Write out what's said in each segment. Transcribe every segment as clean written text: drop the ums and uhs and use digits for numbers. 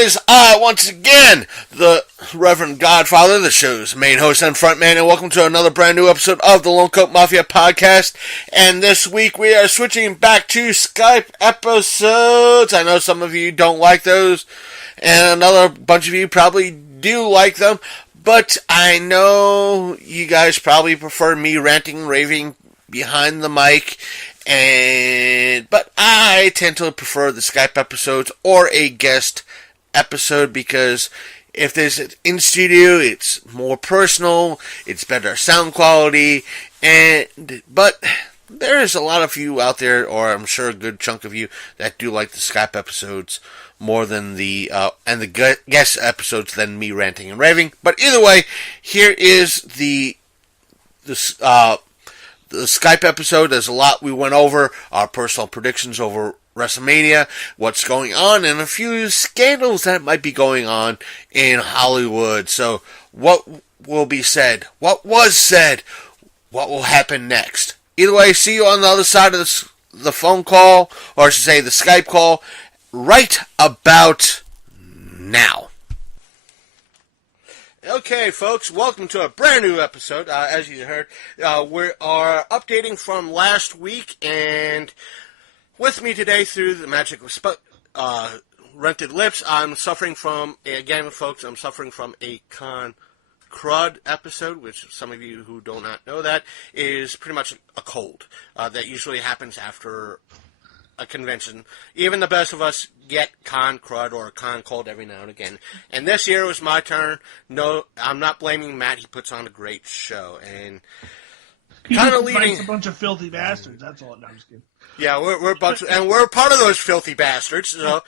is I, once again, the Reverend Godfather, the show's main host and frontman, and welcome to another brand new episode of the Lone Coat Mafia podcast. And this week we are switching back to Skype episodes. I know some of you don't like those, and another bunch of you probably do like them, but I know you guys probably prefer me ranting and raving behind the mic, but I tend to prefer the Skype episodes or a guest episode because if there's in studio, it's more personal, it's better sound quality, but there's a lot of you out there, or I'm sure a good chunk of you, that do like the Skype episodes more than the guest episodes than me ranting and raving. But either way, here is the Skype episode. There's a lot we went over, our personal predictions over Wrestlemania, what's going on, and a few scandals that might be going on in Hollywood. So, what will be said? What was said? What will happen next? Either way, see you on the other side of the phone call, or I should say the Skype call, right about now. Okay, folks, welcome to a brand new episode. As you heard, we are updating from last week, and with me today through the magic of rented lips, I'm suffering from, again, folks, I'm suffering from a crud episode, which some of you who do not know that, is pretty much a cold that usually happens after a convention. Even the best of us get crud or a cold every now and again. And this year was my turn. No, I'm not blaming Matt. He puts on a great show. And kind of leading a bunch of filthy bastards. That's all. No, I'm just kidding. Yeah, we're a bunch, and we're part of those filthy bastards. So,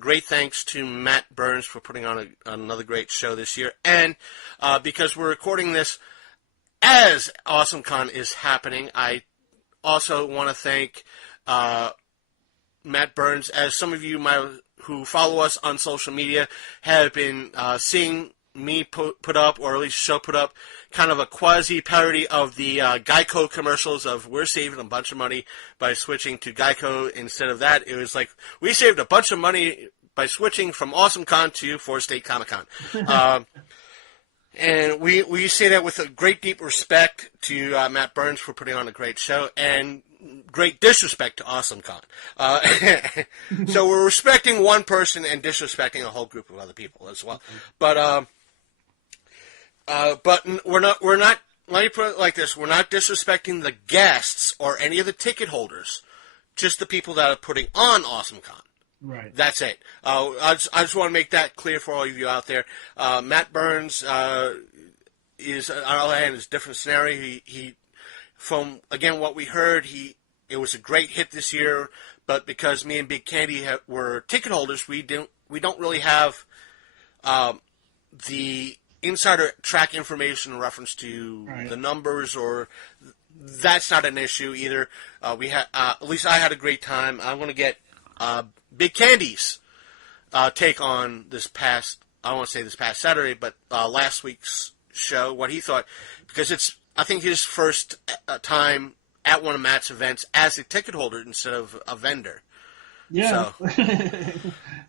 great thanks to Matt Burns for putting on another great show this year. And because we're recording this as AwesomeCon is happening, I also want to thank Matt Burns, as some of you who follow us on social media have been seeing me put up, or at least show put up, kind of a quasi-parody of the Geico commercials of we're saving a bunch of money by switching to Geico. Instead of that, it was like, we saved a bunch of money by switching from AwesomeCon to Forest State Comic-Con. And we say that with a great deep respect to Matt Burns for putting on a great show, and great disrespect to AwesomeCon. So we're respecting one person and disrespecting a whole group of other people as well. But we're not. Let me put it like this: we're not disrespecting the guests or any of the ticket holders, just the people that are putting on AwesomeCon. Right. That's it. I just want to make that clear for all of you out there. Matt Burns is, on the other hand, is a different scenario. He from, again, what we heard, it was a great hit this year, but because me and Big Candy were ticket holders, we don't really have the insider track information in reference to the numbers, or that's not an issue either. We had at least I had a great time. I'm going to get Big Candy's take on this past, I don't want to say this past Saturday, but last week's show, what he thought, because it's, I think, his first time at one of Matt's events as a ticket holder instead of a vendor. Yeah, so.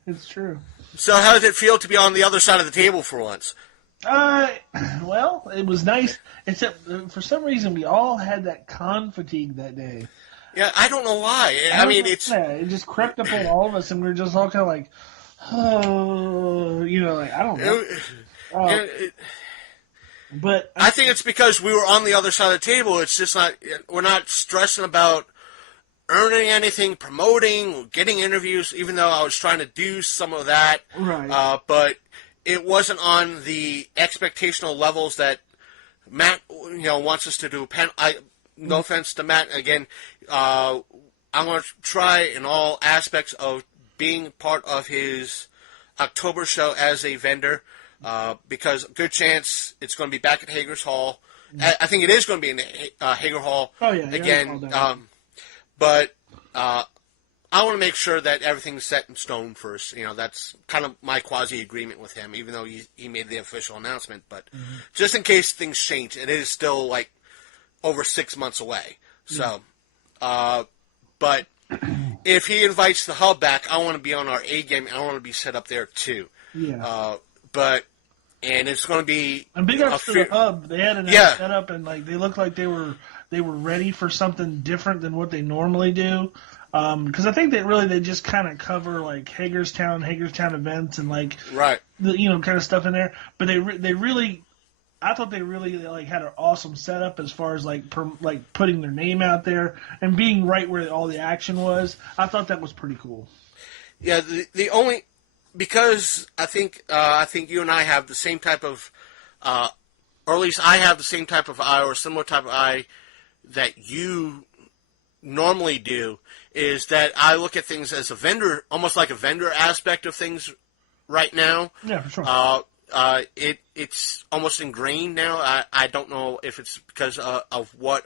It's true. So how does it feel to be on the other side of the table for once? Well, it was nice, except for some reason we all had that con fatigue that day. Yeah, I don't know why. It just crept up on all of us, and we were just all kind of like, oh, like, I don't know. But I think it's because we were on the other side of the table. It's just we're not stressing about earning anything, promoting, getting interviews, even though I was trying to do some of that. Right. But it wasn't on the expectational levels that Matt, wants us to do. No offense to Matt. Again, I'm going to try in all aspects of being part of his October show as a vendor, because good chance it's going to be back at Hager's Hall. I think it is going to be in Hager Hall again. But I want to make sure that everything's set in stone first. That's kind of my quasi-agreement with him, even though he made the official announcement. But just in case things change, it is still like over 6 months away. So, but if he invites the hub back, I want to be on our A game. I want to be set up there too. Yeah. And it's going to be. And big ups to the hub. They had an set up, and like they looked like they were ready for something different than what they normally do. Because I think they just kind of cover like Hagerstown events and like kind of stuff in there. But I thought they really like had an awesome setup as far as like putting their name out there and being right where all the action was. I thought that was pretty cool. Yeah, the only. Because I think you and I have the same type of, or at least I have the same type of eye or similar type of eye that you normally do, is that I look at things as a vendor, almost like a vendor aspect of things right now. Yeah, for sure. It's almost ingrained now. I don't know if it's because of what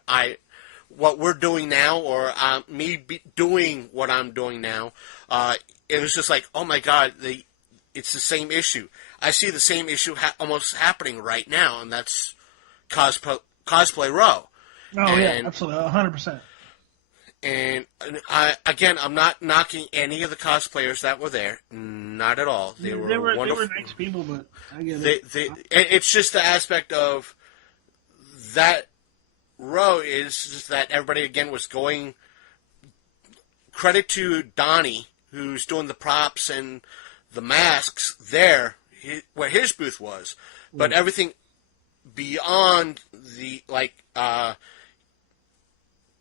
we're doing now or doing what I'm doing now. It was just like, oh my God, it's the same issue. I see the same issue almost happening right now, and that's Cosplay Row. Oh, yeah, absolutely, 100%. And I'm not knocking any of the cosplayers that were there, not at all. They were wonderful. They were nice people, but I get it. It's just the aspect of that row is just that everybody again was going. Credit to Donnie, who's doing the props and the masks there, where his booth was. But everything beyond the,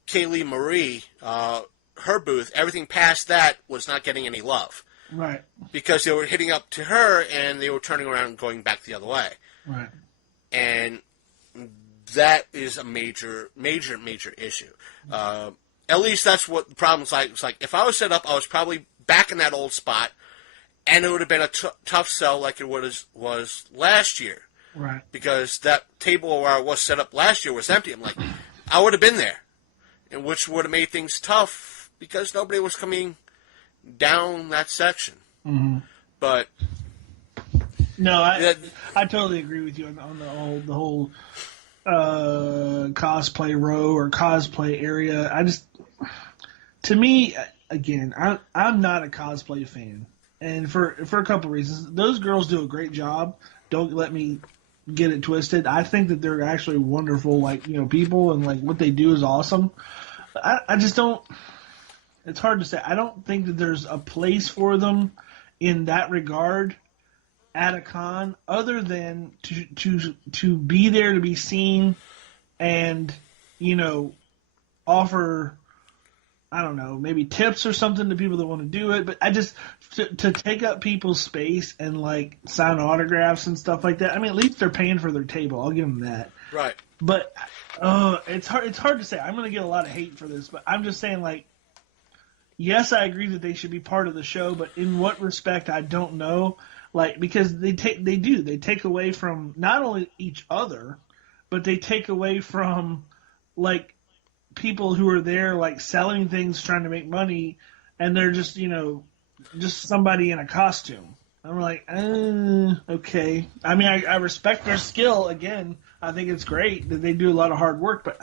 Kaylee Marie, her booth, everything past that was not getting any love. Right. Because they were hitting up to her and they were turning around and going back the other way. Right. And that is a major, major, major issue. At least that's what the problem's like. It's like, if I was set up, I was probably back in that old spot, and it would have been a tough sell like it was last year. Right. Because that table where I was set up last year was empty. I'm like, I would have been there, and which would have made things tough because nobody was coming down that section. Mm-hmm. But no, I totally agree with you on the whole cosplay row or cosplay area. To me, again, I'm not a cosplay fan, and for a couple reasons. Those girls do a great job. Don't let me get it twisted. I think that they're actually wonderful, people, and what they do is awesome. I just don't. It's hard to say. I don't think that there's a place for them in that regard at a con, other than to be there to be seen, and offer, I don't know, maybe tips or something to people that want to do it. But I just to take up people's space and sign autographs and stuff like that. I mean, at least they're paying for their table. I'll give them that. Right. But it's hard. It's hard to say. I'm going to get a lot of hate for this, but I'm just saying, yes, I agree that they should be part of the show, but in what respect, I don't know. Because they take away from not only each other, but they take away from people who are there selling things, trying to make money, and they're just just somebody in a costume. I'm like, okay. I mean, I respect their skill. Again, I think it's great that they do a lot of hard work, but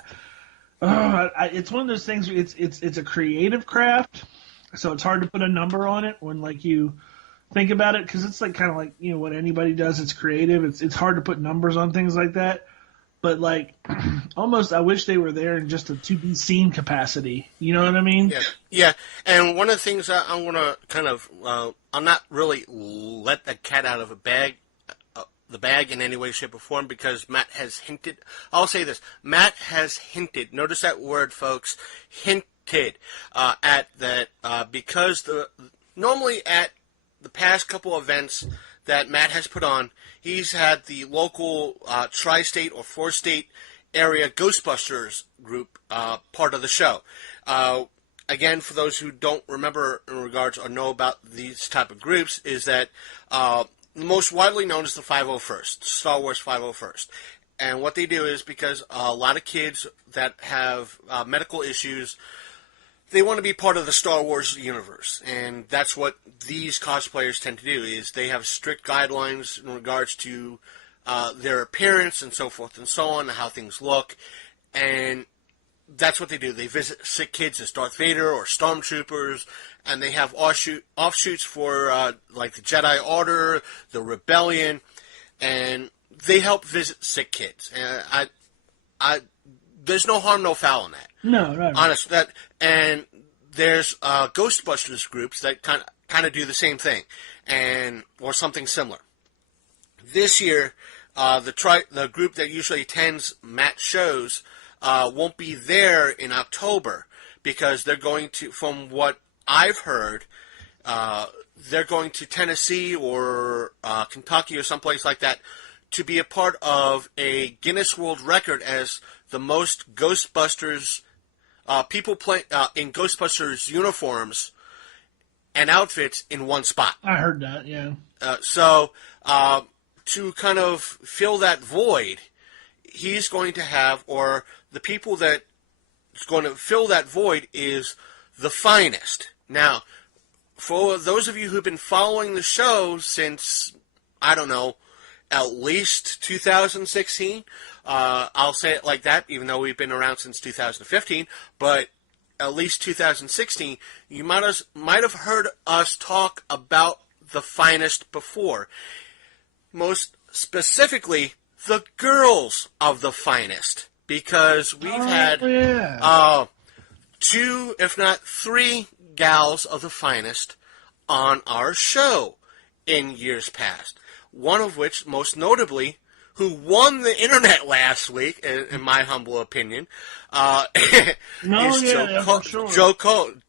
it's one of those things. It's a creative craft, so it's hard to put a number on it when you think about it, because it's kind of what anybody does. It's creative. It's hard to put numbers on things like that. But almost, I wish they were there in just a to be seen capacity. You know what I mean? Yeah. And one of the things I'm gonna kind of, I'll not really let the cat out of the bag in any way, shape, or form, because Matt has hinted. I'll say this: Matt has hinted. Notice that word, folks. Hinted at that because normally at the past couple events that Matt has put on, he's had the local tri-state or four-state area Ghostbusters group part of the show. Again, for those who don't remember in regards or know about these type of groups, is that most widely known as the 501st, Star Wars 501st. And what they do is, because a lot of kids that have medical issues, they want to be part of the Star Wars universe, and that's what these cosplayers tend to do. Is they have strict guidelines in regards to their appearance and so forth and so on, and how things look, and that's what they do. They visit sick kids as Darth Vader or Stormtroopers, and they have offshoots for like the Jedi Order, the Rebellion, and they help visit sick kids. And there's no harm, no foul in that. No, right. Honest that, and there's Ghostbusters groups that kind of do the same thing, or something similar. This year, the group that usually attends Matt's shows won't be there in October because they're going to, from what I've heard, they're going to Tennessee or Kentucky or someplace like that to be a part of a Guinness World Record as the most Ghostbusters people play in Ghostbusters uniforms and outfits in one spot. I heard that, yeah. So to kind of fill that void, he's going to have, or the people that is going to fill that void is the Finest. Now, for those of you who've been following the show since, I don't know, at least 2016, I'll say it like that, even though we've been around since 2015, but at least 2016, you might have heard us talk about the Finest before. Most specifically, the girls of the Finest, because we've had two, if not three, gals of the Finest on our show in years past. One of which, most notably, who won the internet last week, in my humble opinion, is Joe Colton.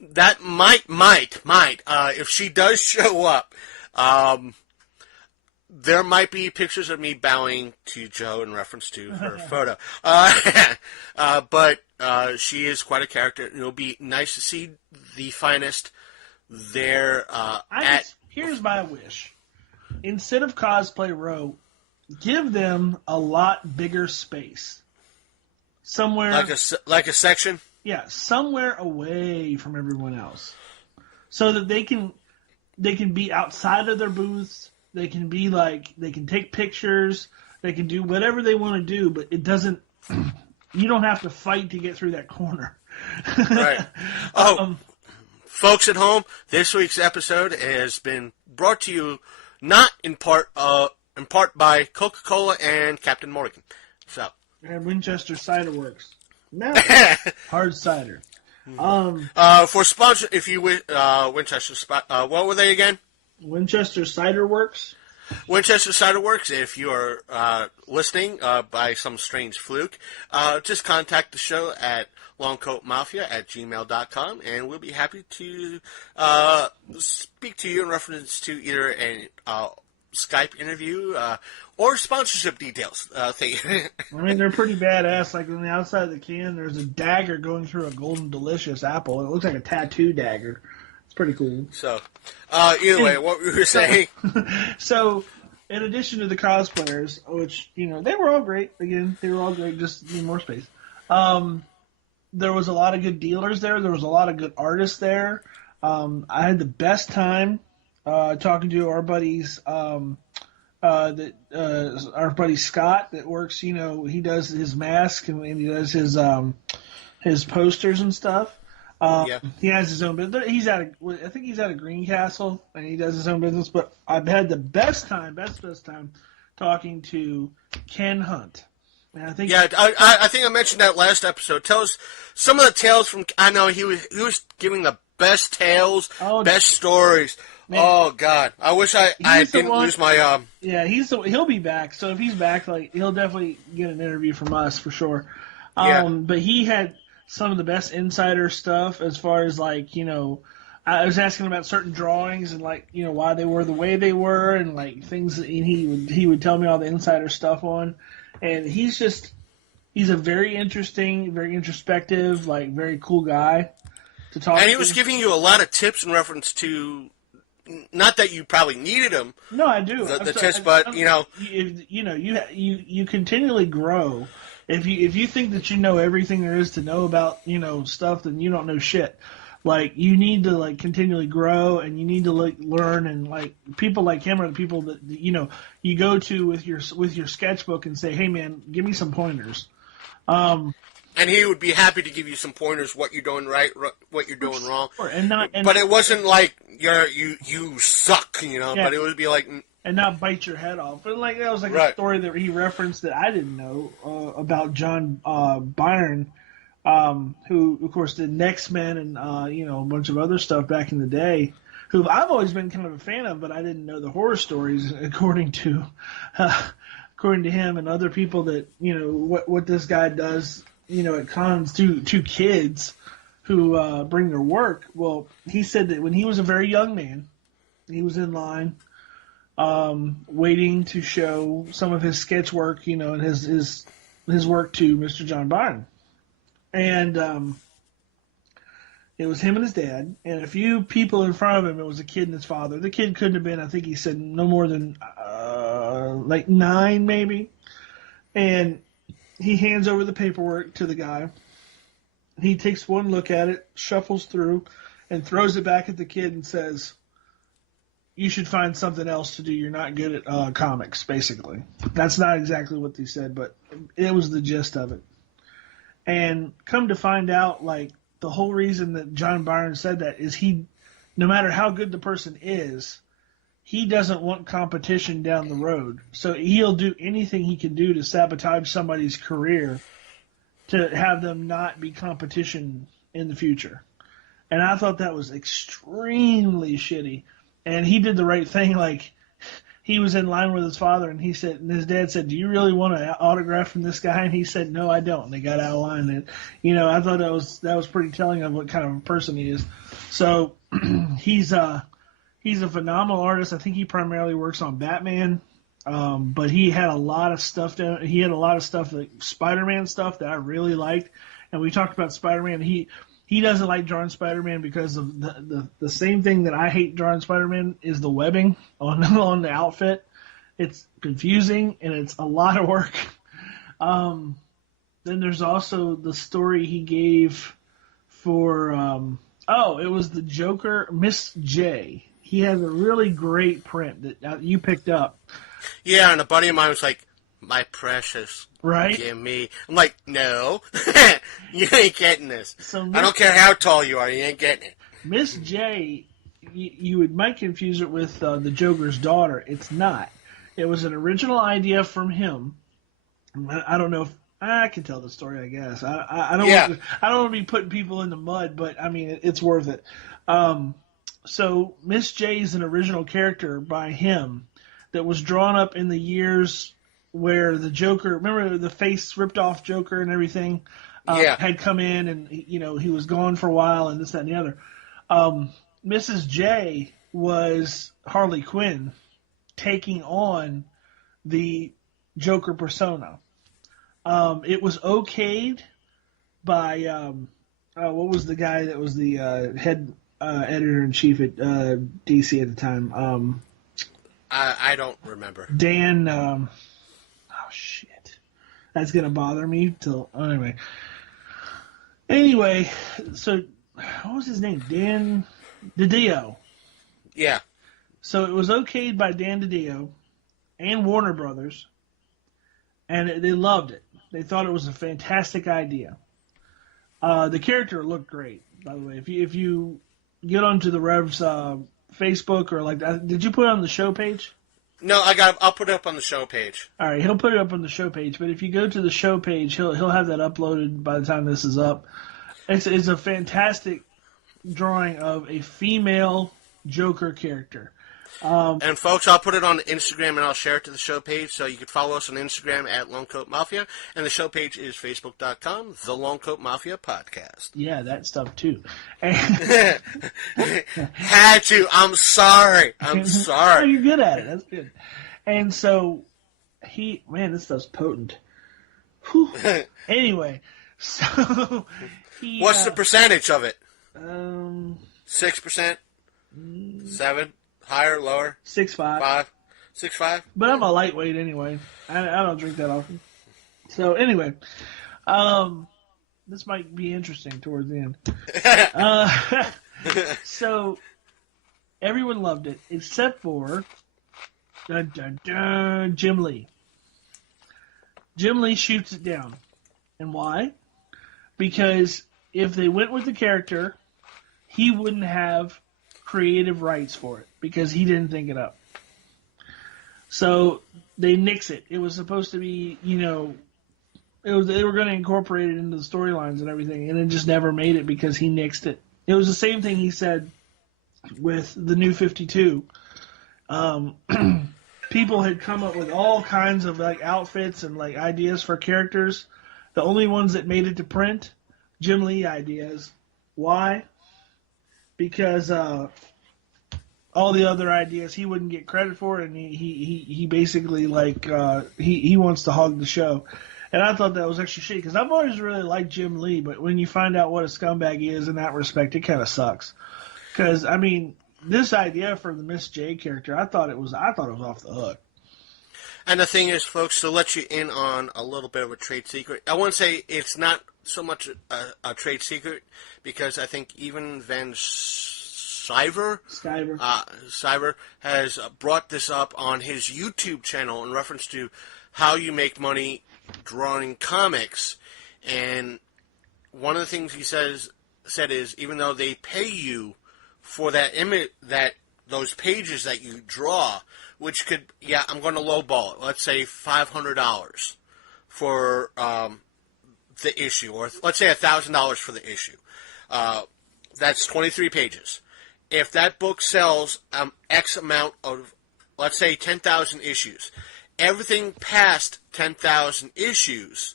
That might, if she does show up, there might be pictures of me bowing to Joe in reference to her photo. But she is quite a character. It'll be nice to see the Finest there Here's my wish. Instead of Cosplay Row, give them a lot bigger space. Somewhere... Like a section? Yeah, somewhere away from everyone else. So that they can be outside of their booths. They can be they can take pictures. They can do whatever they want to do, but it doesn't... You don't have to fight to get through that corner. Right. Folks at home, this week's episode has been brought to you not in part by Coca-Cola and Captain Morgan. So, and Winchester Cider Works. No, hard cider. For sponsor, if you Winchester, what were they again? Winchester Cider Works. Winchester Cider Works. If you are listening by some strange fluke, just contact the show at longcoatmafia@gmail.com, and we'll be happy to speak to you in reference to either a Skype interview or sponsorship details. Thank you. I mean, they're pretty badass. Like on the outside of the can, there's a dagger going through a golden delicious apple. It looks like a tattoo dagger. It's pretty cool. So, either way, what we were saying. So, in addition to the cosplayers, which, they were all great. Again, they were all great, just need more space. There was a lot of good dealers there. There was a lot of good artists there. I had the best time talking to our buddies, our buddy Scott that works. He does his mask and he does his posters and stuff. He has his own business. I think he's out of Greencastle and he does his own business. But I've had the best time talking to Ken Hunt. And I think I think I mentioned that last episode. Tell us some of the tales from. I know he was giving the best tales, best stories. Man. Oh God, I wish I didn't lose my. Yeah, he'll be back. So if he's back, he'll definitely get an interview from us for sure. But he had some of the best insider stuff as far as I was asking about certain drawings and why they were the way they were and things that he would tell me all the insider stuff on. And he's a very interesting, very introspective, very cool guy to talk to. And he was giving you a lot of tips in reference to, not that you probably needed them. No, I do. The tips, but you continually grow. If you think that you know everything there is to know about stuff, then you don't know shit. You need to continually grow, and you need to learn, and people like him are the people that you go to with your sketchbook and say, hey man, give me some pointers. And he would be happy to give you some pointers, what you're doing right, what you're doing wrong. But it wasn't like you suck, Yeah. But it would be like, and not bite your head off. But like that was like a story that he referenced that I didn't know about John Byrne, who of course did Next Men and a bunch of other stuff back in the day. Who I've always been kind of a fan of, but I didn't know the horror stories according to him and other people that what this guy does. At cons to kids who bring their work. Well, he said that when he was a very young man, he was in line waiting to show some of his sketch work, and his work to Mr. John Byrne. And it was him and his dad, and a few people in front of him. It was a kid and his father. The kid couldn't have been, I think he said, no more than like 9 maybe. And he hands over the paperwork to the guy. He takes one look at it, shuffles through, and throws it back at the kid and says, "You should find something else to do. You're not good at comics," basically. That's not exactly what they said, but it was the gist of it. And come to find out, like, the whole reason that John Byrne said that is no matter how good the person is, he doesn't want competition down the road. So he'll do anything he can do to sabotage somebody's career to have them not be competition in the future. And I thought that was extremely shitty. And he did the right thing. Like, he was in line with his father, and his dad said, "Do you really want an autograph from this guy?" And he said, "No, I don't." And they got out of line. And, I thought that was pretty telling of what kind of a person he is. So he's a phenomenal artist. I think he primarily works on Batman, but he had a lot of stuff. He had a lot of stuff, like Spider-Man stuff, that I really liked. And we talked about Spider-Man. He doesn't like drawing Spider-Man because of the same thing that I hate drawing Spider-Man is the webbing on the outfit. It's confusing and it's a lot of work. Then there's also the story he gave for it was the Joker, Miss J. He has a really great print that you picked up. Yeah, and a buddy of mine was like, "My precious, right? Give me." I'm like, "No, you ain't getting this. So I don't care how tall you are, you ain't getting it." Miss J, you might confuse it with the Joker's daughter. It's not. It was an original idea from him. I don't know if I can tell the story. I guess I don't. Yeah. I don't want to be putting people in the mud, but I mean it's worth it. So Miss J is an original character by him that was drawn up in the years where the Joker, remember the face ripped off Joker and everything, had come in and he was gone for a while and this, that, and the other. Mrs. J was Harley Quinn taking on the Joker persona. It was okayed by what was the guy that was the head editor-in-chief at DC at the time? I don't remember. Dan. Oh shit, that's gonna bother me till anyway. Anyway, so what was his name? Dan DiDio. Yeah. So it was okayed by Dan DiDio and Warner Brothers, and they loved it. They thought it was a fantastic idea. The character looked great, by the way. If you get onto the Rev's Facebook or like that, did you put it on the show page? No, I'll put it up on the show page. All right, he'll put it up on the show page. But if you go to the show page, he'll have that uploaded by the time this is up. It's a fantastic drawing of a female Joker character. And folks, I'll put it on Instagram and I'll share it to the show page, so you can follow us on Instagram at Long Coat Mafia, and the show page is facebook.com, The Long Coat Mafia Podcast. Yeah, that stuff too. Had to. I'm sorry. Oh, you're good at it. That's good. And so this stuff's potent. Whew. Anyway, so what's the percentage of it? 6%. 7? Higher, lower? 6.5. 6.5? But I'm a lightweight anyway. I don't drink that often. So anyway, this might be interesting towards the end. So everyone loved it except for Jim Lee. Jim Lee shoots it down And why? Because if they went with the character, he wouldn't have creative rights for it because he didn't think it up. So they nix it. It was supposed to be, they were going to incorporate it into the storylines and everything, and it just never made it because he nixed it. It was the same thing he said with the New 52. People had come up with all kinds of like outfits and like ideas for characters. The only ones that made it to print, Jim Lee ideas. Why? Because all the other ideas he wouldn't get credit for, and he basically like he wants to hog the show. And I thought that was actually shitty because I've always really liked Jim Lee, but when you find out what a scumbag he is in that respect, it kind of sucks. Because I mean, this idea for the Miss J character, I thought it was off the hook. And the thing is, folks, to let you in on a little bit of a trade secret, I won't say it's not so much a trade secret because I think even Van Sciver has brought this up on his YouTube channel in reference to how you make money drawing comics. And one of the things he said is even though they pay you for that image, those pages that you draw, which could, I'm going to lowball it. Let's say $500 for the issue, or let's say $1,000 for the issue. That's 23 pages. If that book sells X amount of, let's say 10,000 issues, everything past 10,000 issues,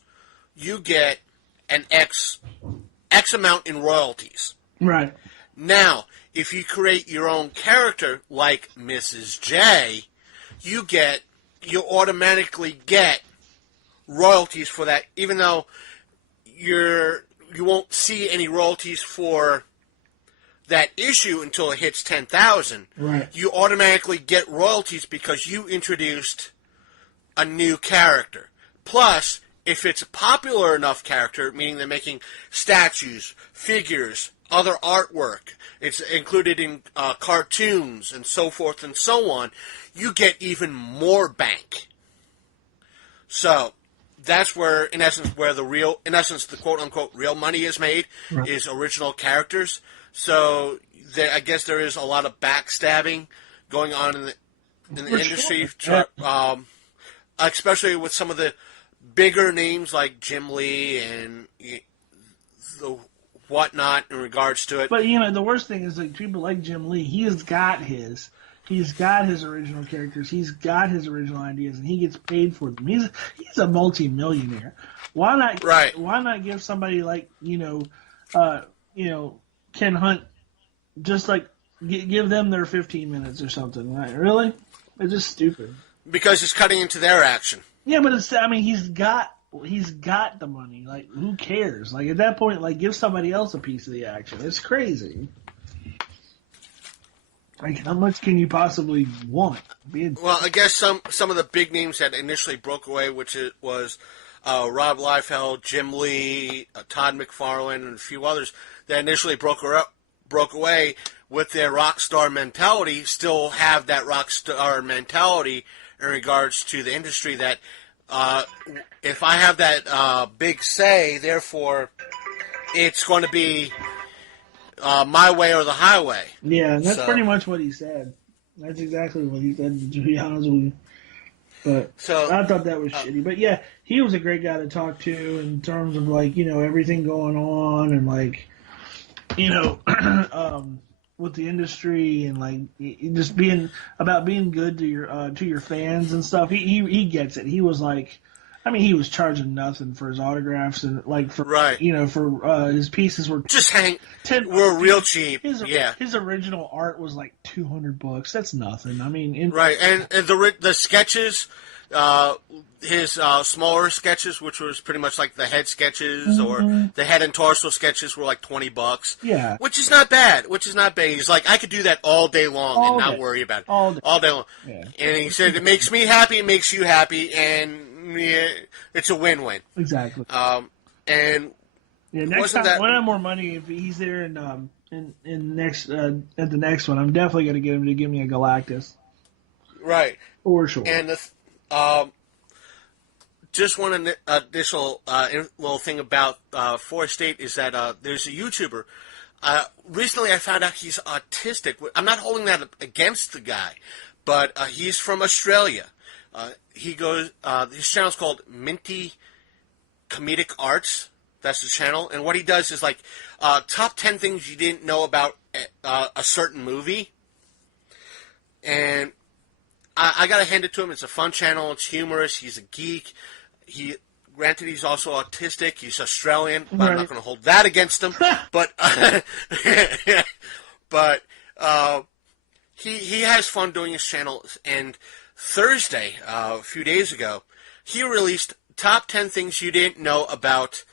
you get an X amount in royalties. Right. Now, if you create your own character like Mrs. J, you automatically get royalties for that, even though you won't see any royalties for that issue until it hits 10,000. Right. You automatically get royalties because you introduced a new character. Plus, if it's a popular enough character, meaning they're making statues, figures, other artwork, it's included in cartoons and so forth and so on, you get even more bank. So that's where, in essence, the quote-unquote real money is made, right, is original characters. So I guess there is a lot of backstabbing going on in the industry, sure. Especially with some of the bigger names like Jim Lee and the whatnot in regards to it. But the worst thing is like people like Jim Lee. He's got his original characters. He's got his original ideas, and he gets paid for them. He's a multi-millionaire. Why not? Right. Why not give somebody like Ken Hunt just like give them their 15 minutes or something? Right? Really? It's just stupid. Because it's cutting into their action. Yeah, but he's got the money. Like, who cares? Like, at that point, like, give somebody else a piece of the action. It's crazy. Like, how much can you possibly want? Well, I guess some of the big names that initially broke away, which was Rob Liefeld, Jim Lee, Todd McFarlane, and a few others that initially broke away with their rock star mentality, still have that rock star mentality in regards to the industry that if I have that big say, therefore it's going to be my way or the highway. Yeah, and that's pretty much what he said. That's exactly what he said, to be honest with you. But I thought that was shitty. But yeah, he was a great guy to talk to in terms of like, everything going on and like, with the industry and like just being good to your fans and stuff. He gets it. He was like, he was charging nothing for his autographs and like for right. For his pieces were just we're real cheap. His original art was like $200. That's nothing. Right, and the sketches. His smaller sketches, which was pretty much like the head sketches or the head and torso sketches, were like $20. Yeah, which is not bad. He's like, I could do that all day long and not worry about it all day long. Yeah. And he said, it makes me happy, it makes you happy, and it's a win-win. Exactly. And next time we'll have more money if he's there in next at the next one. I'm definitely going to get him to give me a Galactus. Right. For sure. And just one additional little thing about Forest State is that there's a YouTuber. Recently, I found out he's autistic. I'm not holding that against the guy, but he's from Australia. He goes. His channel's called Minty Comedic Arts. That's the channel, and what he does is like top 10 things you didn't know about a certain movie. And I gotta hand it to him. It's a fun channel. It's humorous. He's a geek. Granted, he's also autistic. He's Australian. But I'm not going to hold that against him. But he has fun doing his channel. And Thursday, a few days ago, he released top 10 things you didn't know about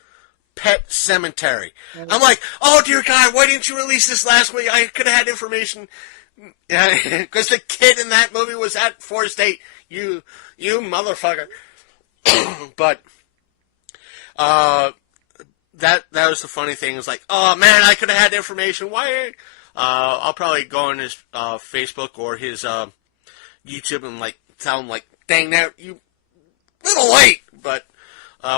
Pet Sematary. I'm like, oh dear God, why didn't you release this last week? I could have had information. Because the kid in that movie was at Forest State. You motherfucker. But that was the funny thing. It was like, oh man, I could have had information. Why? I'll probably go on his Facebook or his YouTube and like tell him like, dang that, you little late. But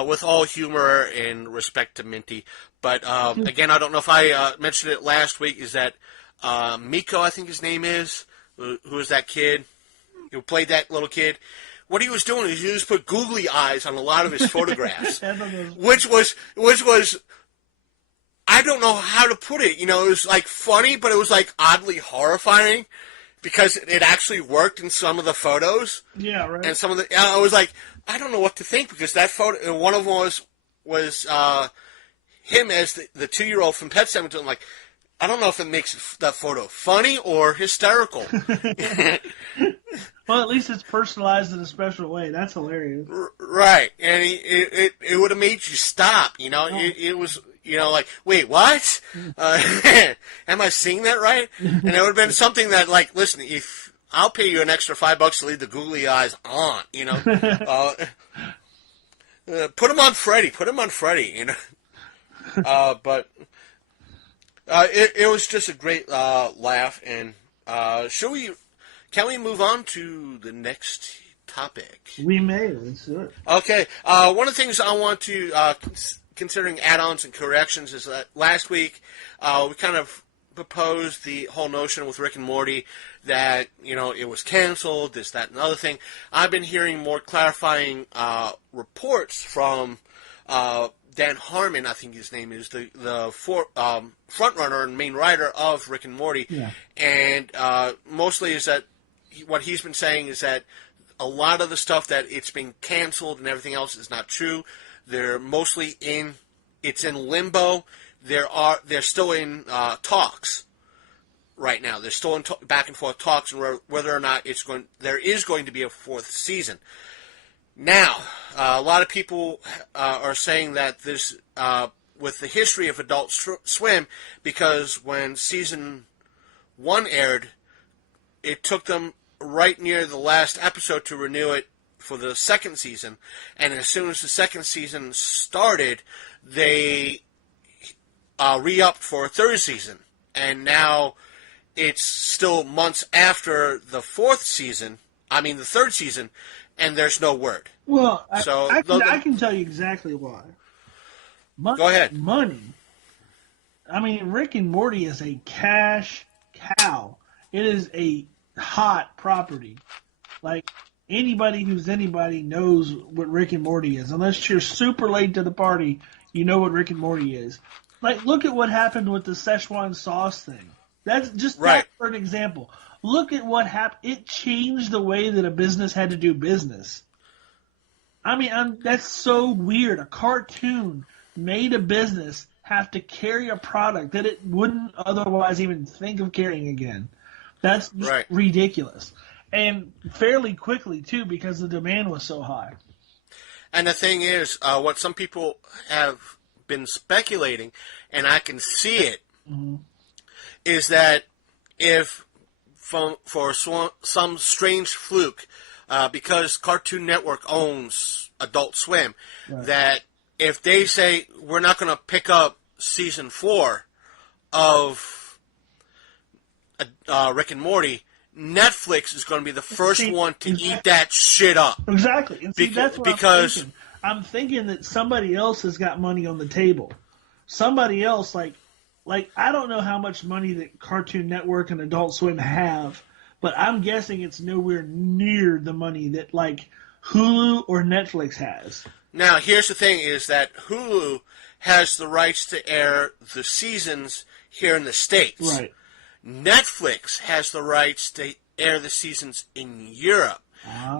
with all humor and respect to Minty. But again, I don't know if I mentioned it last week. Is that Miko? I think his name is. Who is that kid? Who played that little kid? What he was doing is he just put googly eyes on a lot of his photographs, which was I don't know how to put it. You know, it was like funny, but it was like oddly horrifying because it actually worked in some of the photos. Yeah, right. And some of the I was like, I don't know what to think because that photo, one of them was him as the 2-year-old from Pet Sematary. I'm like, I don't know if it makes that photo funny or hysterical. Well, at least it's personalized in a special way. That's hilarious. Right. And it would have made you stop, you know. Oh. It was, you know, like, wait, what? Am I seeing that right? And it would have been something that, like, listen, if I'll pay you an extra $5 to leave the googly eyes on, you know. Put them on Freddy. Put them on Freddy, you know. But it was just a great laugh. And can we move on to the next topic? We may. Let's do it. Okay. One of the things I want to, considering add-ons and corrections, is that last week we kind of proposed the whole notion with Rick and Morty that, you know, it was canceled, this, that, and the other thing. I've been hearing more clarifying reports from Dan Harmon, I think his name is, the frontrunner and main writer of Rick and Morty. Yeah. And mostly is that what he's been saying is that a lot of the stuff that it's been canceled and everything else is not true. They're mostly it's in limbo. They're still in talks right now. They're still in back and forth talks and whether or not there is going to be a 4th season. Now, a lot of people are saying that this, with the history of Adult Swim, because when season 1 aired, it took them right near the last episode to renew it for the 2nd season, and as soon as the 2nd season started, they re-upped for a 3rd season, and now it's still months after the 3rd season, and there's no word. Well, I can tell you exactly why. Go ahead. Money. I mean, Rick and Morty is a cash cow. It is a hot property. Like, anybody who's anybody knows what Rick and Morty is. Unless you're super late to the party, you know what Rick and Morty is. Like, look at what happened with the Szechuan sauce thing. That's just right. That for an example. Look at what happened. It changed the way that a business had to do business. I mean, that's so weird. A cartoon made a business have to carry a product that it wouldn't otherwise even think of carrying again. That's just right. Ridiculous. And fairly quickly, too, because the demand was so high. And the thing is, what some people have been speculating, and I can see it, is that if for some strange fluke, because Cartoon Network owns Adult Swim, right. that if they say we're not going to pick up season 4 of Rick and Morty, Netflix is going to be the first one to eat that shit up. Exactly. And see, that's what I'm thinking. I'm thinking that somebody else has got money on the table. Somebody else, like I don't know how much money that Cartoon Network and Adult Swim have, but I'm guessing it's nowhere near the money that like Hulu or Netflix has. Now, here's the thing: is that Hulu has the rights to air the seasons here in the States. Right. Netflix has the rights to air the seasons in Europe.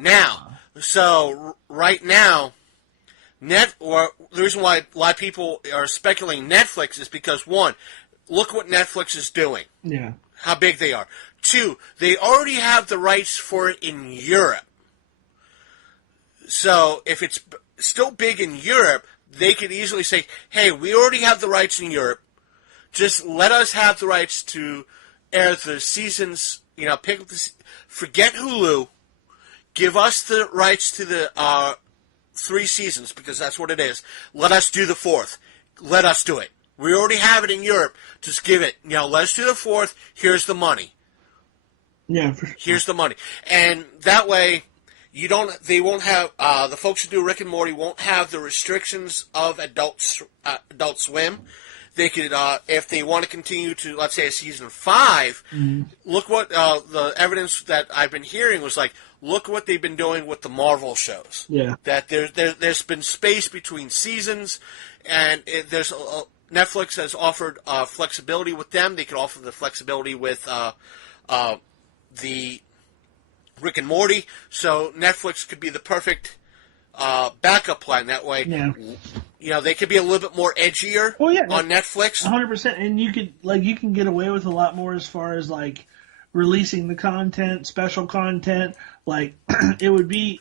Now, so right now, the reason why a lot of people are speculating Netflix is because, one, look what Netflix is doing. Yeah. How big they are. Two, they already have the rights for it in Europe. So if it's still big in Europe, they could easily say, hey, we already have the rights in Europe. Just let us have the rights to air the seasons, pick up forget Hulu. Give us the rights to the 3 seasons, because that's what it is. Let us do the 4th. Let us do it. We already have it in Europe. Just give it. Let us do the 4th. Here's the money. Yeah, for sure. Here's the money. And that way, they won't have, the folks who do Rick and Morty won't have the restrictions of Adult Swim. They could, if they want to continue to, let's say, a season 5, look what the evidence that I've been hearing was like, look what they've been doing with the Marvel shows. Yeah. That there's been space between seasons, and Netflix has offered flexibility with them. They could offer the flexibility with the Rick and Morty, so Netflix could be the perfect backup plan that way. Yeah. They could be a little bit more edgier on Netflix. 100%, and you can get away with a lot more as far as like releasing the content, special content. Like it would be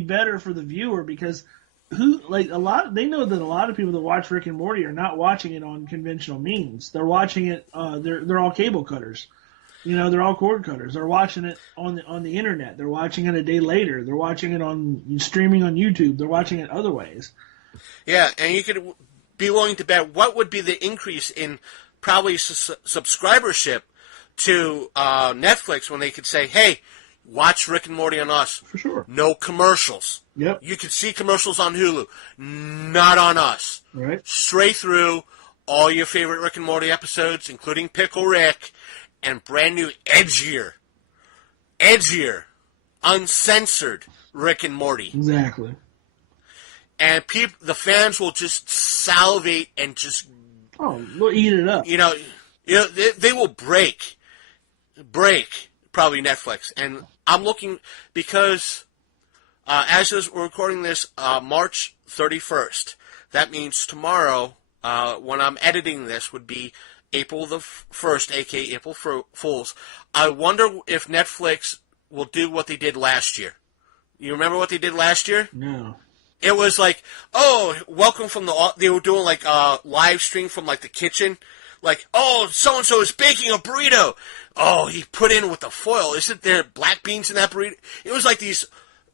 better for the viewer, because they know that a lot of people that watch Rick and Morty are not watching it on conventional means. They're watching it. They're all cable cutters. They're all cord cutters. They're watching it on the internet. They're watching it a day later. They're watching it on streaming on YouTube. They're watching it other ways. Yeah, and you could be willing to bet what would be the increase in probably subscribership to Netflix when they could say, hey, watch Rick and Morty on us. For sure. No commercials. Yep. You could see commercials on Hulu. Not on us. Right. Straight through all your favorite Rick and Morty episodes, including Pickle Rick, and brand new, edgier, uncensored Rick and Morty. Exactly. And the fans will just salivate and just... Oh, we'll eat it up. They will break probably Netflix. And I'm looking, because as we're recording this, March 31st, that means tomorrow, when I'm editing this, would be April the 1st, a.k.a. April Fools. I wonder if Netflix will do what they did last year. You remember what they did last year? No. It was like, oh, welcome from they were doing like a live stream from like the kitchen. Like, oh, so-and-so is baking a burrito. Oh, he put in with the foil. Isn't there black beans in that burrito? It was like these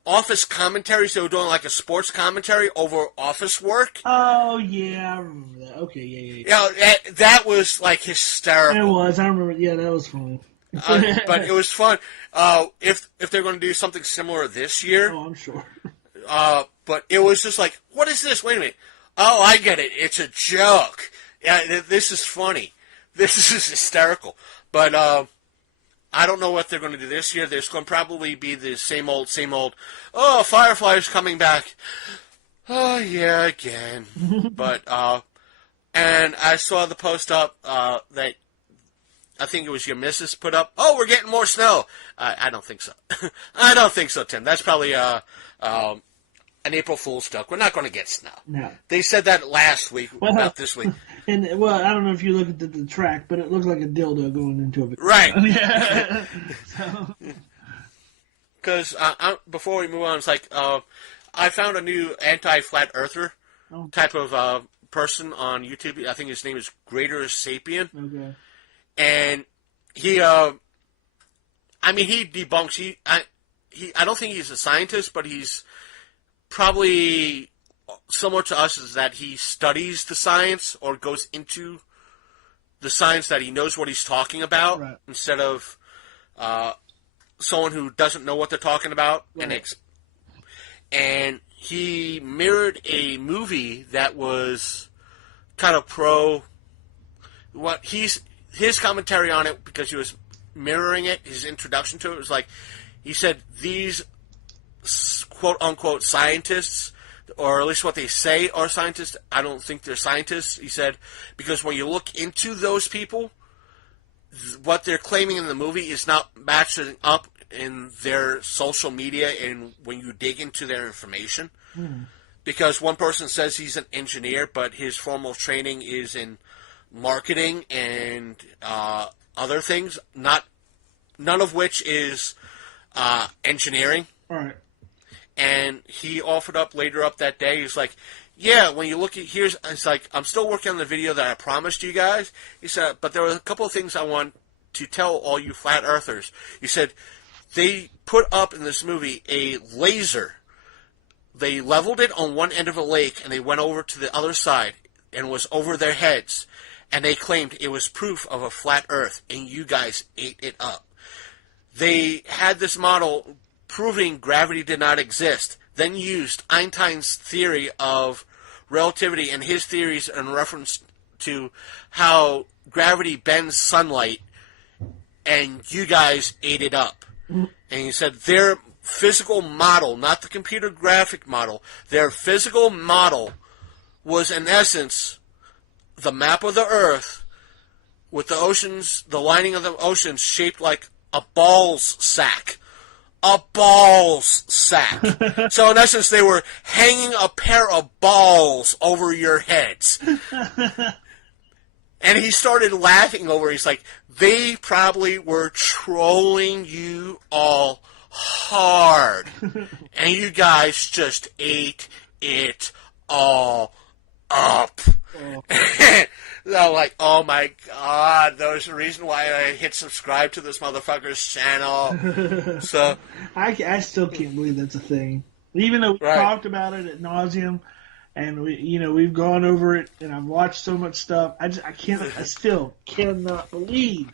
office commentaries. They were doing like a sports commentary over office work. Oh, yeah, I remember that. Okay, yeah. That was like hysterical. It was. I remember. Yeah, that was funny. But it was fun. If they're going to do something similar this year. Oh, I'm sure. But it was just like, what is this? Wait a minute. Oh, I get it. It's a joke. Yeah, this is funny. This is hysterical. But I don't know what they're going to do this year. There's going to probably be the same old. Oh, Firefly's coming back. Oh, yeah, again. But, and I saw the post up that I think it was your missus put up. Oh, we're getting more snow. I don't think so. I don't think so, Tim. That's probably an April Fool's joke. We're not going to get snow. No. They said that last week, about this week. And I don't know if you look at the track, but it looks like a dildo going into a... Right. Yeah. Because before we move on, it's like, I found a new anti-flat earther type of person on YouTube. I think his name is Greater Sapien. Okay. And he debunks. I don't think he's a scientist, but he's probably similar to us, is that he studies the science or goes into the science, that he knows what he's talking about, right, instead of someone who doesn't know what they're talking about. Right. And he mirrored a movie that was kind of pro. His commentary on it, because he was mirroring it, his introduction to it was like, he said these quote unquote scientists, or at least what they say are scientists, I don't think they're scientists. He said, because when you look into those people, what they're claiming in the movie is not matching up in their social media and when you dig into their information. Because one person says he's an engineer, but his formal training is in marketing and other things, none of which is engineering. Right. And he offered up later up that day, he's like, yeah, when you look at it's like, I'm still working on the video that I promised you guys. He said, but there were a couple of things I want to tell all you flat earthers. He said, they put up in this movie a laser. They leveled it on one end of a lake, and they went over to the other side, and it was over their heads. And they claimed it was proof of a flat earth, and you guys ate it up. They had this model proving gravity did not exist, then used Einstein's theory of relativity and his theories in reference to how gravity bends sunlight, and you guys ate it up. And he said their physical model, not the computer graphic model, their physical model was in essence the map of the Earth with the oceans, the lining of the oceans shaped like a ball's sack. A ball's sack. So in essence, they were hanging a pair of balls over your heads. And he started laughing over it. He's like, they probably were trolling you all hard. And you guys just ate it all up. Oh. So like, oh my god, there's a reason why I hit subscribe to this motherfucker's channel. So I still can't believe that's a thing. Even though we talked about it at nauseum, and we've gone over it, and I've watched so much stuff. I still cannot believe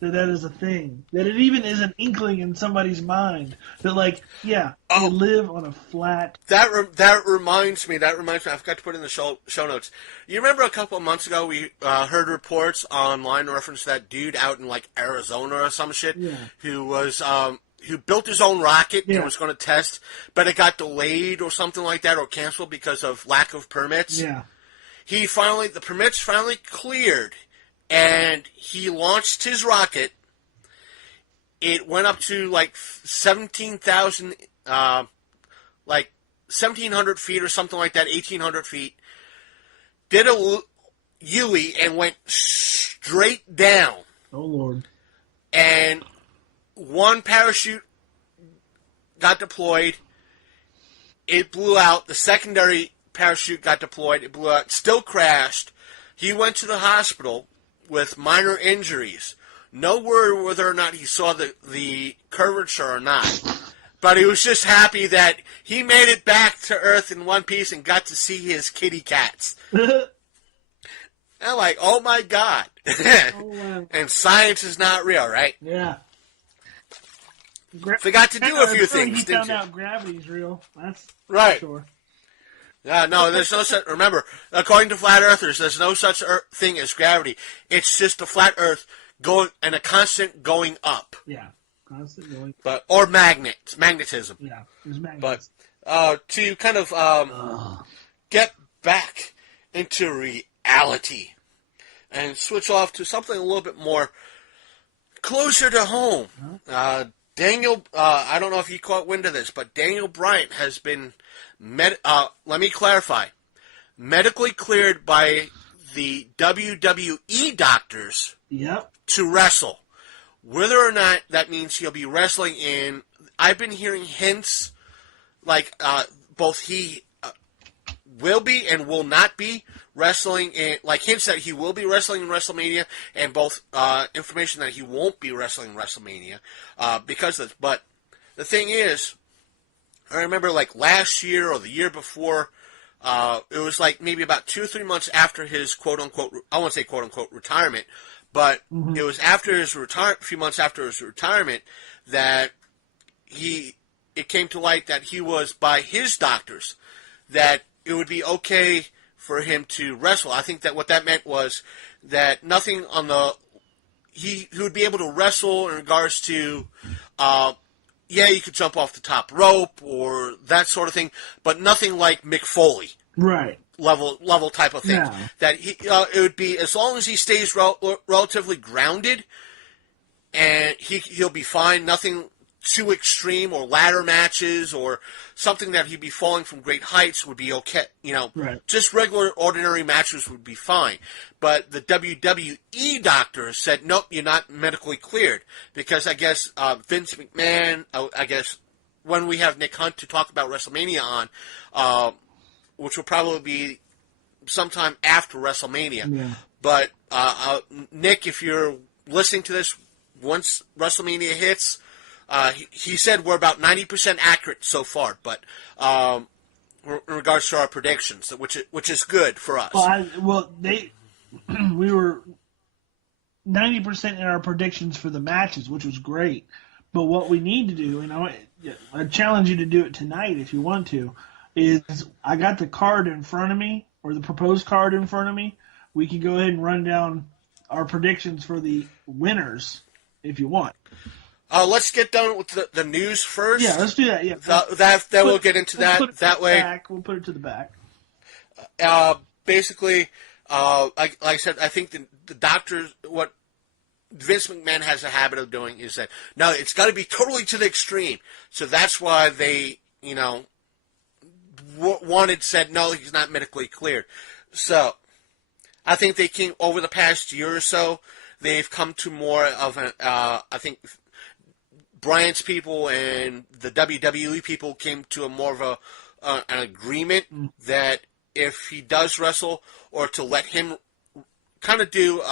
that is a thing. That it even is an inkling in somebody's mind that, like, you live on a flat. That reminds me. I forgot to put in the show notes. You remember a couple of months ago we heard reports online reference that dude out in like Arizona or some shit who was who built his own rocket and was going to test, but it got delayed or something like that or canceled because of lack of permits. Yeah. The permits finally cleared, and he launched his rocket. It went up to like 17,000, like 1,700 feet or something like that, 1,800 feet. Did a Yui and went straight down. Oh, Lord. And one parachute got deployed. It blew out. The secondary parachute got deployed. It blew out. Still crashed. He went to the hospital with minor injuries. No word whether or not he saw the curvature or not. But he was just happy that he made it back to Earth in one piece and got to see his kitty cats. I'm like, oh my god. Oh, wow. And science is not real, right? Yeah. Forgot to do a few things, didn't you? He found out gravity's real. That's right. For sure. No, there's no such... Remember, according to flat earthers, there's no such thing as gravity. It's just a flat Earth going and a constant going up. Yeah, constant going. Or magnetism. Yeah, there's magnetism. But to kind of get back into reality and switch off to something a little bit more closer to home. Daniel, I don't know if you caught wind of this, but Daniel Bryan has been, let me clarify, medically cleared by the WWE doctors to wrestle. Whether or not that means he'll be wrestling in, I've been hearing hints, like both he will be and will not be wrestling in, like hints that he will be wrestling in WrestleMania, and both information that he won't be wrestling in WrestleMania because of this. But the thing is, I remember like last year or the year before, it was like maybe about 2 or 3 months after his quote-unquote, I won't say quote-unquote retirement, but it was after his a few months after his retirement that it it came to light that he was, by his doctors, that it would be okay for him to wrestle. I think that what that meant was that nothing on the... He would be able to wrestle in regards to, you could jump off the top rope or that sort of thing, but nothing like Mick Foley. Right. Level type of thing. No. That it would be, as long as he stays relatively grounded, and he'll be fine. Nothing too extreme, or ladder matches, or something that he'd be falling from great heights would be okay. Right. Just regular, ordinary matches would be fine. But the WWE doctors said, nope, you're not medically cleared. Because I guess Vince McMahon, I guess when we have Nick Hunt to talk about WrestleMania on, which will probably be sometime after WrestleMania. Yeah. But Nick, if you're listening to this, once WrestleMania hits, he said we're about 90% accurate so far, but in regards to our predictions, which is good for us. We were 90% in our predictions for the matches, which was great. But what we need to do, and I challenge you to do it tonight if you want to, is I got the card in front of me, or the proposed card in front of me. We can go ahead and run down our predictions for the winners if you want. Let's get done with the news first. Yeah, let's do that. Yeah, that we'll get into that. That way, we'll put it to the back. Basically, like I said, I think the doctors, what Vince McMahon has a habit of doing is that, no, it's got to be totally to the extreme. So that's why they, said, no, he's not medically cleared. So I think they came, over the past year or so, they've come to more of an, I think Bryant's people and the WWE people came to a more of an agreement that if he does wrestle, or to let him kind of do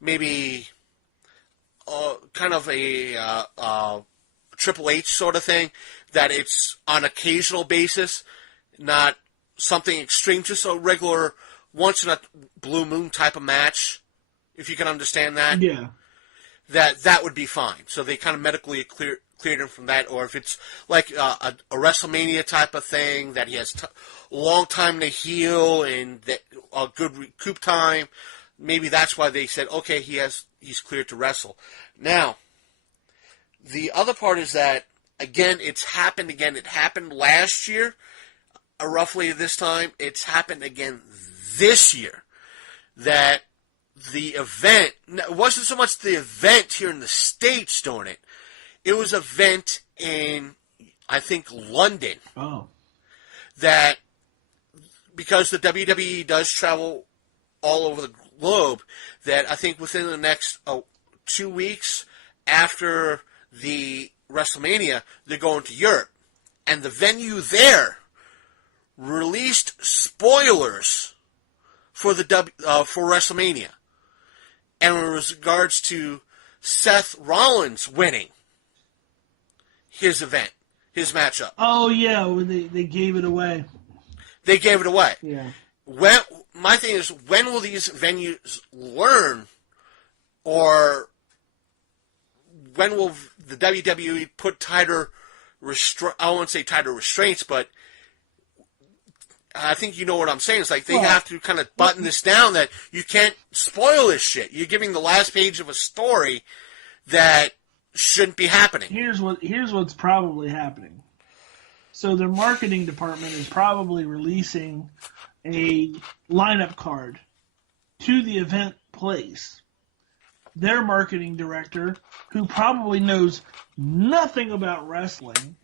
maybe kind of a Triple H sort of thing, that it's on occasional basis, not something extreme, just a regular once in a blue moon type of match, if you can understand that. Yeah. That would be fine. So they kind of medically cleared him from that. Or if it's like a WrestleMania type of thing, that he has a long time to heal and a good recoup time, maybe that's why they said, okay, he's cleared to wrestle. Now, the other part is that, again, it's happened again. It happened last year, roughly this time. It's happened again this year. That the event, it wasn't so much the event here in the States doing it. It was an event in, I think, London. Oh. That, because the WWE does travel all over the globe, that I think within the next 2 weeks after the WrestleMania, they're going to Europe. And the venue there released spoilers for for WrestleMania. And in regards to Seth Rollins winning his event, his matchup. Oh, yeah, when they gave it away. They gave it away. Yeah. My thing is, when will these venues learn, or when will the WWE put tighter I won't say tighter restraints, but I think you know what I'm saying. It's like they have to kind of button this down, that you can't spoil this shit. You're giving the last page of a story that shouldn't be happening. Here's what's probably happening. So their marketing department is probably releasing a lineup card to the event place. Their marketing director, who probably knows nothing about wrestling,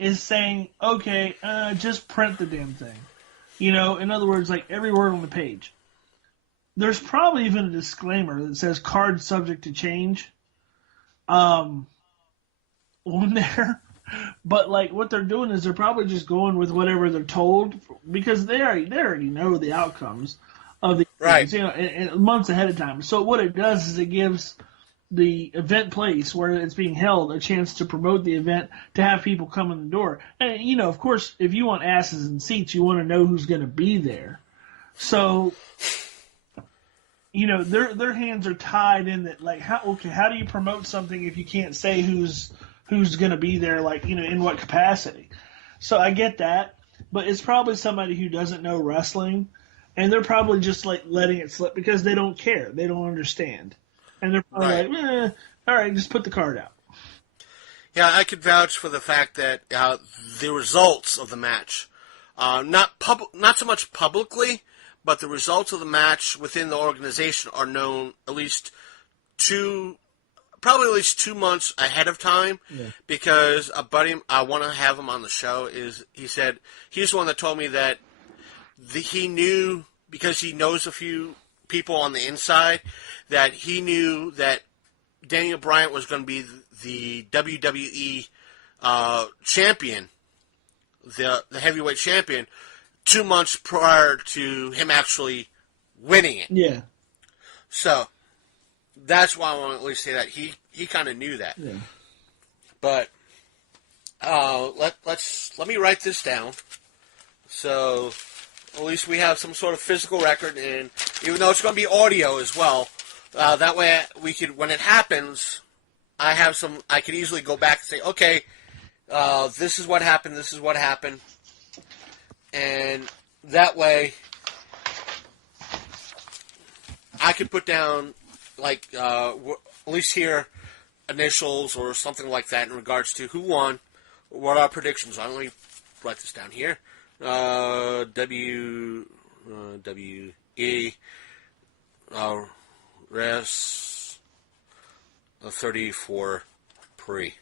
is saying, okay, just print the damn thing. In other words, like every word on the page. There's probably even a disclaimer that says card subject to change on there. But like what they're doing is they're probably just going with whatever they're told, because they already know the outcomes of the right. things, and months ahead of time. So what it does is it gives the event place where it's being held a chance to promote the event, to have people come in the door. And, of course, if you want asses in seats, you want to know who's going to be there. So, their hands are tied in that, like, how do you promote something if you can't say who's who's going to be there, like, in what capacity. So I get that, but it's probably somebody who doesn't know wrestling, and they're probably just like letting it slip because they don't care, they don't understand, and they're probably like, all right, just put the card out. Yeah, I could vouch for the fact that the results of the match, not so much publicly, but the results of the match within the organization are known at least probably at least 2 months ahead of time, because a buddy, I want to have him on the show, he said, he's the one that told me that he knew, because he knows a few people on the inside, that he knew that Daniel Bryan was going to be the WWE champion, the heavyweight champion, 2 months prior to him actually winning it. Yeah. So that's why I want to at least say that he kind of knew that. Yeah. But let me write this down, so at least we have some sort of physical record, and even though it's going to be audio as well, that way we could, when it happens, I could easily go back and say, okay, this is what happened, and that way I could put down, like, at least here, initials or something like that in regards to who won, what our predictions are. Let me write this down here. W-E, Res 34 pre.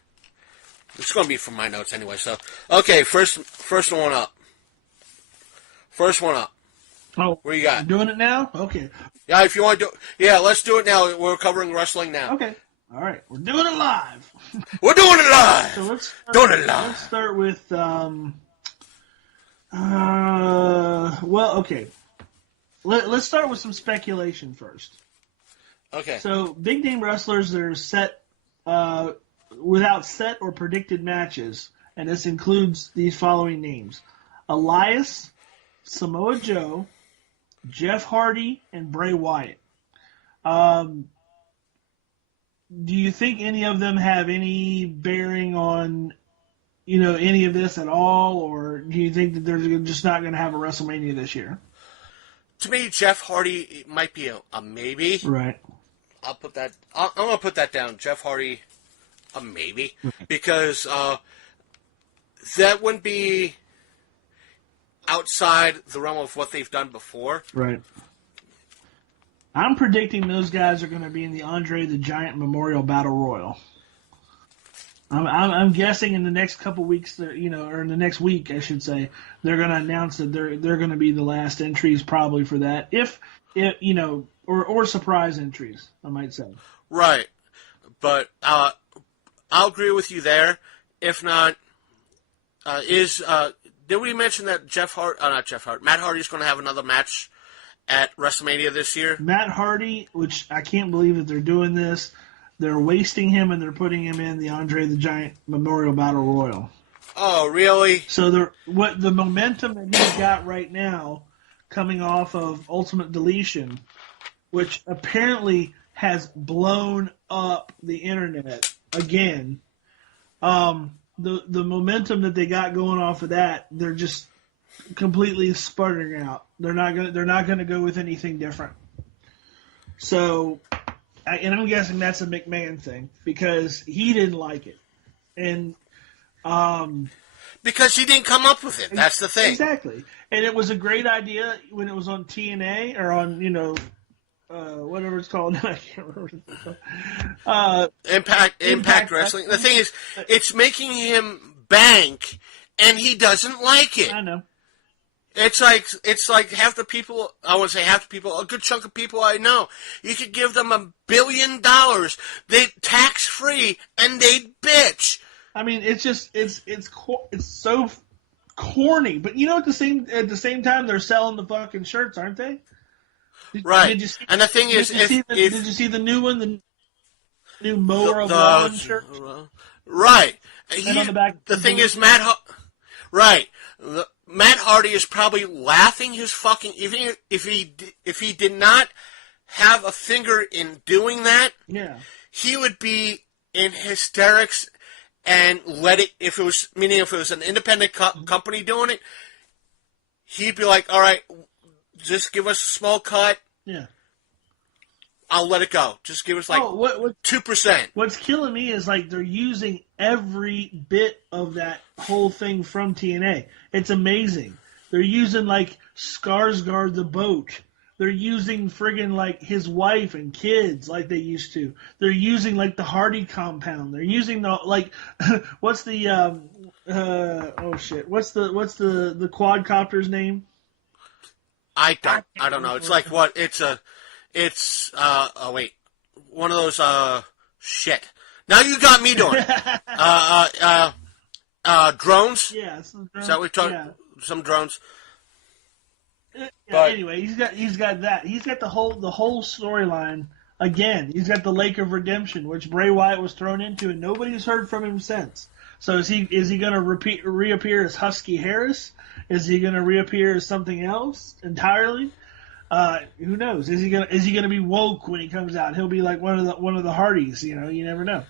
It's going to be from my notes anyway. So, okay, first one up. Oh, what you got? Doing it now? Okay. Yeah, if you want to let's do it now. We're covering wrestling now. Okay. All right, we're doing it live. We're doing it live. So let's start with okay. Let's start with some speculation first. Okay. So big name wrestlers that are set without set or predicted matches, and this includes these following names: Elias, Samoa Joe, Jeff Hardy, and Bray Wyatt. Do you think any of them have any bearing on, any of this at all, or do you think that they're just not going to have a WrestleMania this year? To me, Jeff Hardy might be a maybe. Right. I'm going to put that down. Jeff Hardy, a maybe, because that wouldn't be outside the realm of what they've done before. Right. I'm predicting those guys are going to be in the Andre the Giant Memorial Battle Royal. I'm guessing in the next couple weeks, or in the next week, I should say, they're going to announce that they're going to be the last entries probably for that. Or surprise entries, I might say. Right, but I'll agree with you there. If not, did we mention that Matt Hardy's going to have another match at WrestleMania this year? Matt Hardy, which I can't believe that they're doing this. They're wasting him and they're putting him in the Andre the Giant Memorial Battle Royal. Oh, really? So the momentum that he's got right now, coming off of Ultimate Deletion, which apparently has blown up the internet again. The momentum that they got going off of that, they're just completely sputtering out. They're not gonna go with anything different. So, and I'm guessing that's a McMahon thing because he didn't like it, and because he didn't come up with it. That's the thing. Exactly, and it was a great idea when it was on TNA or on whatever it's called. I can't remember. Impact Wrestling. The thing is, it's making him bank, and he doesn't like it. I know. It's like half the people, I wouldn't say half the people, a good chunk of people I know, you could give them $1 billion, they tax free, and they'd bitch. I mean, it's so corny, but at the same time they're selling the fucking shirts, aren't they? Right. And the thing is, did you see the new one, the new Mower of Lawn shirt? Right. And on the back, the thing is, Matt Hardy is probably laughing his fucking, even if he did not have a finger in doing that, yeah, he would be in hysterics and let it, if it was an independent company doing it, he'd be like, all right, just give us a small cut. Yeah. I'll let it go. Just give us 2%. What's killing me is like they're using every bit of that whole thing from TNA. It's amazing. They're using like Skarsgård the boat. They're using friggin' like his wife and kids like they used to. They're using like the Hardy compound. They're using the like what's the what's the quadcopter's name? I don't know. It's like what? One of those shit. Now you got me doing drones. Yeah, some drones. So we talked some drones. Anyway, he's got that. He's got the whole storyline again. He's got the Lake of Redemption, which Bray Wyatt was thrown into, and nobody's heard from him since. So is he going to reappear as Husky Harris? Is he going to reappear as something else entirely? Who knows? Is he gonna be woke when he comes out? He'll be like one of the Hardys. You know, you never know.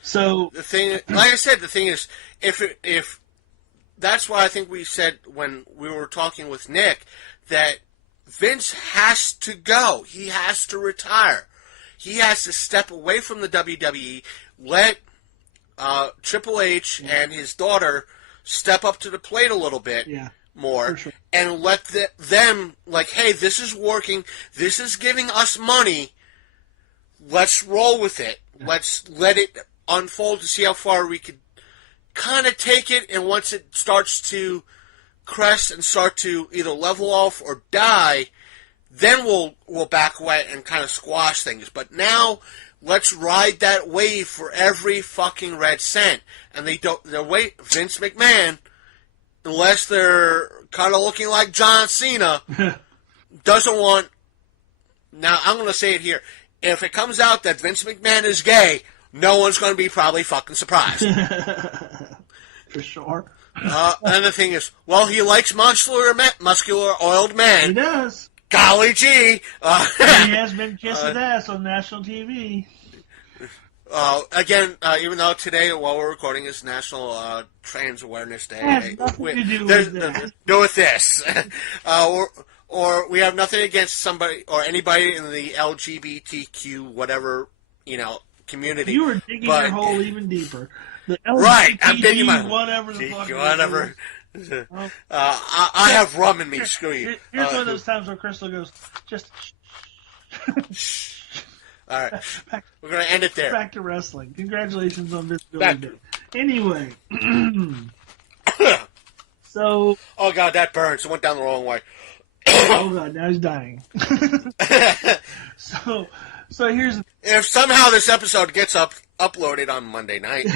So the thing, like I said, the thing is, if that's why I think we said when we were talking with Nick that Vince has to go. He has to retire. He has to step away from the WWE. Let Triple H and his daughter step up to the plate a little bit. Yeah. More sure. And let them like, hey, this is working. This is giving us money. Let's roll with it. Yeah. Let's let it unfold to see how far we could kind of take it. And once it starts to crest and start to either level off or die, then we'll back away and kind of squash things. But now let's ride that wave for every fucking red cent. And they're Vince McMahon, unless they're kind of looking like John Cena, doesn't want... Now, I'm going to say it here. If it comes out that Vince McMahon is gay, no one's going to be probably fucking surprised. For sure. And the thing is, well, he likes muscular oiled men. He does. Golly gee. He has been kissing ass on national TV. Again, even though today, while we're recording, is National Trans Awareness Day. Has nothing to do with that. Do with this. Or we have nothing against somebody or anybody in the LGBTQ whatever, community. You were digging your hole even deeper. The right, I'm digging my whatever the fuck. Whatever. I have rum in me. Screw you. Here's one of those times where Crystal goes, just. All right, we're going to end it there. Back to wrestling. Congratulations on Visibility Day. Anyway, so... Oh, God, that burns. It went down the wrong way. Oh, God, now he's dying. So here's... If somehow this episode gets uploaded on Monday night,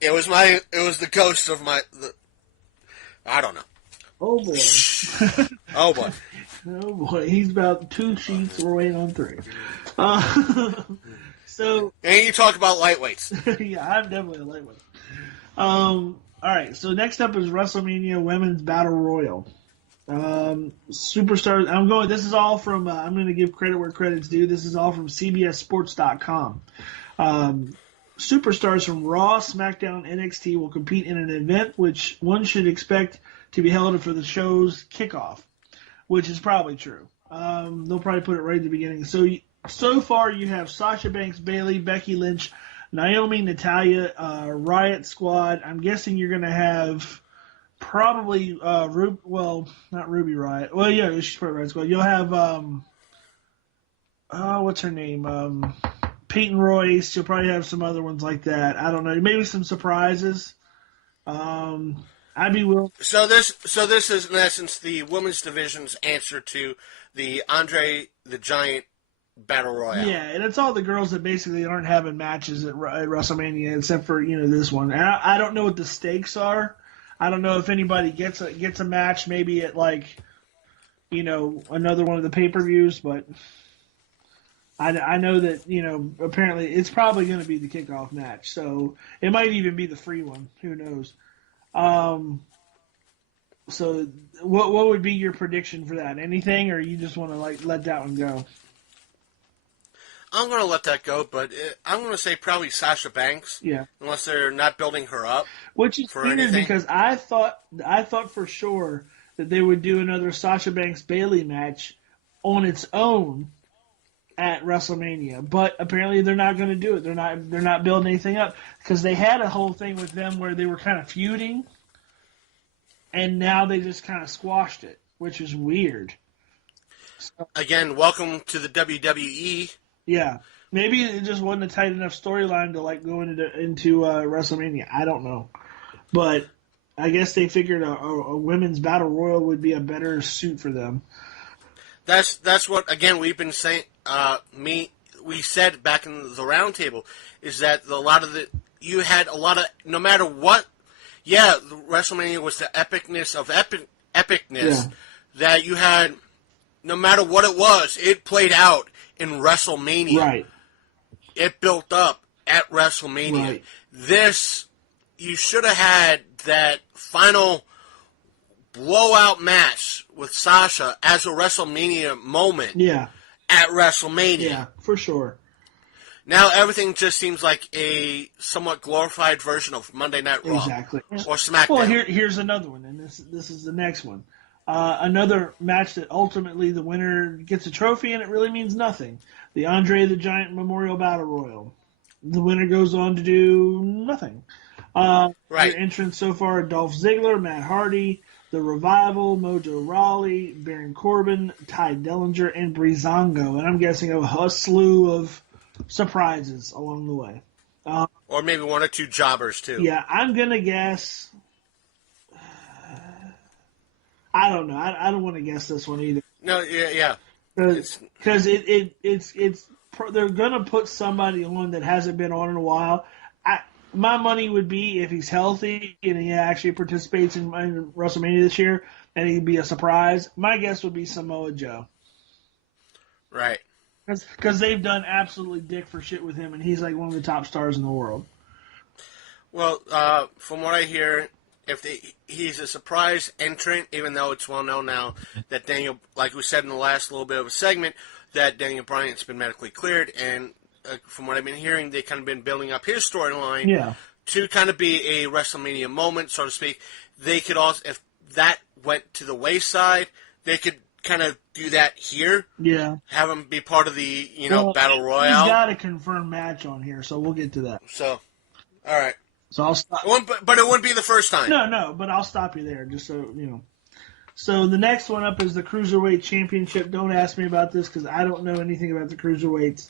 it was the ghost of I don't know. Oh, boy. Oh, boy. Oh boy, he's about 2 sheets. We're waiting on 3. And you talk about lightweights. Yeah, I'm definitely a lightweight. All right, so next up is WrestleMania Women's Battle Royal. Superstars. This is all from. I'm going to give credit where credit's due. This is all from CBSSports.com. Superstars from Raw, SmackDown, NXT will compete in an event which one should expect to be held for the show's kickoff. Which is probably true. They'll probably put it right at the beginning. So far you have Sasha Banks, Bayley, Becky Lynch, Naomi, Natalya, Riot Squad. I'm guessing you're going to have probably not Ruby Riot. Well, yeah, she's part of Riot Squad. You'll have what's her name? Peyton Royce. You'll probably have some other ones like that. I don't know. Maybe some surprises. I'd be willing. So this is in essence the women's division's answer to the Andre the Giant Battle Royale. Yeah, and it's all the girls that basically aren't having matches at WrestleMania, except for this one. And I don't know what the stakes are. I don't know if anybody gets a match, maybe at another one of the pay-per-views, but I know that apparently it's probably going to be the kickoff match, so it might even be the free one. Who knows? So what would be your prediction for that? Anything, or you just want to let that one go? I'm going to let that go, but I'm going to say probably Sasha Banks. Yeah. Unless they're not building her up. Which is for weird anything. because I thought for sure that they would do another Sasha Banks Bayley match on its own at WrestleMania, but apparently they're not going to do it. They're not building anything up because they had a whole thing with them where they were kind of feuding, and now they just kind of squashed it, which is weird. So, again, welcome to the WWE. Yeah, maybe it just wasn't a tight enough storyline to like go into WrestleMania. I don't know, but I guess they figured a women's battle royal would be a better suit for them. That's what again we've been saying. We said back in the roundtable is that you had a lot of no matter what. Yeah, WrestleMania was the epicness of epicness that you had. No matter what it was, it played out in WrestleMania. Right. It built up at WrestleMania. Right. This, you should have had that final blowout match with Sasha as a WrestleMania moment. Yeah. At WrestleMania. Yeah, for sure. Now everything just seems like a somewhat glorified version of Monday Night Raw. Exactly. Or SmackDown. Well, here's another one, and this is the next one. Another match that ultimately the winner gets a trophy and it really means nothing. The Andre the Giant Memorial Battle Royal. The winner goes on to do nothing. Right. Their entrants so far are Dolph Ziggler, Matt Hardy, The Revival, Mojo Rawley, Baron Corbin, Ty Dillinger, and Breezango. And I'm guessing a slew of surprises along the way. Or maybe one or two jobbers, too. Yeah, I'm going to guess... I don't know. I don't want to guess this one either. No, yeah. Because they're gonna put somebody on that hasn't been on in a while. My money would be if he's healthy and he actually participates in WrestleMania this year, and he'd be a surprise. My guess would be Samoa Joe. Right. Because they've done absolutely dick for shit with him, and he's like one of the top stars in the world. Well, from what I hear, he's a surprise entrant, even though it's well known now that Daniel, like we said in the last little bit of a segment, that Daniel Bryan's been medically cleared, and from what I've been hearing, they kind of been building up his storyline to kind of be a WrestleMania moment, so to speak. They could also, if that went to the wayside, they could kind of do that here. Yeah. Have him be part of the, Battle Royale. He's got a confirmed match on here, so we'll get to that. So, all right. So I'll stop. But it wouldn't be the first time. No, but I'll stop you there, just so you know. So the next one up is the Cruiserweight Championship. Don't ask me about this because I don't know anything about the Cruiserweights.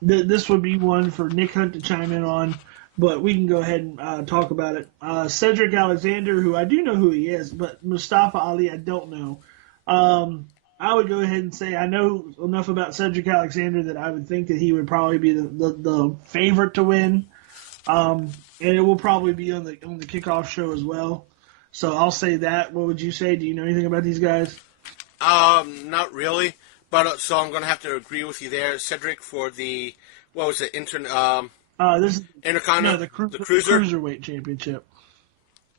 This would be one for Nick Hunt to chime in on, but we can go ahead and talk about it. Cedric Alexander, who I do know who he is, but Mustafa Ali I don't know. I would go ahead and say I know enough about Cedric Alexander that I would think that he would probably be the favorite to win. And it will probably be on the kickoff show as well. So I'll say that. What would you say? Do you know anything about these guys? Not really. But so I'm going to have to agree with you there, Cedric, for the this is Intercontinental, the Cruiserweight Championship.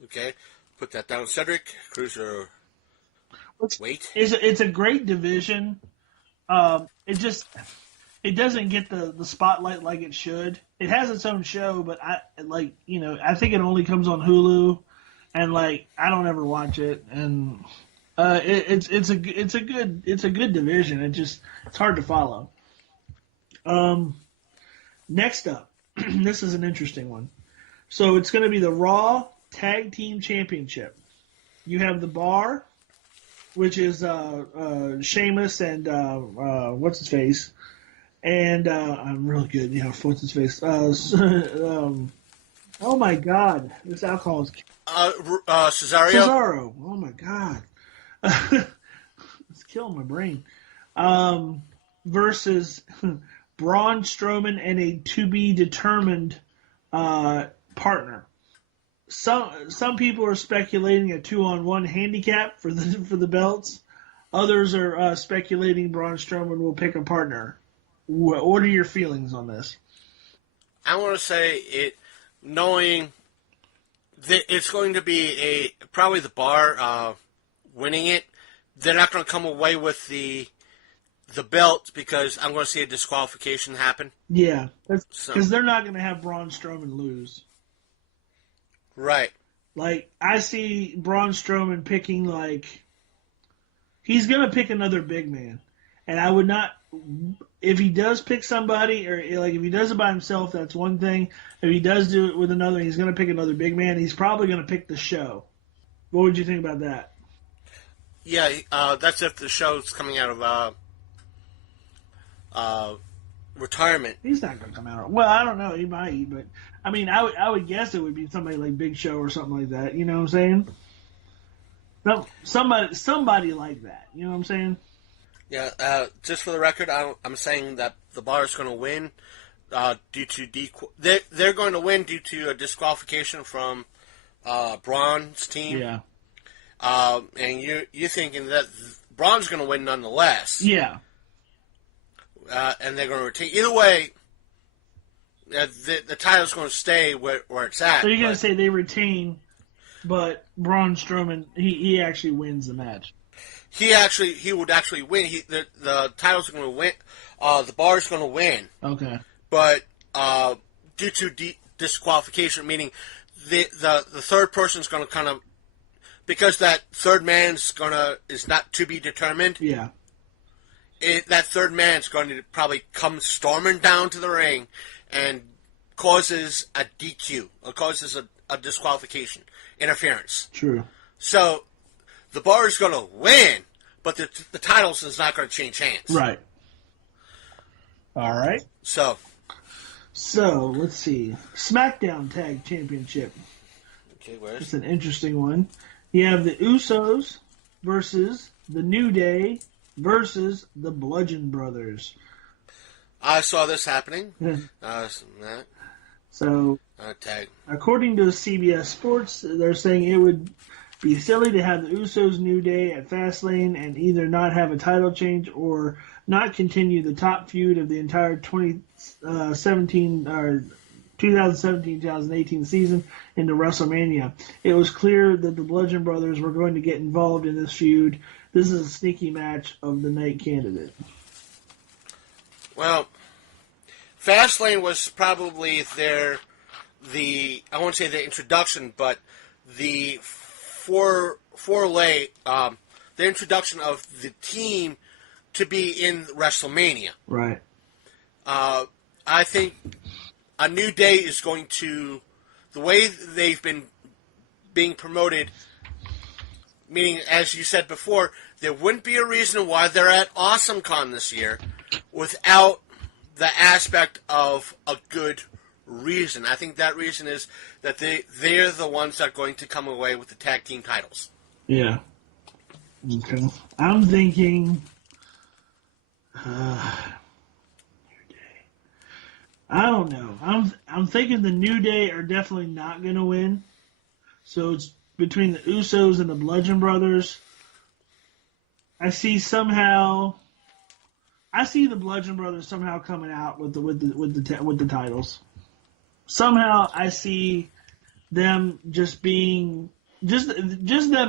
Okay, put that down, Cedric. Cruiserweight. It's a great division. It doesn't get the spotlight like it should. It has its own show, but I think it only comes on Hulu, and I don't ever watch it. And it's a good division. It's hard to follow. Next up, this is an interesting one. So it's going to be the Raw Tag Team Championship. You have the Bar, which is Sheamus and what's his face. And I'm really good. What's his face? Oh my God, this alcohol is. Cesaro. Oh my God, it's killing my brain. Versus Braun Strowman and a to be determined partner. Some people are speculating a 2-on-1 handicap for the belts. Others are speculating Braun Strowman will pick a partner. What are your feelings on this? I want to say it, knowing that it's going to be probably the Bar winning it. They're not going to come away with the the belt because I'm going to see a disqualification happen. Yeah, because they're not going to have Braun Strowman lose. Right. Like, I see Braun Strowman picking, like, he's going to pick another big man. And I would not, if he does pick somebody, or, like, if he does it by himself, that's one thing. If he does do it with another, he's going to pick another big man. He's probably going to pick the show. What would you think about that? Yeah, that's if the show's coming out of retirement. He's not going to come out. Well, I don't know. He might, but I mean, I would guess it would be somebody like Big Show or something like that. You know what I'm saying? No, somebody like that. You know what I'm saying? Yeah. Just for the record, I'm saying that the Bar is going to win due to they're going to win due to a disqualification from Braun's team. Yeah. And you're thinking that Braun's going to win nonetheless. Yeah. And they're going to retain. Either way, the title's going to stay where it's at. So you're going to say they retain, but Braun Strowman, he actually wins the match. He would actually win. The title's going to win. The Bar's going to win. Okay. But due to disqualification, meaning the third person's going to kind of, because that third man's is not to be determined. Yeah. That third man's going to probably come storming down to the ring and causes a DQ, or causes a disqualification, interference. True. So the Bar is going to win, but the titles is not going to change hands. Right. All right. So let's see. SmackDown Tag Championship. Okay, where's it's an interesting one. You have the Usos versus the New Day versus the Bludgeon Brothers. I saw this happening. So, tag. According to CBS Sports, they're saying it would be silly to have the Usos New Day at Fastlane and either not have a title change or not continue the top feud of the entire 2017-2018 season into WrestleMania. It was clear that the Bludgeon Brothers were going to get involved in this feud. This is a sneaky match of the night candidate. Well, Fastlane was probably I won't say the introduction, but the the introduction of the team to be in WrestleMania. Right. I think a New Day is going to, the way they've been being promoted, meaning, as you said before, there wouldn't be a reason why they're at AwesomeCon this year without the aspect of a good reason. I think that reason is that they're the ones that are going to come away with the tag team titles. Yeah. Okay. I'm thinking New Day. I don't know. I'm thinking the New Day are definitely not going to win. So it's between the Usos and the Bludgeon Brothers. I see the Bludgeon Brothers somehow coming out with the titles. Somehow I see them just them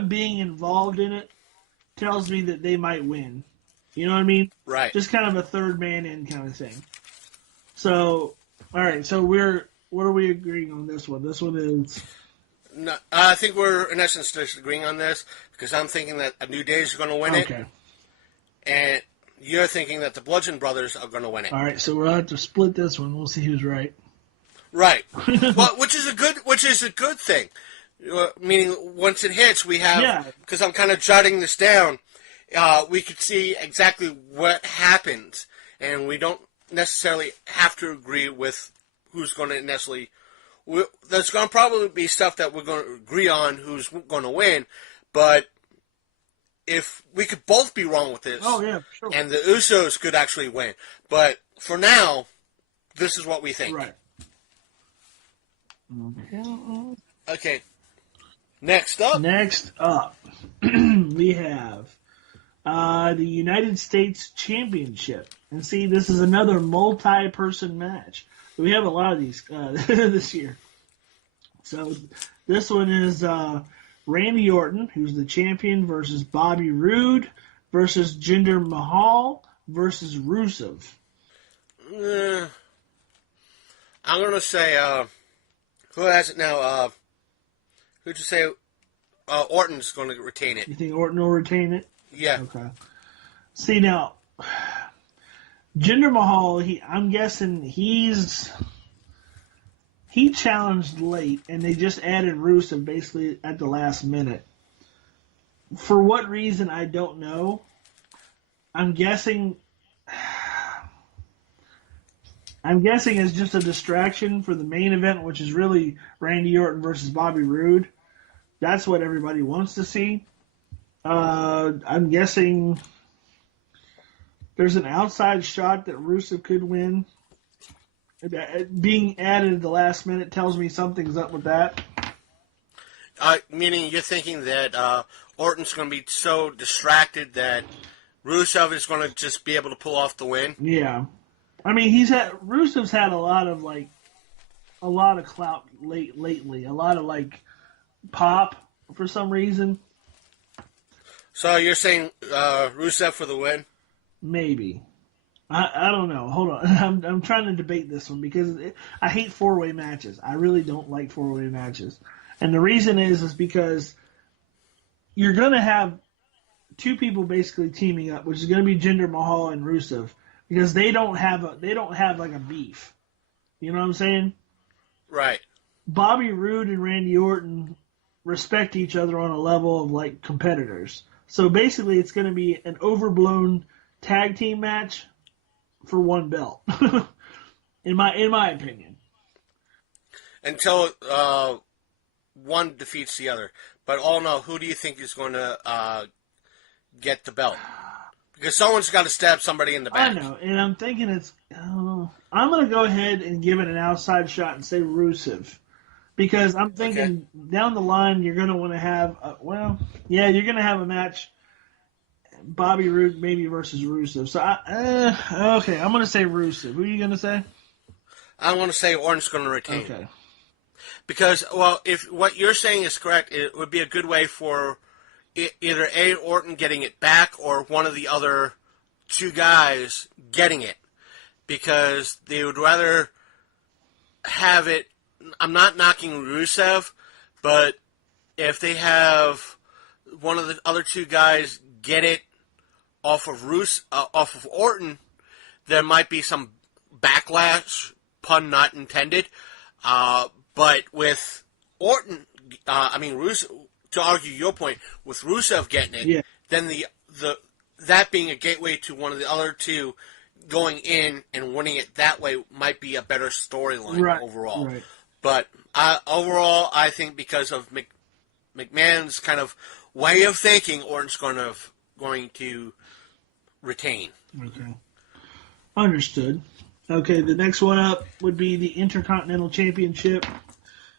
being involved in it tells me that they might win. You know what I mean? Right. Just kind of a third man in kind of thing. So, all right. So what are we agreeing on this one? This one is. No, I think we're in essence disagreeing on this because I'm thinking that a New Day is going to win it, and you're thinking that the Bludgeon Brothers are going to win it. All right, so we'll have to split this one. We'll see who's right. Right. Well, which is a good thing. Meaning, once it hits, we have, because I'm kind of jotting this down. We could see exactly what happens, and we don't necessarily have to agree with who's going to necessarily. There's going to probably be stuff that we're going to agree on who's going to win, but if we could both be wrong with this, sure. And the Usos could actually win. But for now, this is what we think. Right. Okay. Next up, we have the United States Championship. And see, this is another multi-person match. We have a lot of these this year. So this one is Randy Orton, who's the champion, versus Bobby Roode versus Jinder Mahal versus Rusev. I'm going to say, who has it now? Who'd you say? Orton's going to retain it. You think Orton will retain it? Yeah. Okay. See, now, Jinder Mahal, I'm guessing he challenged late, and they just added Rusev basically at the last minute. For what reason, I don't know. I'm guessing it's just a distraction for the main event, which is really Randy Orton versus Bobby Roode. That's what everybody wants to see. I'm guessing there's an outside shot that Rusev could win. Being added at the last minute tells me something's up with that. Meaning you're thinking that Orton's going to be so distracted that Rusev is going to just be able to pull off the win? Yeah. I mean, Rusev's had a lot of clout lately. A lot of, pop for some reason. So you're saying Rusev for the win? Maybe. I don't know. Hold on. I'm trying to debate this one because I hate four-way matches. I really don't like four-way matches. And the reason is because you're going to have two people basically teaming up, which is going to be Jinder Mahal and Rusev, because they don't have a beef. You know what I'm saying? Right. Bobby Roode and Randy Orton respect each other on a level of competitors. So basically it's going to be an overblown tag team match for one belt. in my opinion. Until one defeats the other. But all in all, who do you think is going to get the belt? Because someone's got to stab somebody in the back. I know, and I'm thinking I'm going to go ahead and give it an outside shot and say Rusev. Because I'm thinking down the line you're going to want to have, you're going to have a match, Bobby Roode maybe versus Rusev. So, I'm going to say Rusev. Who are you going to say? I want to say Orton's going to retain. Okay. Because, if what you're saying is correct, it would be a good way for either A, Orton getting it back, or one of the other two guys getting it. Because they would rather have it. I'm not knocking Rusev, but if they have one of the other two guys get it off of Orton, there might be some backlash, pun not intended. But with Orton, Rusev, to argue your point, with Rusev getting it, then that being a gateway to one of the other two going in and winning it that way might be a better storyline overall. Right. But overall, I think because of McMahon's kind of way of thinking, Orton's going to retain. Okay. Understood. Okay, the next one up would be the Intercontinental Championship,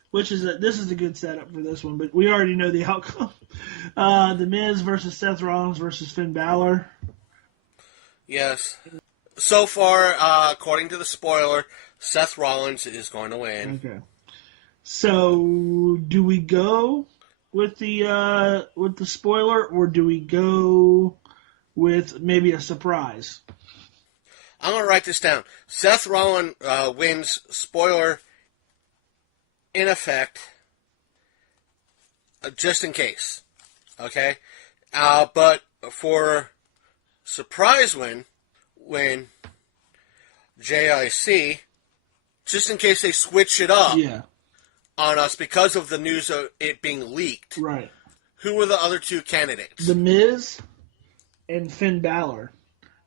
which this is a good setup for this one, but we already know the outcome. The Miz versus Seth Rollins versus Finn Balor. Yes. So far, according to the spoiler, Seth Rollins is going to win. Okay. So, do we go with the spoiler, or do we go with maybe a surprise? I'm going to write this down. Seth Rollins wins, spoiler, in effect, just in case. Okay? But for surprise win JIC, just in case they switch it up on us because of the news of it being leaked. Right. Who were the other two candidates? The Miz and Finn Balor.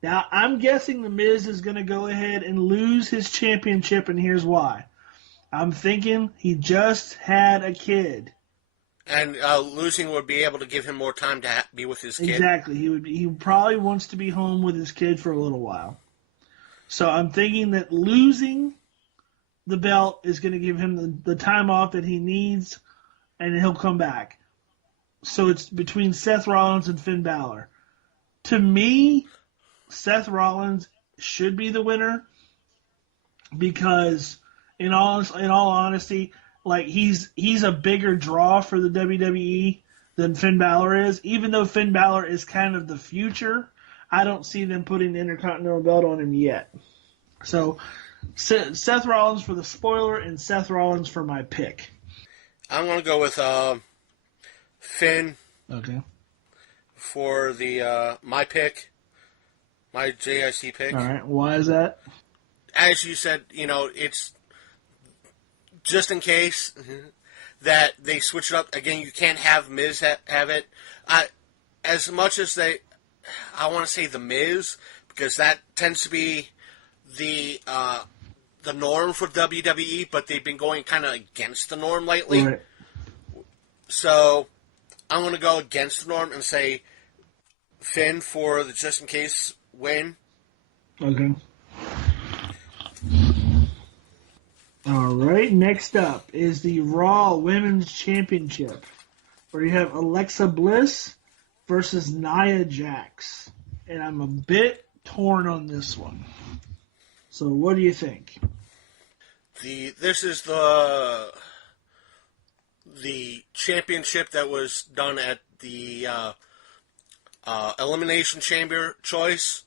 Now, I'm guessing The Miz is going to go ahead and lose his championship, and here's why. I'm thinking he just had a kid. And losing would be able to give him more time to be with his kid. Exactly. He probably wants to be home with his kid for a little while. So I'm thinking that losing the belt is going to give him the time off that he needs, and he'll come back. So it's between Seth Rollins and Finn Balor. To me, Seth Rollins should be the winner because, in all honesty, he's a bigger draw for the WWE than Finn Balor is. Even though Finn Balor is kind of the future, I don't see them putting the Intercontinental belt on him yet. So, Seth Rollins for the spoiler and Seth Rollins for my pick. I'm going to go with Finn. Okay. For the my pick, my JIC pick. All right. Why is that? As you said, it's just in case that they switch it up again. You can't have Miz have it. As much as I want to say the Miz, because that tends to be the norm for WWE, but they've been going kind of against the norm lately. Right. So I'm going to go against the norm and say Finn for the just in case win. Okay. All right. Next up is the Raw Women's Championship, where you have Alexa Bliss versus Nia Jax, and I'm a bit torn on this one. So, what do you think? This is the championship that was done at the Elimination Chamber choice.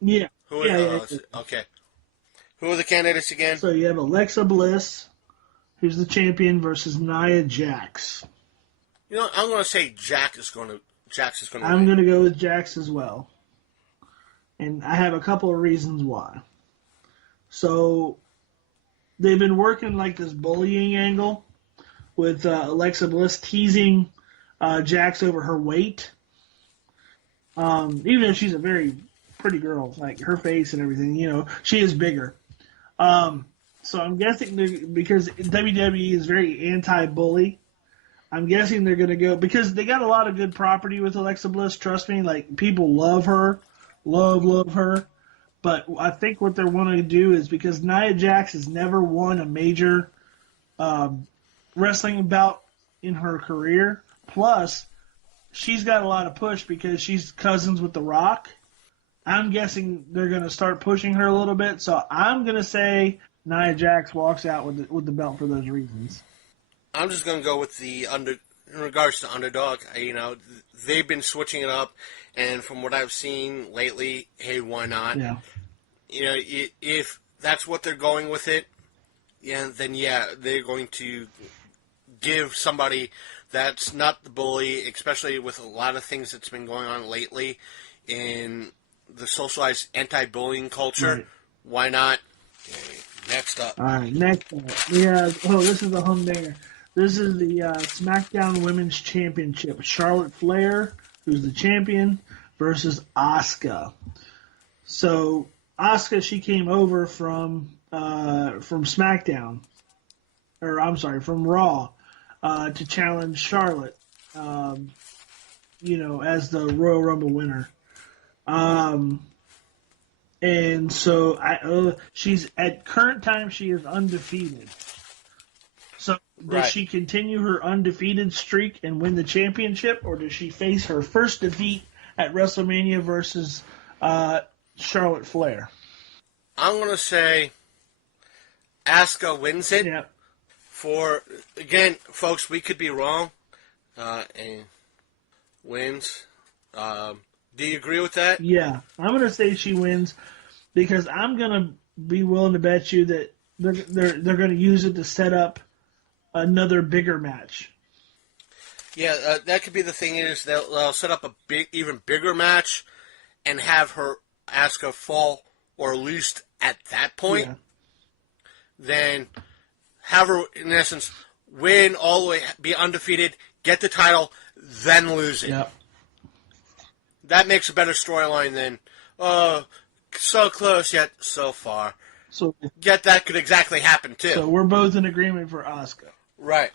Yeah. Yeah. Okay. Who are the candidates again? So you have Alexa Bliss, who's the champion, versus Nia Jax. I'm going to say Jax is going to I'm going to go with Jax as well. And I have a couple of reasons why. So they've been working like this bullying angle with Alexa Bliss teasing Jax over her weight. Even though she's a very pretty girl, like her face and everything, she is bigger. So I'm guessing because WWE is very anti-bully, I'm guessing they're going to go, because they got a lot of good property with Alexa Bliss, trust me, like people love her, love her. But I think what they're wanting to do is, because Nia Jax has never won a major wrestling bout in her career, plus she's got a lot of push because she's cousins with The Rock. I'm guessing they're going to start pushing her a little bit, so I'm going to say Nia Jax walks out with the belt for those reasons. I'm just going to go with in regards to underdog. They've been switching it up, and from what I've seen lately, hey, why not? Yeah. If that's what they're going with it, they're going to give somebody that's not the bully, especially with a lot of things that's been going on lately in the socialized anti-bullying culture. Right. Why not? Okay, next up. All right, next up. This is a humdinger. This is the SmackDown Women's Championship. Charlotte Flair, who's the champion, versus Asuka. So Asuka, she came over from SmackDown, from Raw, to challenge Charlotte, as the Royal Rumble winner. And so she's at current time she is undefeated. So does she continue her undefeated streak and win the championship, or does she face her first defeat at WrestleMania versus Charlotte Flair? I'm going to say Asuka wins it. Yeah. Again, folks, we could be wrong. And wins. Do you agree with that? Yeah. I'm going to say she wins because I'm going to be willing to bet you that they're going to use it to set up another bigger match. Yeah, that could be the thing is they'll set up a even bigger match and have her Asuka fall or lose at that point. Yeah. Then have her, in essence, win all the way, be undefeated, get the title, then lose it. Yep. That makes a better storyline than, so close yet so far. So yet that could exactly happen too. So we're both in agreement for Asuka. Right.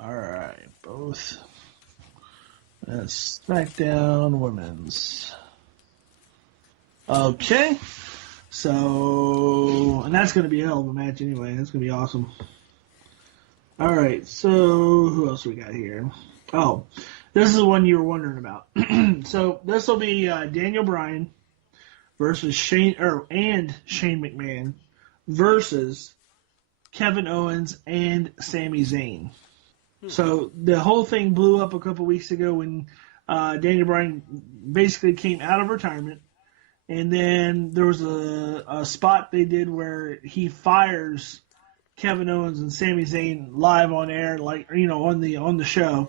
All right, both. That's SmackDown Women's. Okay. So, and that's going to be a hell of a match anyway. That's going to be awesome. All right, so who else we got here? Oh, this is the one you were wondering about. So this will be Daniel Bryan versus Shane McMahon versus Kevin Owens and Sami Zayn. So the whole thing blew up a couple weeks ago when Daniel Bryan basically came out of retirement, and then there was a spot they did where he fires Kevin Owens and Sami Zayn live on air, like on the show.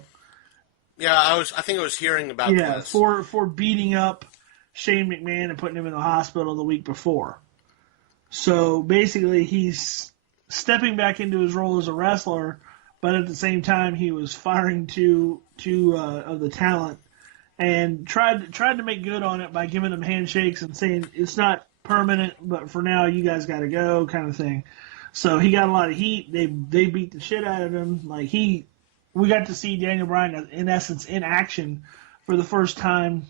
Yeah, I think I was hearing about this. For beating up Shane McMahon and putting him in the hospital the week before. So basically, he's stepping back into his role as a wrestler, but at the same time, he was firing two of the talent and tried to make good on it by giving them handshakes and saying it's not permanent, but for now, you guys got to go, kind of thing. So he got a lot of heat. They beat the shit out of him. We got to see Daniel Bryan in essence in action for the first time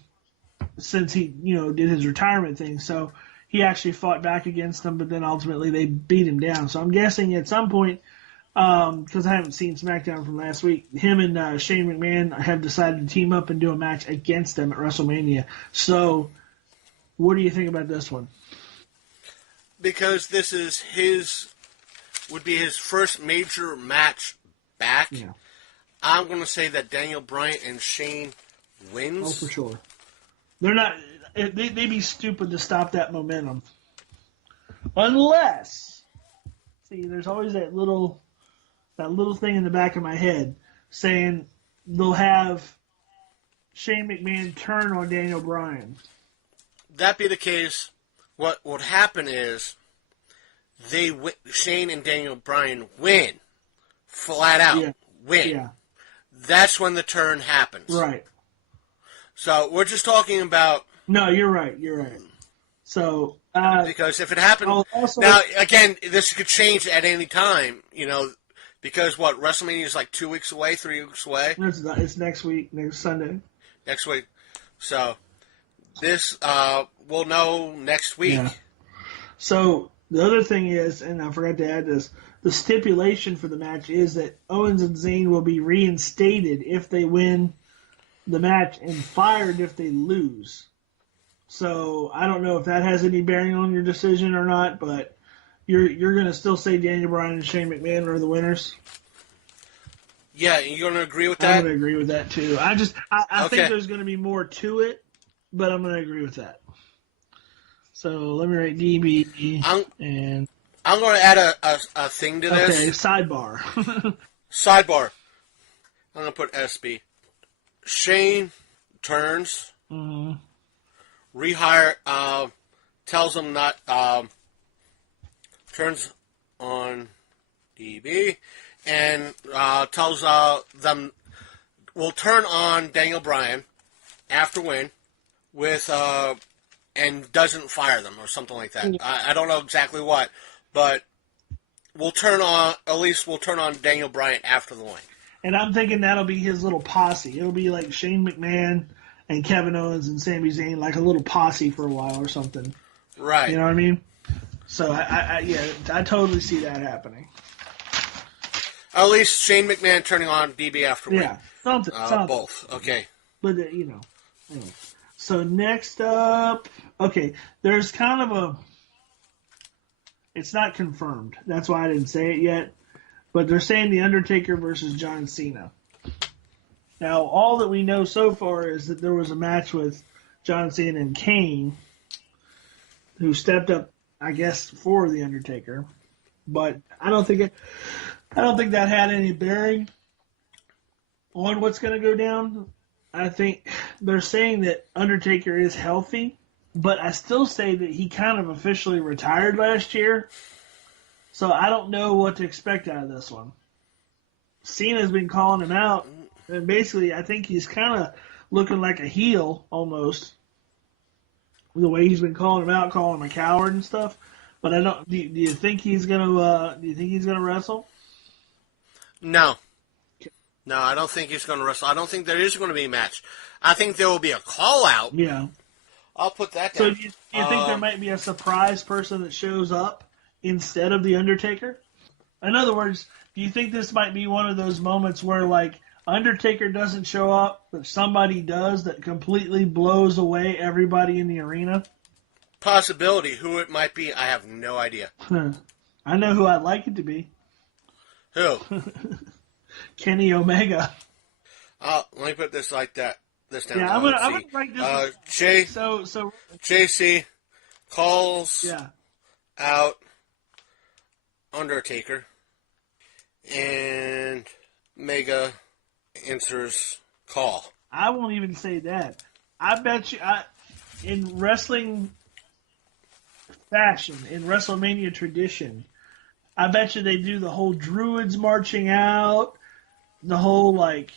since he did his retirement thing. So he actually fought back against them, but then ultimately they beat him down. So I'm guessing at some point, because I haven't seen SmackDown from last week, him and Shane McMahon have decided to team up and do a match against them at WrestleMania. So what do you think about this one? Because this is would be his first major match back. Yeah. I'm going to say that Daniel Bryan and Shane wins. Oh, for sure. They're not. They'd be stupid to stop that momentum. Unless, see, there's always that little thing in the back of my head saying they'll have Shane McMahon turn on Daniel Bryan. That be the case, what would happen is Shane and Daniel Bryan win. Flat out. Win. Yeah. That's when the turn happens. Right. So we're just talking about... No, you're right. So... because if it happened... Now, again, this could change at any time, because WrestleMania is like 2 weeks away, 3 weeks away? It's next week, next Sunday. Next week. So, this, we'll know next week. Yeah. So, the other thing is, and I forgot to add this, the stipulation for the match is that Owens and Zayn will be reinstated if they win the match and fired if they lose. So I don't know if that has any bearing on your decision or not, but you're going to still say Daniel Bryan and Shane McMahon are the winners? Yeah, you're going to agree with that? I'm going to agree with that too. I Okay. think there's going to be more to it, but I'm going to agree with that. So let me write DB and... I'm going to add a thing to this. Okay, sidebar. Sidebar. I'm going to put SB. Shane turns, rehire, tells him not, turns on DB, and tells them, will turn on Daniel Bryan after win with, and doesn't fire them or something like that. I don't know exactly what. But we'll turn on Daniel Bryan after the win. And I'm thinking that'll be his little posse. It'll be like Shane McMahon and Kevin Owens and Sami Zayn, like a little posse for a while or something. Right. You know what I mean? So I totally see that happening. At least Shane McMahon turning on DB after win. Yeah, something. Both. Okay. But anyway. So next up, okay, there's kind of a. It's not confirmed. That's why I didn't say it yet. But they're saying The Undertaker versus John Cena. Now, all that we know so far is that there was a match with John Cena and Kane, who stepped up, I guess, for The Undertaker. But I don't think that had any bearing on what's going to go down. I think they're saying that Undertaker is healthy. But I still say that he kind of officially retired last year. So I don't know what to expect out of this one. Cena's been calling him out. And basically, I think he's kind of looking like a heel almost. The way he's been calling him out, calling him a coward and stuff. But I don't. Do you think he's gonna? Do you think he's gonna wrestle? No. No, I don't think he's gonna wrestle. I don't think there is going to be a match. I think there will be a call out. Yeah. I'll put that So down. do you think there might be a surprise person that shows up instead of The Undertaker? In other words, do you think this might be one of those moments where, like, Undertaker doesn't show up, but somebody does that completely blows away everybody in the arena? Possibility. Who it might be, I have no idea. I know who I'd like it to be. Who? Kenny Omega. Let me put this like that. this down. Yeah, I'm gonna write this. JC calls yeah. out Undertaker, and Mega answers call. I won't even say that. I bet you, in wrestling fashion, in Wrestlemania tradition, I bet you they do the whole druids marching out, the whole like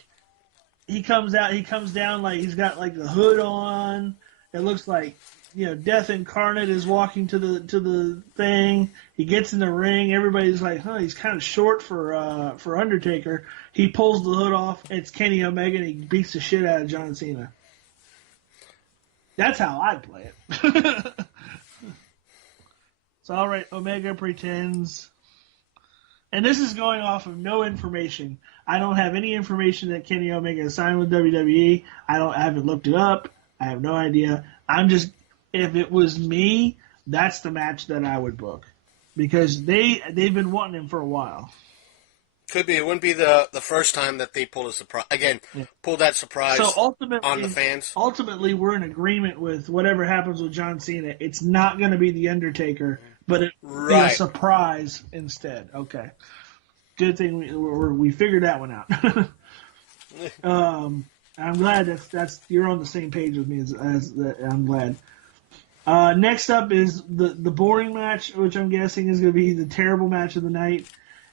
he comes down like he's got like the hood on. It looks like Death Incarnate is walking to the thing. He gets in the ring. Everybody's like, "Huh, he's kind of short for Undertaker." He pulls the hood off. It's Kenny Omega, and he beats the shit out of John Cena. That's how I'd play it. So, all right, Omega pretends, and this is going off of no information. I don't have any information that Kenny Omega is signed with WWE. I haven't looked it up. I have no idea. If it was me, that's the match that I would book because they've been wanting him for a while. Could be. It wouldn't be the first time that they pulled a surprise. Again, pull that surprise on the fans. Ultimately, we're in agreement with whatever happens with John Cena. It's not going to be The Undertaker, but it'll be a surprise instead. Okay. Good thing we figured that one out. I'm glad that's you're on the same page with me as I'm glad. Next up is the boring match, which I'm guessing is going to be the terrible match of the night.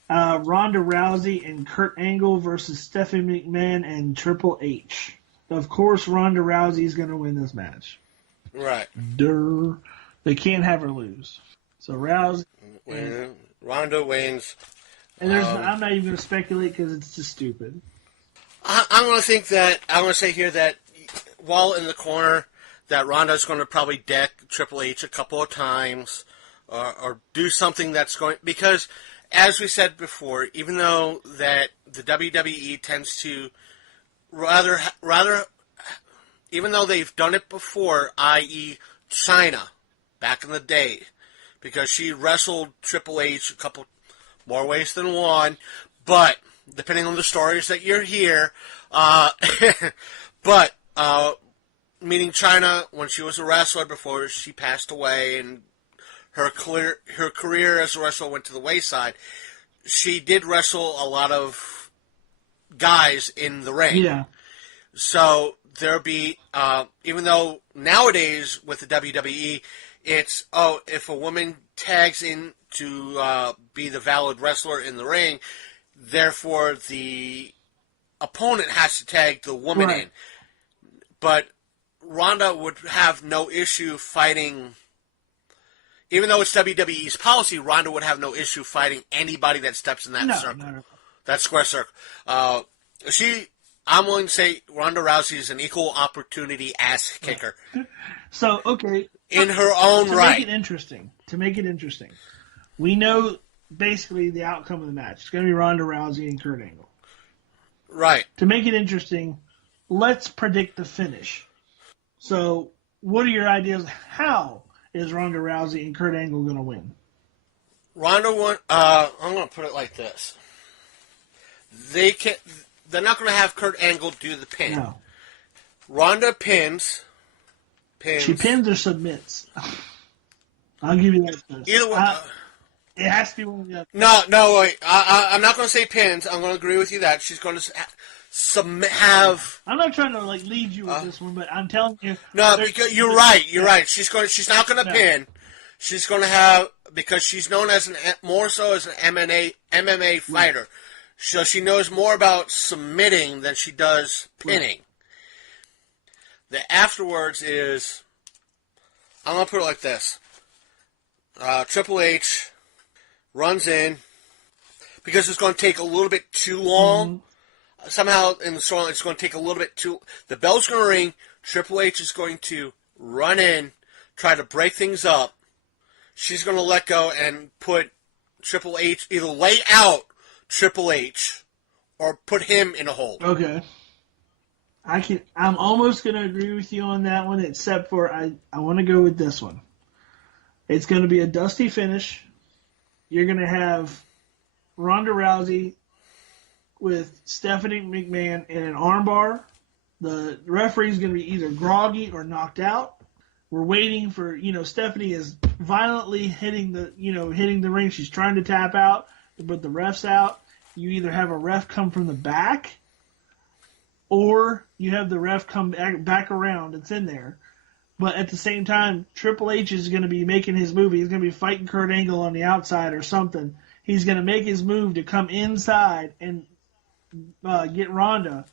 Ronda Rousey and Kurt Angle versus Stephanie McMahon and Triple H. Of course, Ronda Rousey is going to win this match. Right. Durr. They can't have her lose. So Rousey. Ronda wins. And I'm not even going to speculate because it's just stupid. I'm going to say here that while in the corner, that Ronda's going to probably deck Triple H a couple of times or do something that's going, because as we said before, even though that the WWE tends to rather, even though they've done it before, i.e. China, back in the day, because she wrestled Triple H a couple more ways than one, but depending on the stories that you hear, but meaning China, when she was a wrestler before she passed away and her career as a wrestler went to the wayside, she did wrestle a lot of guys in the ring. Yeah. So there'll be, even though nowadays with the WWE, it's, if a woman tags in to be the valid wrestler in the ring, therefore the opponent has to tag the woman in. But Ronda would have no issue fighting, even though it's WWE's policy, Ronda would have no issue fighting anybody that steps in that circle. No. That square circle. I'm willing to say Ronda Rousey is an equal opportunity ass kicker. So, okay. In her own right. To make it interesting, we know basically the outcome of the match. It's going to be Ronda Rousey and Kurt Angle. Right. To make it interesting, let's predict the finish. So, what are your ideas? How is Ronda Rousey and Kurt Angle going to win? Ronda won. I'm going to put it like this: they're not going to have Kurt Angle do the pin. No. Ronda pins. She pins or submits. I'll give you that. Either way. It has to be one of the other. No, wait. I'm not going to say pins. I'm going to agree with you that she's going to have. I'm not trying to lead you with this one, but I'm telling you. No, because you're right. You're right. She's not going to pin. She's going to have, because she's known as more so as an MMA fighter. So she knows more about submitting than she does pinning. Right. The afterwards is, I'm going to put it like this. Triple H runs in, because it's going to take a little bit too long. Mm-hmm. Somehow in the story, it's going to take a little bit too. The bell's going to ring. Triple H is going to run in, try to break things up. She's going to let go and put Triple H, either lay out Triple H or put him in a hold. Okay. I'm almost going to agree with you on that one, except for I want to go with this one. It's going to be a dusty finish. You're going to have Ronda Rousey with Stephanie McMahon in an armbar, The referee's going to be either groggy or knocked out. We're waiting for, Stephanie is violently hitting the ring. She's trying to tap out, but the ref's out. You either have a ref come from the back, or you have the ref come back around. It's in there. But at the same time, Triple H is going to be making his move. He's going to be fighting Kurt Angle on the outside or something. He's going to make his move to come inside and get Ronda.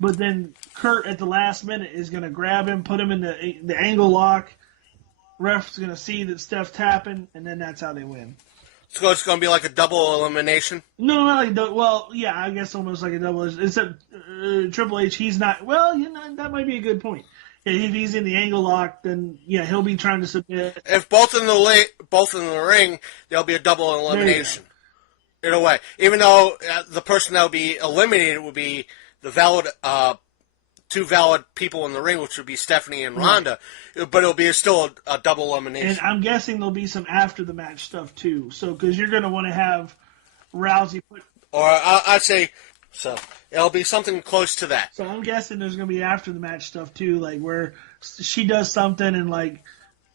But then Kurt, at the last minute, is going to grab him, put him in the angle lock. Ref's going to see that Steph's tapping, and then that's how they win. So it's going to be like a double elimination? No, not like well, yeah, I guess almost like a double. Except Triple H, he's not. Well, that might be a good point. If he's in the angle lock, then he'll be trying to submit. If both in the ring, there'll be a double elimination. In a way, even though the person that will be eliminated would be the valid, two valid people in the ring, which would be Stephanie and Ronda, but it'll be still a double elimination. And I'm guessing there'll be some after the match stuff too. So because you're going to want to have Rousey put, or I'd say so. It'll be something close to that. So I'm guessing there's going to be after the match stuff too, like where she does something and like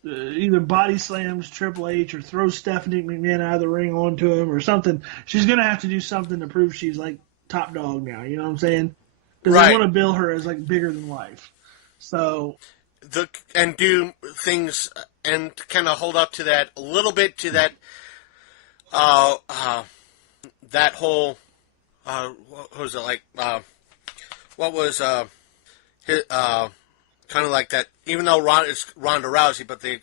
either body slams Triple H or throws Stephanie McMahon out of the ring onto him or something. She's going to have to do something to prove she's like top dog now. You know what I'm saying? Because they want to bill her as like bigger than life. So and do things and kind of hold up to that a little bit to that that whole what was it like? What was his, kind of like that? Even though it's Ronda Rousey, but the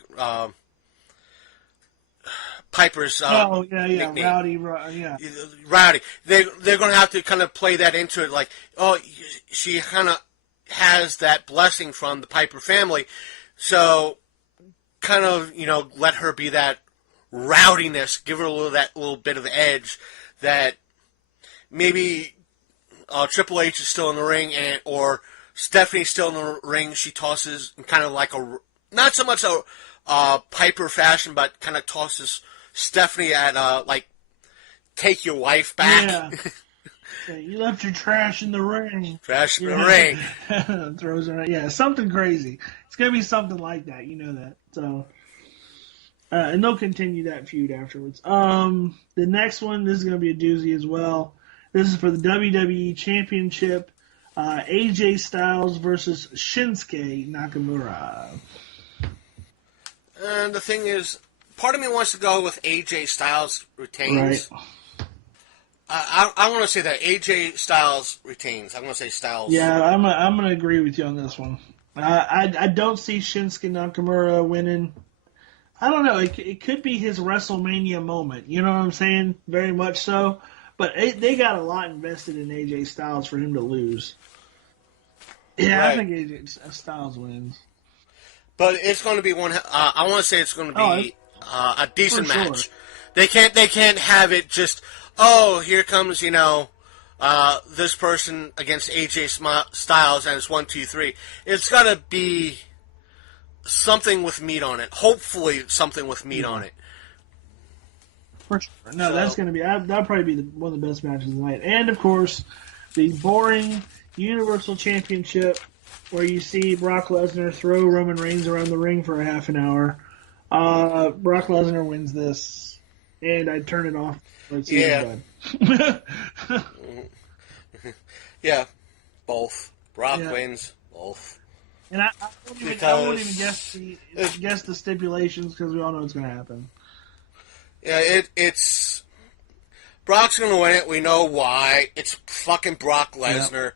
Piper's nickname. Rowdy. They're going to have to kind of play that into it, like, oh, she kind of has that blessing from the Piper family, so kind of let her be that rowdiness, give her that little bit of edge that maybe Triple H is still in the ring or Stephanie's still in the ring. She tosses kind of like not so much a Piper fashion, but kind of tosses Stephanie at like, take your wife back. Yeah, you left your trash in the ring. Trash in the ring. Throws her. Yeah, something crazy. It's gonna be something like that. You know that. So, and they'll continue that feud afterwards. The next one, this is gonna be a doozy as well. This is for the WWE Championship. AJ Styles versus Shinsuke Nakamura. And the thing is, part of me wants to go with AJ Styles retains. Right. I want to say that AJ Styles retains. I'm going to say Styles. Yeah, I'm going to agree with you on this one. I don't see Shinsuke Nakamura winning. I don't know. It could be his WrestleMania moment. You know what I'm saying? Very much so. But they got a lot invested in AJ Styles for him to lose. Yeah, right. I think AJ Styles wins. But it's going to be one. I want to say it's going to be a decent match. Sure. They can't have it just. Oh, here comes this person against AJ Styles, and it's 1, 2, 3. It's got to be something with meat on it. Hopefully, something with meat on it. For sure. No, that's going to be that'll probably be one of the best matches of the night. And of course, the boring Universal Championship, where you see Brock Lesnar throw Roman Reigns around the ring for a half an hour. Brock Lesnar wins this, and I turn it off. Yeah, both. Brock wins both. And I won't even guess the stipulations because we all know it's going to happen. Yeah, it's Brock's going to win it. We know why. It's fucking Brock Lesnar.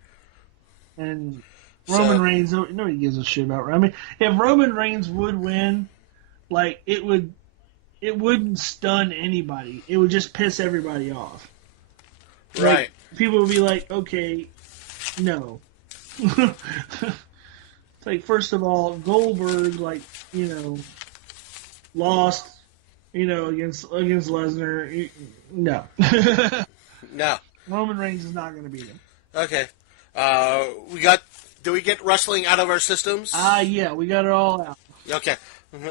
Yeah. And Roman Reigns, nobody gives a shit about. I mean, if Roman Reigns would win, like it wouldn't stun anybody. It would just piss everybody off. Right. People would be like, okay, no. It's like, first of all, Goldberg, lost, against Lesnar. No. No. Roman Reigns is not going to beat him. Okay. Do we get wrestling out of our systems? Yeah, we got it all out. Okay.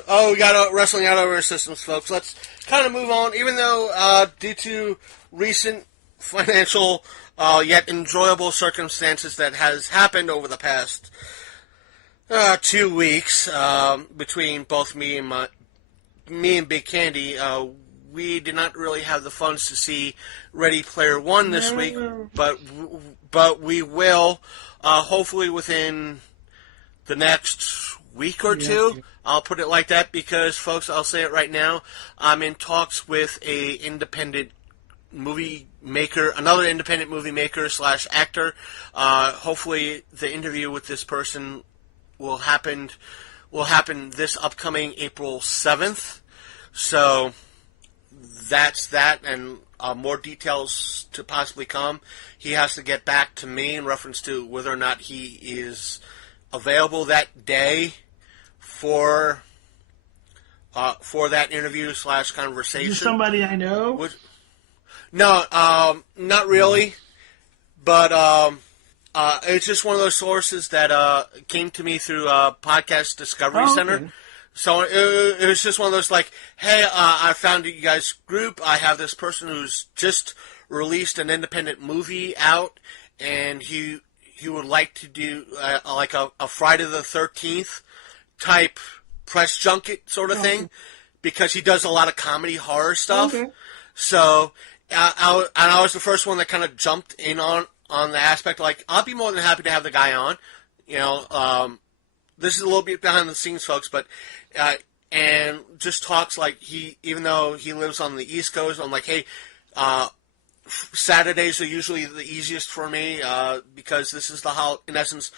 Oh, we got wrestling out of our systems, folks. Let's kind of move on. Even though, due to recent financial yet enjoyable circumstances that has happened over the past 2 weeks between both me and Big Candy. We did not really have the funds to see Ready Player One this week, but we will hopefully within the next week or two. Yeah. I'll put it like that because, folks, I'll say it right now. I'm in talks with a independent movie maker, another independent movie maker / actor. Hopefully, the interview with this person will happen this upcoming April 7th. So that's that, and more details to possibly come. He has to get back to me in reference to whether or not he is available that day for that interview / conversation. Is this somebody I know? No, not really. But it's just one of those sources that came to me through Podcast Discovery Center. So it was just one of those like, hey, I found you guys' group. I have this person who's just released an independent movie out, and he would like to do like a Friday the 13th type press junket sort of thing, because he does a lot of comedy horror stuff. So I was the first one that kind of jumped in on the aspect, like, I'll be more than happy to have the guy on. You know, this is a little bit behind the scenes, folks, but and just talks like even though he lives on the East Coast, I'm like, hey, Saturdays are usually the easiest for me because this is in essence,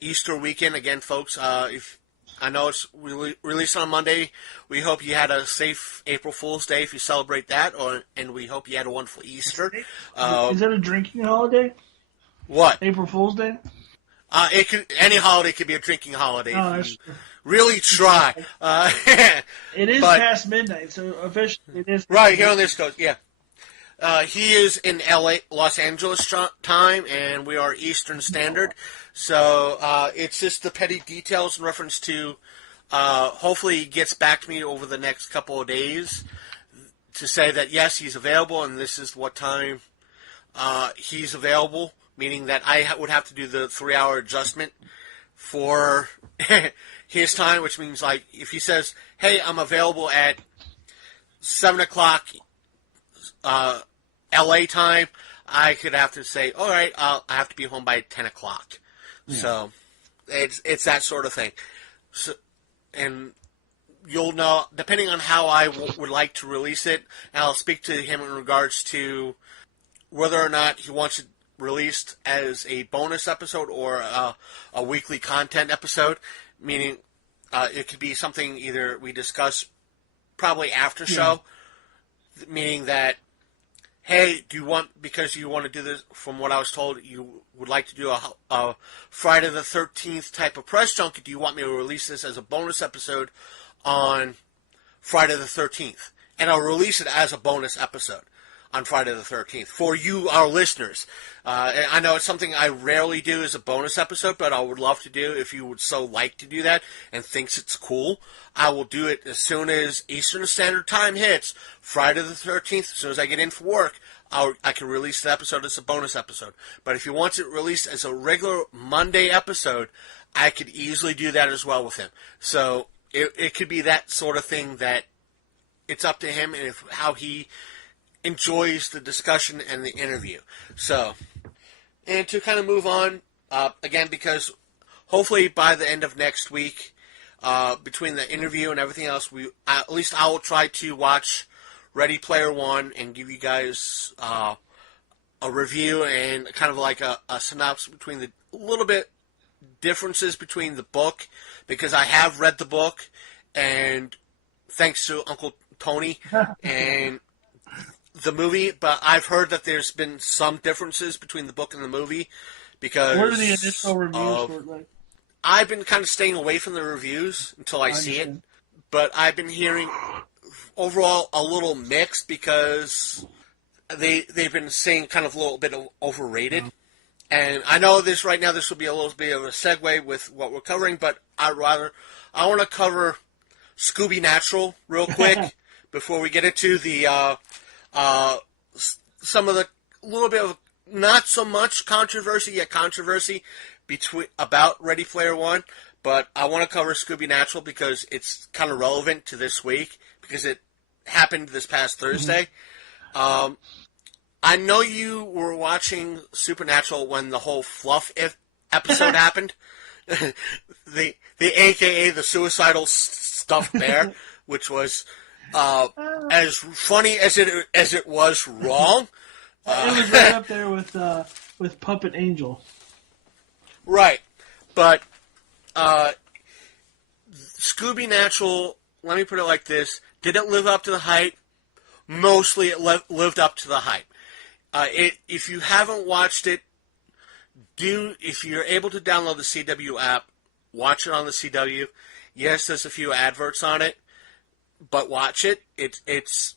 Easter weekend. Again, folks, if I know it's released on Monday, we hope you had a safe April Fool's Day if you celebrate that, and we hope you had a wonderful Easter. Is that a drinking holiday? What? April Fool's Day? Any holiday could be a drinking holiday if you really try. It is past midnight, so officially it is. Right, here on this coast, yeah. He is in Los Angeles time, and we are Eastern Standard. So it's just the petty details in reference to, hopefully he gets back to me over the next couple of days to say that, yes, he's available, and this is what time he's available, meaning that I would have to do the 3-hour adjustment for his time, which means, like, if he says, hey, I'm available at 7 o'clock LA time, I could have to say, all right, I have to be home by 10 o'clock. Yeah. So it's that sort of thing. So, and you'll know, depending on how I would like to release it, and I'll speak to him in regards to whether or not he wants it released as a bonus episode or a weekly content episode, meaning it could be something either we discuss probably after show, meaning that, hey, because you want to do this, from what I was told, you would like to do a Friday the 13th type of press junket, do you want me to release this as a bonus episode on Friday the 13th? And I'll release it as a bonus episode on Friday the 13th for you, our listeners. I know it's something I rarely do as a bonus episode, but I would love to do if you would so like to do that and thinks it's cool. I will do it as soon as Eastern Standard Time hits, Friday the 13th. As soon as I get in for work, I can release the episode as a bonus episode. But if he wants it released as a regular Monday episode, I could easily do that as well with him. So it could be that sort of thing that it's up to him and how he enjoys the discussion and the interview. So, and to kind of move on, again, because hopefully by the end of next week, between the interview and everything else, at least I will try to watch Ready Player One and give you guys a review and kind of like a synopsis between the little bit differences between the book, because I have read the book, and thanks to Uncle Tony and the movie, but I've heard that there's been some differences between the book and the movie because. What are the initial reviews for it like? I've been kind of staying away from the reviews until I see it, but I've been hearing overall a little mixed because they've been saying kind of a little bit overrated. And I know this right now, this will be a little bit of a segue with what we're covering, but I want to cover Scooby Natural real quick before we get into the some of the little bit of not so much controversy, yet controversy about Ready Player One, but I want to cover Scooby Natural because it's kind of relevant to this week because it happened this past Thursday. I know you were watching Supernatural when the whole Fluff episode happened. the AKA the suicidal stuffed bear, which was as funny as it was wrong. It was right up there with Puppet Angel. Right, but Scooby Natural, let me put it like this, did it live up to the hype? Mostly it lived up to the hype. If you haven't watched it, if you're able to download the CW app, watch it on the CW. Yes, there's a few adverts on it, but watch it. It's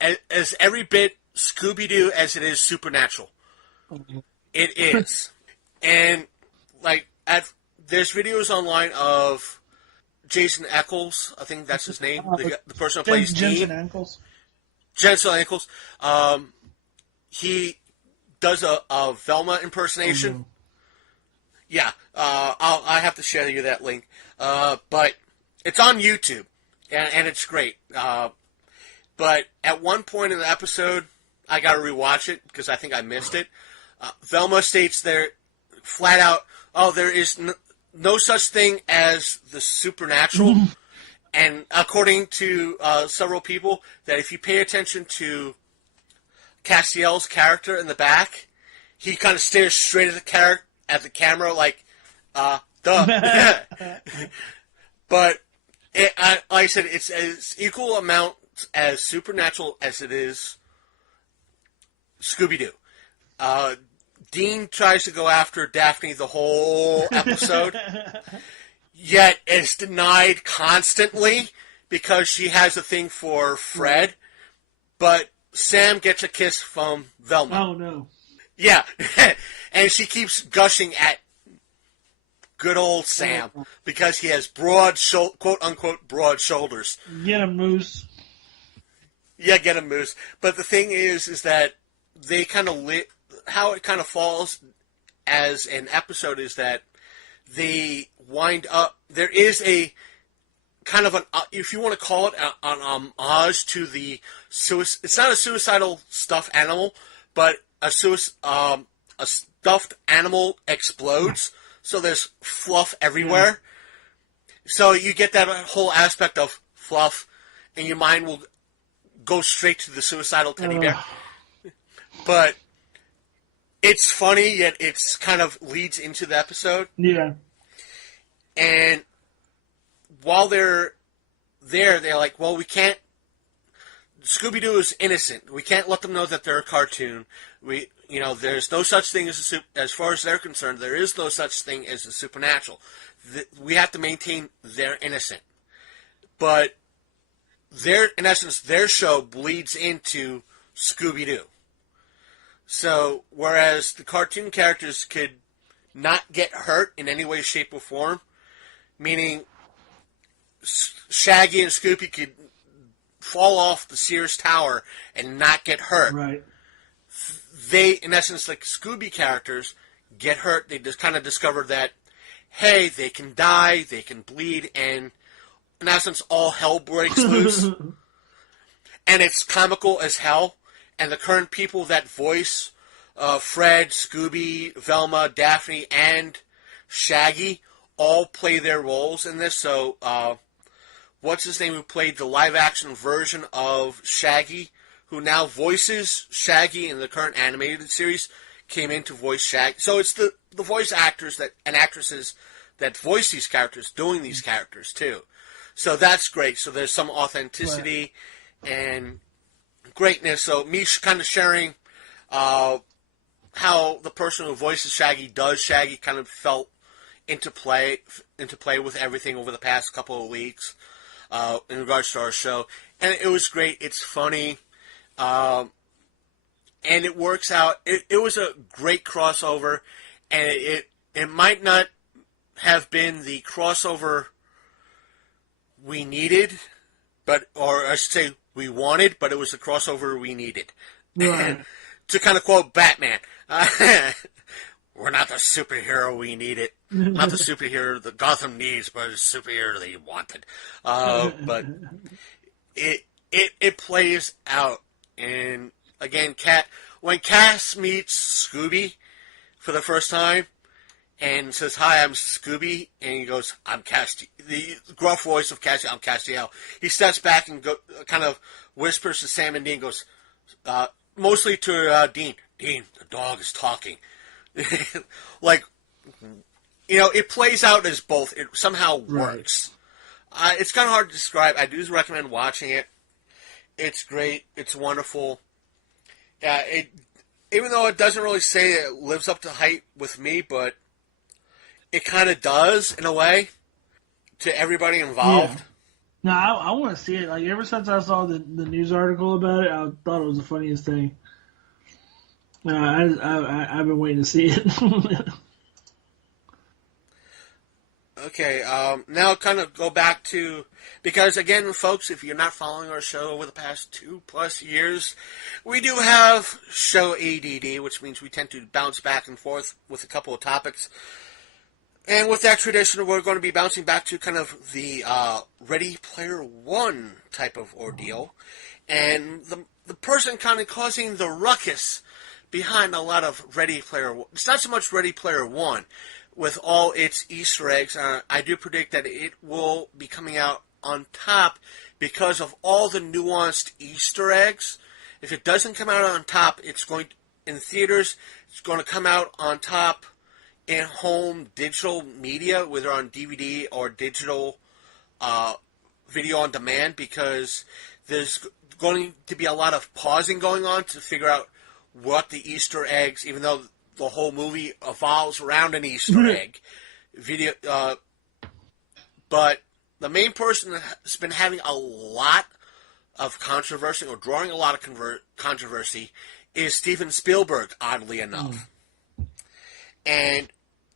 as every bit Scooby-Doo as it is Supernatural. It is. And, there's videos online of Jason Ackles, I think that's his name, the person who plays Jensen Dean. Ackles. Jensen Ackles. He does a Velma impersonation. Yeah, I have to share you that link. But it's on YouTube, and it's great. But at one point in the episode, I got to rewatch it because I think I missed it. Velma states there flat out, there is no such thing as the supernatural. And according to several people, that if you pay attention to Castiel's character in the back, he kind of stares straight at the camera like, duh. But like I said, it's as equal amount as Supernatural as it is Scooby-Doo. Dean tries to go after Daphne the whole episode, yet it's denied constantly because she has a thing for Fred, but Sam gets a kiss from Velma. Oh, no. Yeah, and she keeps gushing at good old Sam because he has quote-unquote broad shoulders. Get him, Moose. Yeah, get him, Moose. But the thing is that they kind of how it kind of falls as an episode is that they wind up. There is a kind of an, if you want to call it an homage to the it's not a suicidal stuffed animal, but a stuffed animal explodes, so there's fluff everywhere. So you get that whole aspect of fluff, and your mind will go straight to the suicidal teddy bear. But it's funny, yet it's kind of leads into the episode. Yeah. And while they're there, they're like, well, we can't. Scooby-Doo is innocent. We can't let them know that they're a cartoon. There's no such thing as far as they're concerned, there is no such thing as a supernatural. We have to maintain they're innocent. But in essence, their show bleeds into Scooby-Doo. So, whereas the cartoon characters could not get hurt in any way, shape, or form, meaning Shaggy and Scooby could fall off the Sears Tower and not get hurt. Right. They, in essence, like Scooby characters, get hurt. They just kind of discover that, hey, they can die, they can bleed, and in essence, all hell breaks loose. And it's comical as hell. And the current people that voice Fred, Scooby, Velma, Daphne, and Shaggy all play their roles in this. So, what's his name who played the live-action version of Shaggy, who now voices Shaggy in the current animated series, came in to voice Shaggy. So it's the voice actors and actresses that voice these characters doing these characters, too. So that's great. So there's some authenticity and greatness. So me kind of sharing how the person who voices Shaggy does Shaggy kind of felt into play with everything over the past couple of weeks in regards to our show. And it was great. It's funny. And it works out. It was a great crossover. And it might not have been the crossover we needed, or I should say we wanted, but it was the crossover we needed. Right. to kind of quote Batman, we're not the superhero we needed. Not the superhero that Gotham needs, but the superhero they wanted. But it plays out. And again, when Cass meets Scooby for the first time and says, "Hi, I'm Scooby," and he goes, "I'm Castiel." The gruff voice of Castiel, "I'm Castiel." He steps back and kind of whispers to Sam and Dean, goes, mostly to Dean, "Dean, the dog is talking." Like, it plays out as both. It somehow works. Right. It's kind of hard to describe. I do recommend watching it. It's great. It's wonderful. Even though it doesn't really say it lives up to hype with me, but it kind of does in a way to everybody involved. Yeah. No, I want to see it. Like, ever since I saw the news article about it, I thought it was the funniest thing. I've been waiting to see it. Okay, now kind of go back to, because again, folks, if you're not following our show over the past 2+ years, we do have show ADD, which means we tend to bounce back and forth with a couple of topics. And with that tradition, we're going to be bouncing back to kind of the Ready Player One type of ordeal. And the person kind of causing the ruckus behind a lot of Ready Player One. It's not so much Ready Player One with all its Easter eggs. I do predict that it will be coming out on top because of all the nuanced Easter eggs. If it doesn't come out on top, it's going in theaters. It's going to come out on top in home digital media, whether on DVD or digital video on demand, because there's going to be a lot of pausing going on to figure out what the Easter eggs, even though the whole movie evolves around an Easter egg video. But the main person that's been having a lot of controversy, or drawing a lot of controversy, is Steven Spielberg, oddly enough. And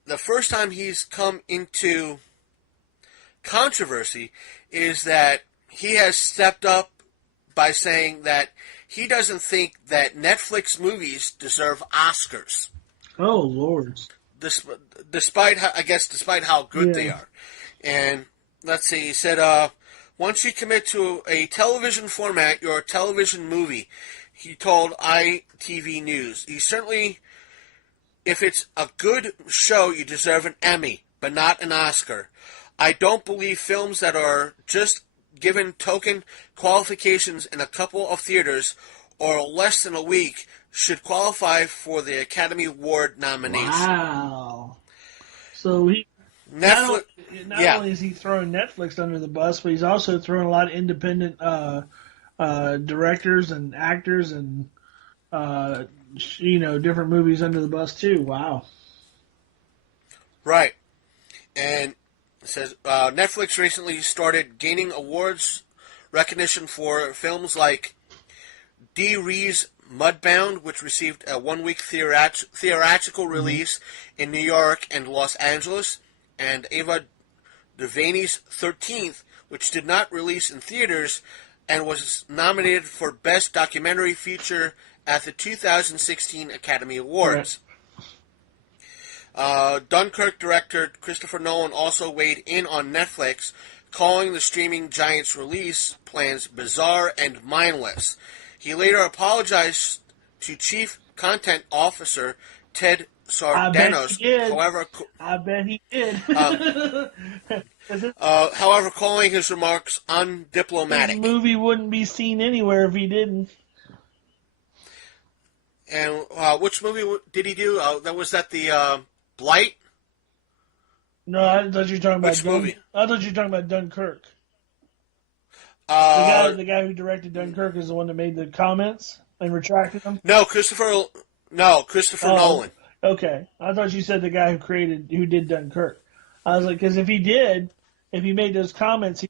the first time he's come into controversy is that he has stepped up by saying that he doesn't think that Netflix movies deserve Oscars. Oh, Lord. Despite how good they are. And let's see, he said, once you commit to a television format, you're a television movie, he told ITV News. He certainly, if it's a good show, you deserve an Emmy, but not an Oscar. I don't believe films that are just given token qualifications in a couple of theaters or less than a week should qualify for the Academy Award nomination. Wow. So he not only is he throwing Netflix under the bus, but he's also throwing a lot of independent directors and actors and different movies under the bus too. Wow. Right. And it says Netflix recently started gaining awards recognition for films like Dee Ree's Mudbound, which received a 1-week theatrical release in New York and Los Angeles, and Ava DuVernay's 13th, which did not release in theaters and was nominated for Best Documentary Feature at the 2016 Academy Awards. Right. Dunkirk director Christopher Nolan also weighed in on Netflix, calling the streaming giant's release plans bizarre and mindless. He later apologized to Chief Content Officer Ted Sardanos. I bet he did. However, calling his remarks undiplomatic. His movie wouldn't be seen anywhere if he didn't. And which movie did he do? Was that the Blight? No, I thought you were talking about which movie? I thought you were talking about Dunkirk. The guy who directed Dunkirk is the one that made the comments and retracted them? No, Christopher Nolan. Okay. I thought you said the guy who did Dunkirk. I was like, because if he made those comments,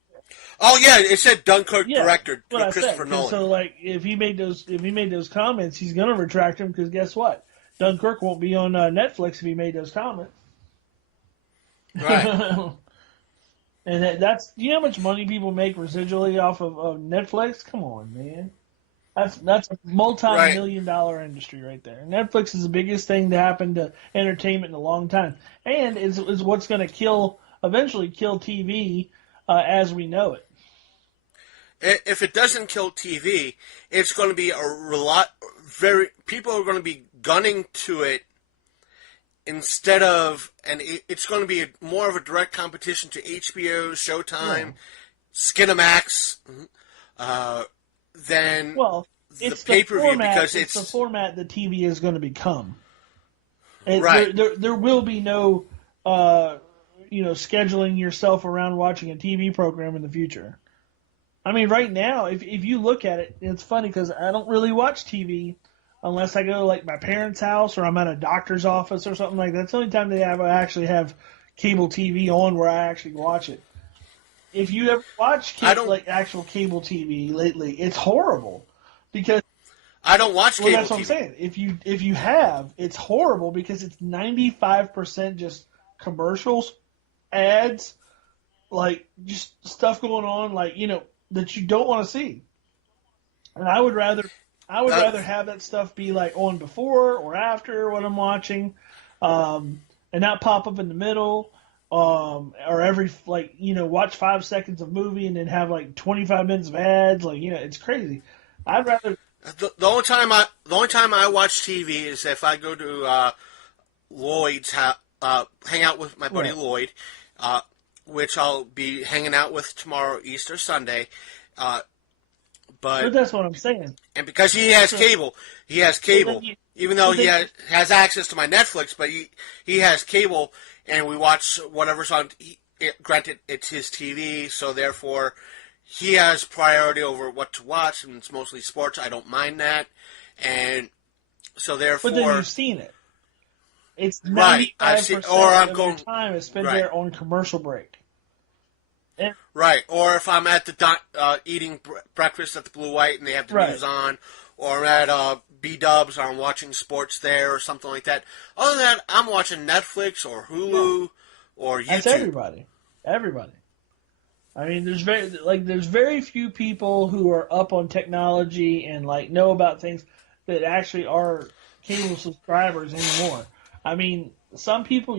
oh yeah, it said Dunkirk director Christopher Nolan. So like, if he made those comments, he's gonna retract them, because guess what? Dunkirk won't be on Netflix if he made those comments. Right. And that's, do you know how much money people make residually off of Netflix? Come on, man. That's a multi-million-dollar industry right there. Netflix is the biggest thing to happen to entertainment in a long time, and is what's going to eventually kill TV as we know it. If it doesn't kill TV, it's going to be people are going to be gunning to it instead of, and it's going to be more of a direct competition to HBO, Showtime, Skinamax, than it's the pay-per-view, because it's the format that TV is going to become. Right. There will be no, scheduling yourself around watching a TV program in the future. I mean, right now, if you look at it, it's funny because I don't really watch TV unless I go to like my parents' house or I'm at a doctor's office or something like that. That's the only time I actually have cable TV on where I actually watch it. If you ever watch actual cable TV lately, it's horrible because I don't watch cable TV. That's what I'm saying. If you have, it's horrible because it's 95% just commercials, ads, like just stuff going on, like that you don't want to see. And I would rather have that stuff be like on before or after what I'm watching, and not pop up in the middle. Or every watch 5 seconds of movie and then have like 25 minutes of ads. Like it's crazy. I'd rather. The only time I watch TV is if I go to Lloyd's, hang out with my buddy Lloyd, which I'll be hanging out with tomorrow, Easter Sunday. But that's what I'm saying. And because he has cable, even though he has access to my Netflix, but he has cable, and we watch whatever's on. Granted, it's his TV, so therefore he has priority over what to watch, and it's mostly sports. I don't mind that, and so therefore. But then you've seen it. It's 95% of your time is spent there on commercial break. Right, or if I'm at the eating breakfast at the Blue White and they have the news on, or I'm at B-Dubs and I'm watching sports there or something like that. Other than that, I'm watching Netflix or Hulu or YouTube. That's everybody. Everybody. I mean, there's very few people who are up on technology and like know about things that actually are cable subscribers anymore. I mean, some people,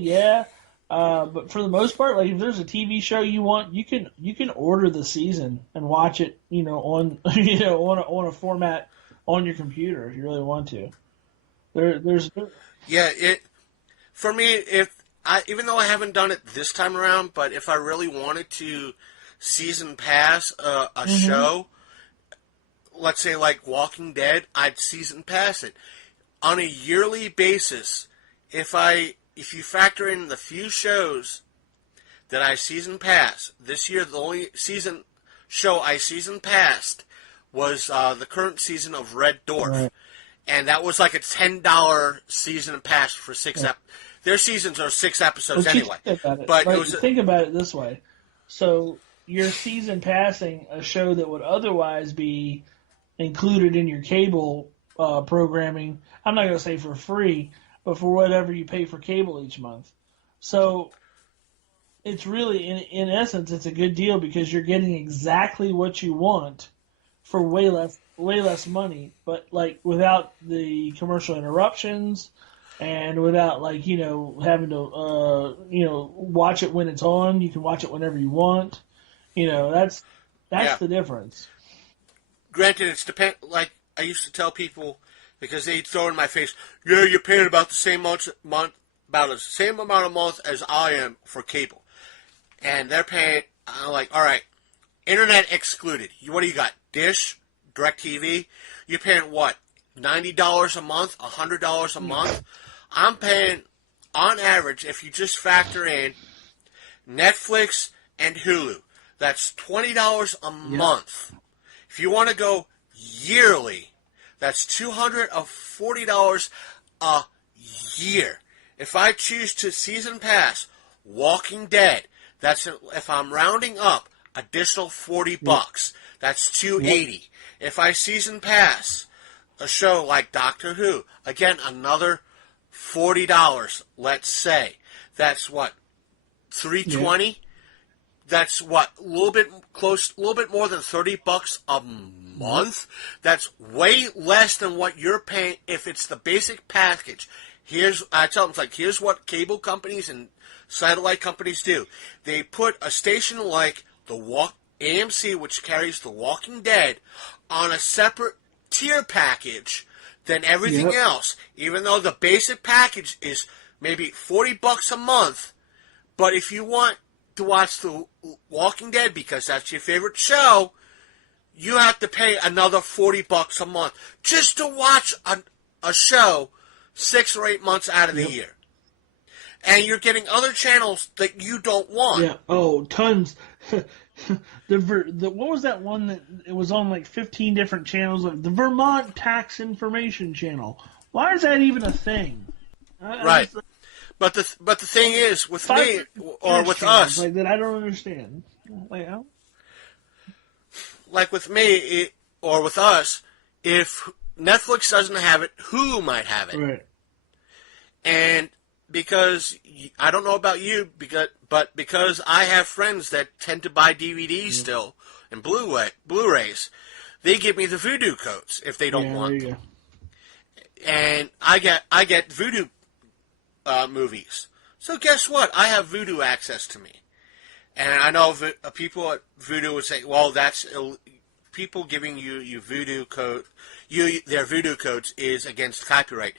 but for the most part, like if there's a TV show you want, you can order the season and watch it, on on a format on your computer if you really want to. For me, even though I haven't done it this time around, but if I really wanted to season pass a show, let's say like Walking Dead, I'd season pass it on a yearly basis. If you factor in the few shows that I season pass, this year the only show I season passed was the current season of Red Dwarf. Right. And that was like a $10 season pass for 6 episodes. Their seasons are 6 episodes anyway. Think about it this way. So you're season passing a show that would otherwise be included in your cable programming. I'm not going to say for free, but for whatever you pay for cable each month. So it's really, in essence, it's a good deal because you're getting exactly what you want for way less money, but like without the commercial interruptions and without having to watch it when it's on. You can watch it whenever you want. That's the difference. Granted, it's like I used to tell people, because they'd throw in my face, you're paying about the same amount a month as I am for cable. And they're paying, I'm like, all right, internet excluded. What do you got? Dish? DirecTV? You're paying what? $90 a month? $100 a month? I'm paying, on average, if you just factor in Netflix and Hulu, that's $20 a month. If you want to go yearly, that's $240 a year. If I choose to season pass Walking Dead, that's, if I'm rounding up, additional $40. That's $280. If I season pass a show like Doctor Who, again, another $40, let's say. That's what, $320? That's what, a little bit more than $30 a month. That's way less than what you're paying if it's the basic package. I tell them, it's like, here's what cable companies and satellite companies do. They put a station like AMC, which carries The Walking Dead, on a separate tier package than everything else, even though the basic package is maybe $40 a month. But if you want to watch The Walking Dead because that's your favorite show, you have to pay another $40 a month just to watch a show 6 or 8 months out of the year. And you're getting other channels that you don't want. Yeah. Oh, tons. What was that one that it was on like 15 different channels? Like the Vermont Tax Information Channel. Why is that even a thing? Right. But the thing is, with me or with us, like that, I don't understand. Like with me or with us, if Netflix doesn't have it, Hulu might have it. Right. And because I don't know about you, but because I have friends that tend to buy DVDs still and Blu-rays, they give me the Vudu codes if they don't want them. And I get Vudu movies. So guess what? I have Vudu access to me. And I know people at Vudu would say, well, that's people giving you Vudu code. Their Vudu codes is against copyright.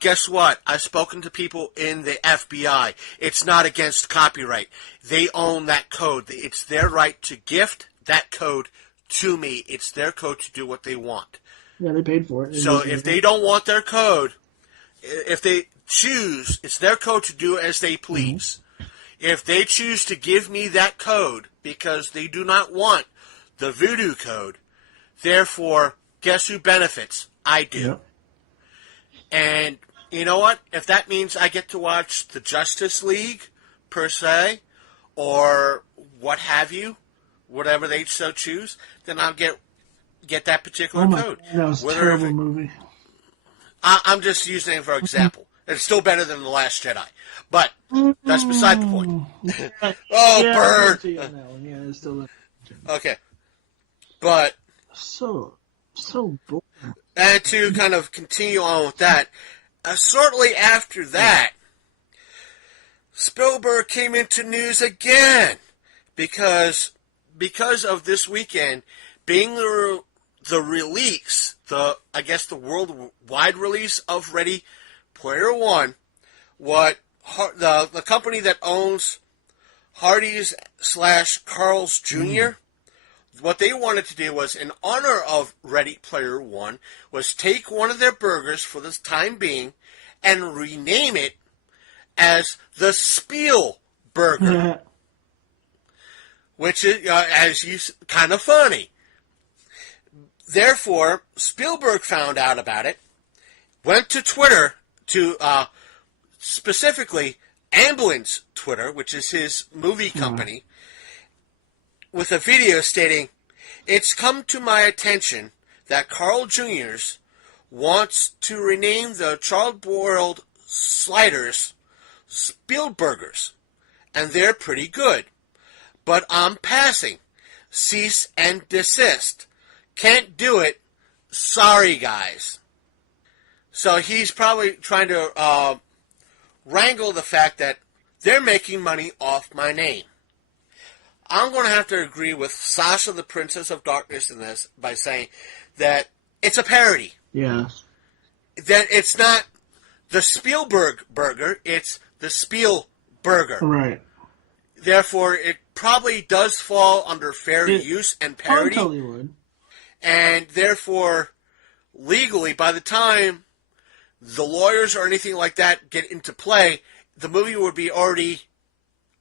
Guess what? I've spoken to people in the FBI. It's not against copyright. They own that code. It's their right to gift that code to me. It's their code to do what they want. Yeah, they paid for it. So if they don't want their code, if they choose, it's their code to do as they please. Mm-hmm. If they choose to give me that code because they do not want the Vudu code, therefore, guess who benefits? I do. Yep. And you know what? If that means I get to watch the Justice League, per se, or what have you, whatever they so choose, then I'll get that particular code. That was a terrible movie. I'm just using it for example. It's still better than The Last Jedi. But that's beside the point. Bird! Yeah, it's still okay. But so boring. And to kind of continue on with that, shortly after that, Spielberg came into news again because of this weekend being the release, the worldwide release of Ready Player One. What the company that owns Hardee's / Carl's Jr. What they wanted to do was, in honor of Ready Player One, was take one of their burgers for the time being and rename it as the Spielburger, which is, as you kind of funny. Therefore, Spielberg found out about it, went to Twitter, to specifically Ambulance Twitter, which is his movie company, with a video stating, "It's come to my attention that Carl Jr.'s wants to rename the charred-boiled sliders Spielburgers, and they're pretty good. But I'm passing. Cease and desist. Can't do it. Sorry, guys." So he's probably trying to wrangle the fact that they're making money off my name. I'm going to have to agree with Sasha, the Princess of Darkness, in this by saying that it's a parody. Yeah. That it's not the Spielberg burger, it's the Spielburger. Right. Therefore, it probably does fall under fair use and parody. Totally would. And therefore, legally, by the time the lawyers or anything like that get into play, the movie would be already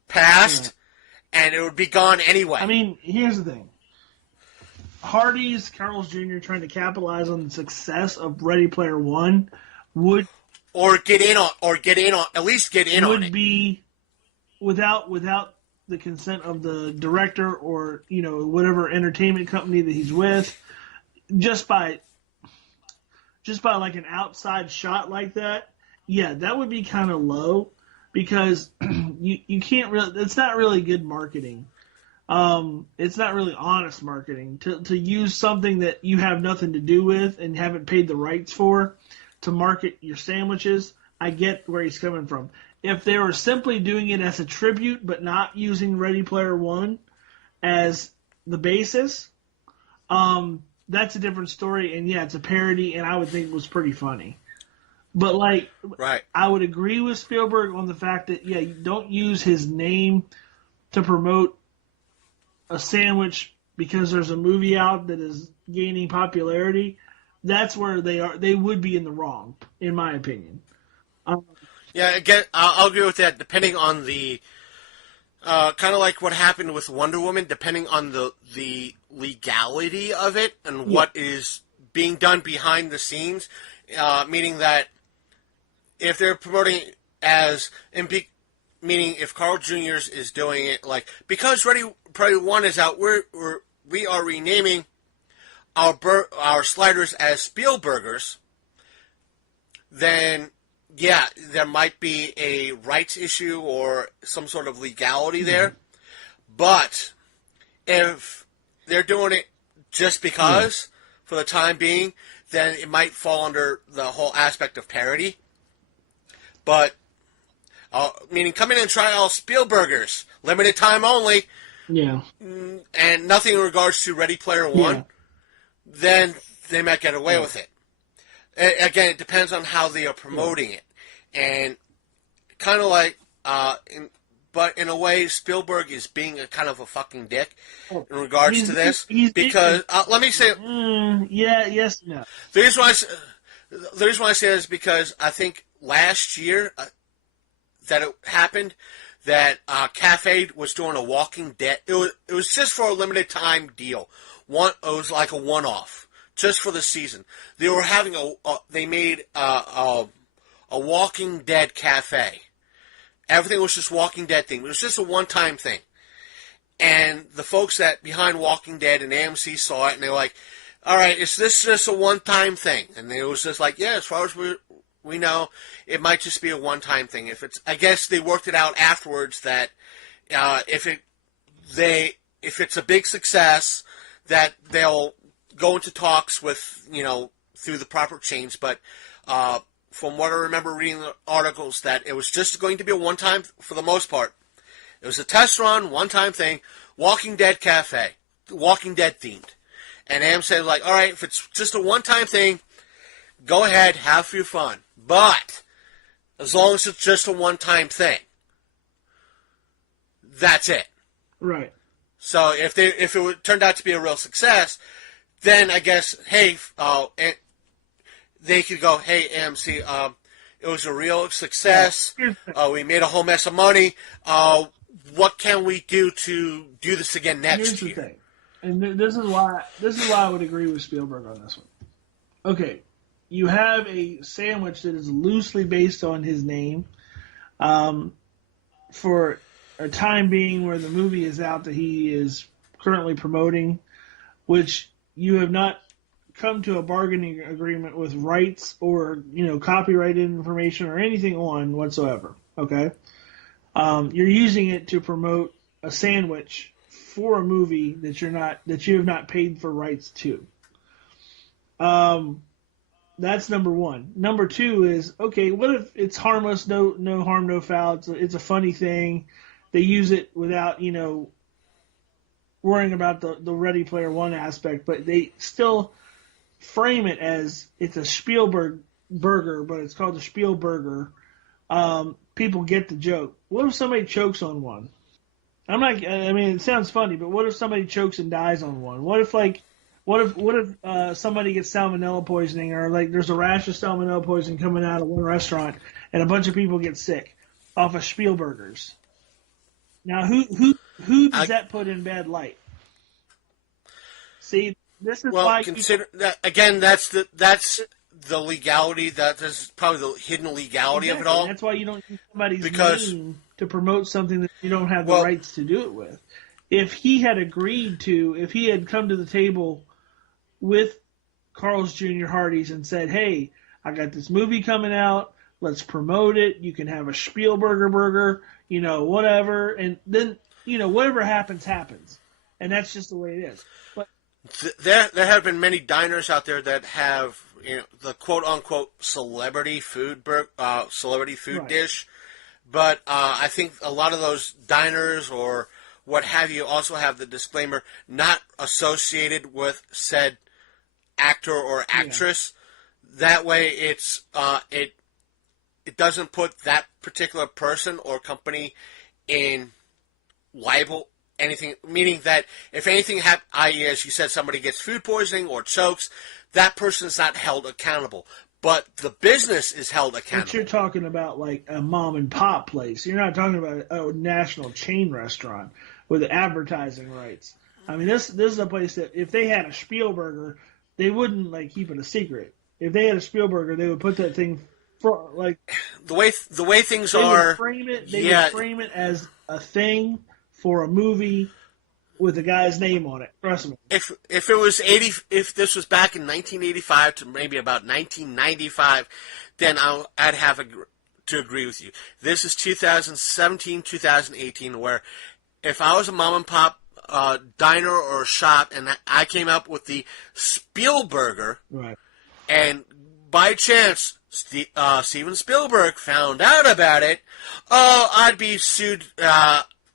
passed. And it would be gone anyway. I mean, here's the thing. Hardee's, Carl's Jr. trying to capitalize on the success of Ready Player One would... at least get in on it. Would be, without the consent of the director or, whatever entertainment company that he's with, just by like an outside shot like that, yeah, that would be kind of low. Because you can't really, it's not really good marketing. it's not really honest marketing to use something that you have nothing to do with and haven't paid the rights for to market your sandwiches. I get where he's coming from. If they were simply doing it as a tribute but not using Ready Player One as the basis, that's a different story. And yeah, it's a parody, and I would think it was pretty funny. But like, Right. I would agree with Spielberg on the fact that yeah, you don't use his name to promote a sandwich because there's a movie out that is gaining popularity. That's where they would be in the wrong, in my opinion. Yeah, again, I'll agree with that. Depending on the kind of like what happened with Wonder Woman, depending on the legality of it and what is being done behind the scenes, meaning that if they're promoting it as meaning if Carl Jr.'s is doing it like because Ready Player One is out, we are renaming our sliders as Spielbergers, then yeah, there might be a rights issue or some sort of legality there. But if they're doing it just because for the time being, then it might fall under the whole aspect of parody. But meaning come in and try all Spielbergers, limited time only. Yeah. And nothing in regards to Ready Player One, then they might get away with it. Again, it depends on how they are promoting it. And kind of like, but in a way, Spielberg is being a kind of a fucking dick in regards to this. Because, let me say... no. The reason why I say this is because I think last year that it happened, that Cafe was doing a Walking Dead. It was just for a limited time deal. It was like a one-off, just for the season. They were having they made a Walking Dead cafe. Everything was just Walking Dead thing. It was just a one-time thing. And the folks that behind Walking Dead and AMC saw it, and they were like, all right, is this just a one-time thing? And it was just like, yeah, as far as we know, it might just be a one-time thing. I guess they worked it out afterwards that if it's a big success, that they'll go into talks with, through the proper chains. But from what I remember reading the articles, that it was just going to be a one-time, for the most part. It was a test run, one-time thing, Walking Dead cafe, Walking Dead themed. And AMC said, like, all right, if it's just a one-time thing, go ahead, have your fun. But as long as it's just a one-time thing, that's it. Right. So if it turned out to be a real success, then I guess, hey, they could go, hey, AMC, it was a real success. We made a whole mess of money. What can we do to do this again next year? Here's the thing, and this is why I would agree with Spielberg on this one. Okay, you have a sandwich that is loosely based on his name, for a time being where the movie is out that he is currently promoting, which you have not come to a bargaining agreement with rights or copyrighted information or anything on whatsoever. Okay, you're using it to promote a sandwich for a movie that you have not paid for rights to. That's number one. Number two is, okay, what if it's harmless, no harm, no foul. It's a funny thing. They use it without worrying about the Ready Player One aspect, but they still frame it as it's a Spielberg burger, but it's called the Spielberger. People get the joke. What if somebody chokes on one? It sounds funny, but what if somebody chokes and dies on one? What if somebody gets salmonella poisoning, or like there's a rash of salmonella poisoning coming out of one restaurant and a bunch of people get sick off of Spielbergers? Now, who does that put in bad light? See, this is why. Consider that again. That's the legality. That is probably the hidden legality of it all. That's why you don't use somebody's name to promote something that you don't have the rights to do it with. If he had come to the table with Carl's Jr. Hardee's and said, "Hey, I got this movie coming out. Let's promote it. You can have a Spielberger burger, whatever." And then, whatever happens, happens. and that's just the way it is. But There have been many diners out there that have the quote unquote celebrity food right. dish, but I think a lot of those diners or what have you also have the disclaimer not associated with said actor or actress. That way, it doesn't put that particular person or company in liable anything, meaning that if anything happens, i.e., as you said, somebody gets food poisoning or chokes, that person is not held accountable. But the business is held accountable. But you're talking about like a mom and pop place. You're not talking about a national chain restaurant with advertising rights. I mean, this is a place that if they had a Spielberger, they wouldn't like keep it a secret. If they had a Spielberger, they would put that thing like the way things they are. Would frame it. They would frame it as a thing for a movie with a guy's name on it. Trust me. If this was back in 1985 to maybe about 1995, then I'd have to agree with you. This is 2017, 2018, where if I was a mom and pop diner or shop and I came up with the Spielberger, right, and by chance Steven Spielberg found out about it, I'd be sued.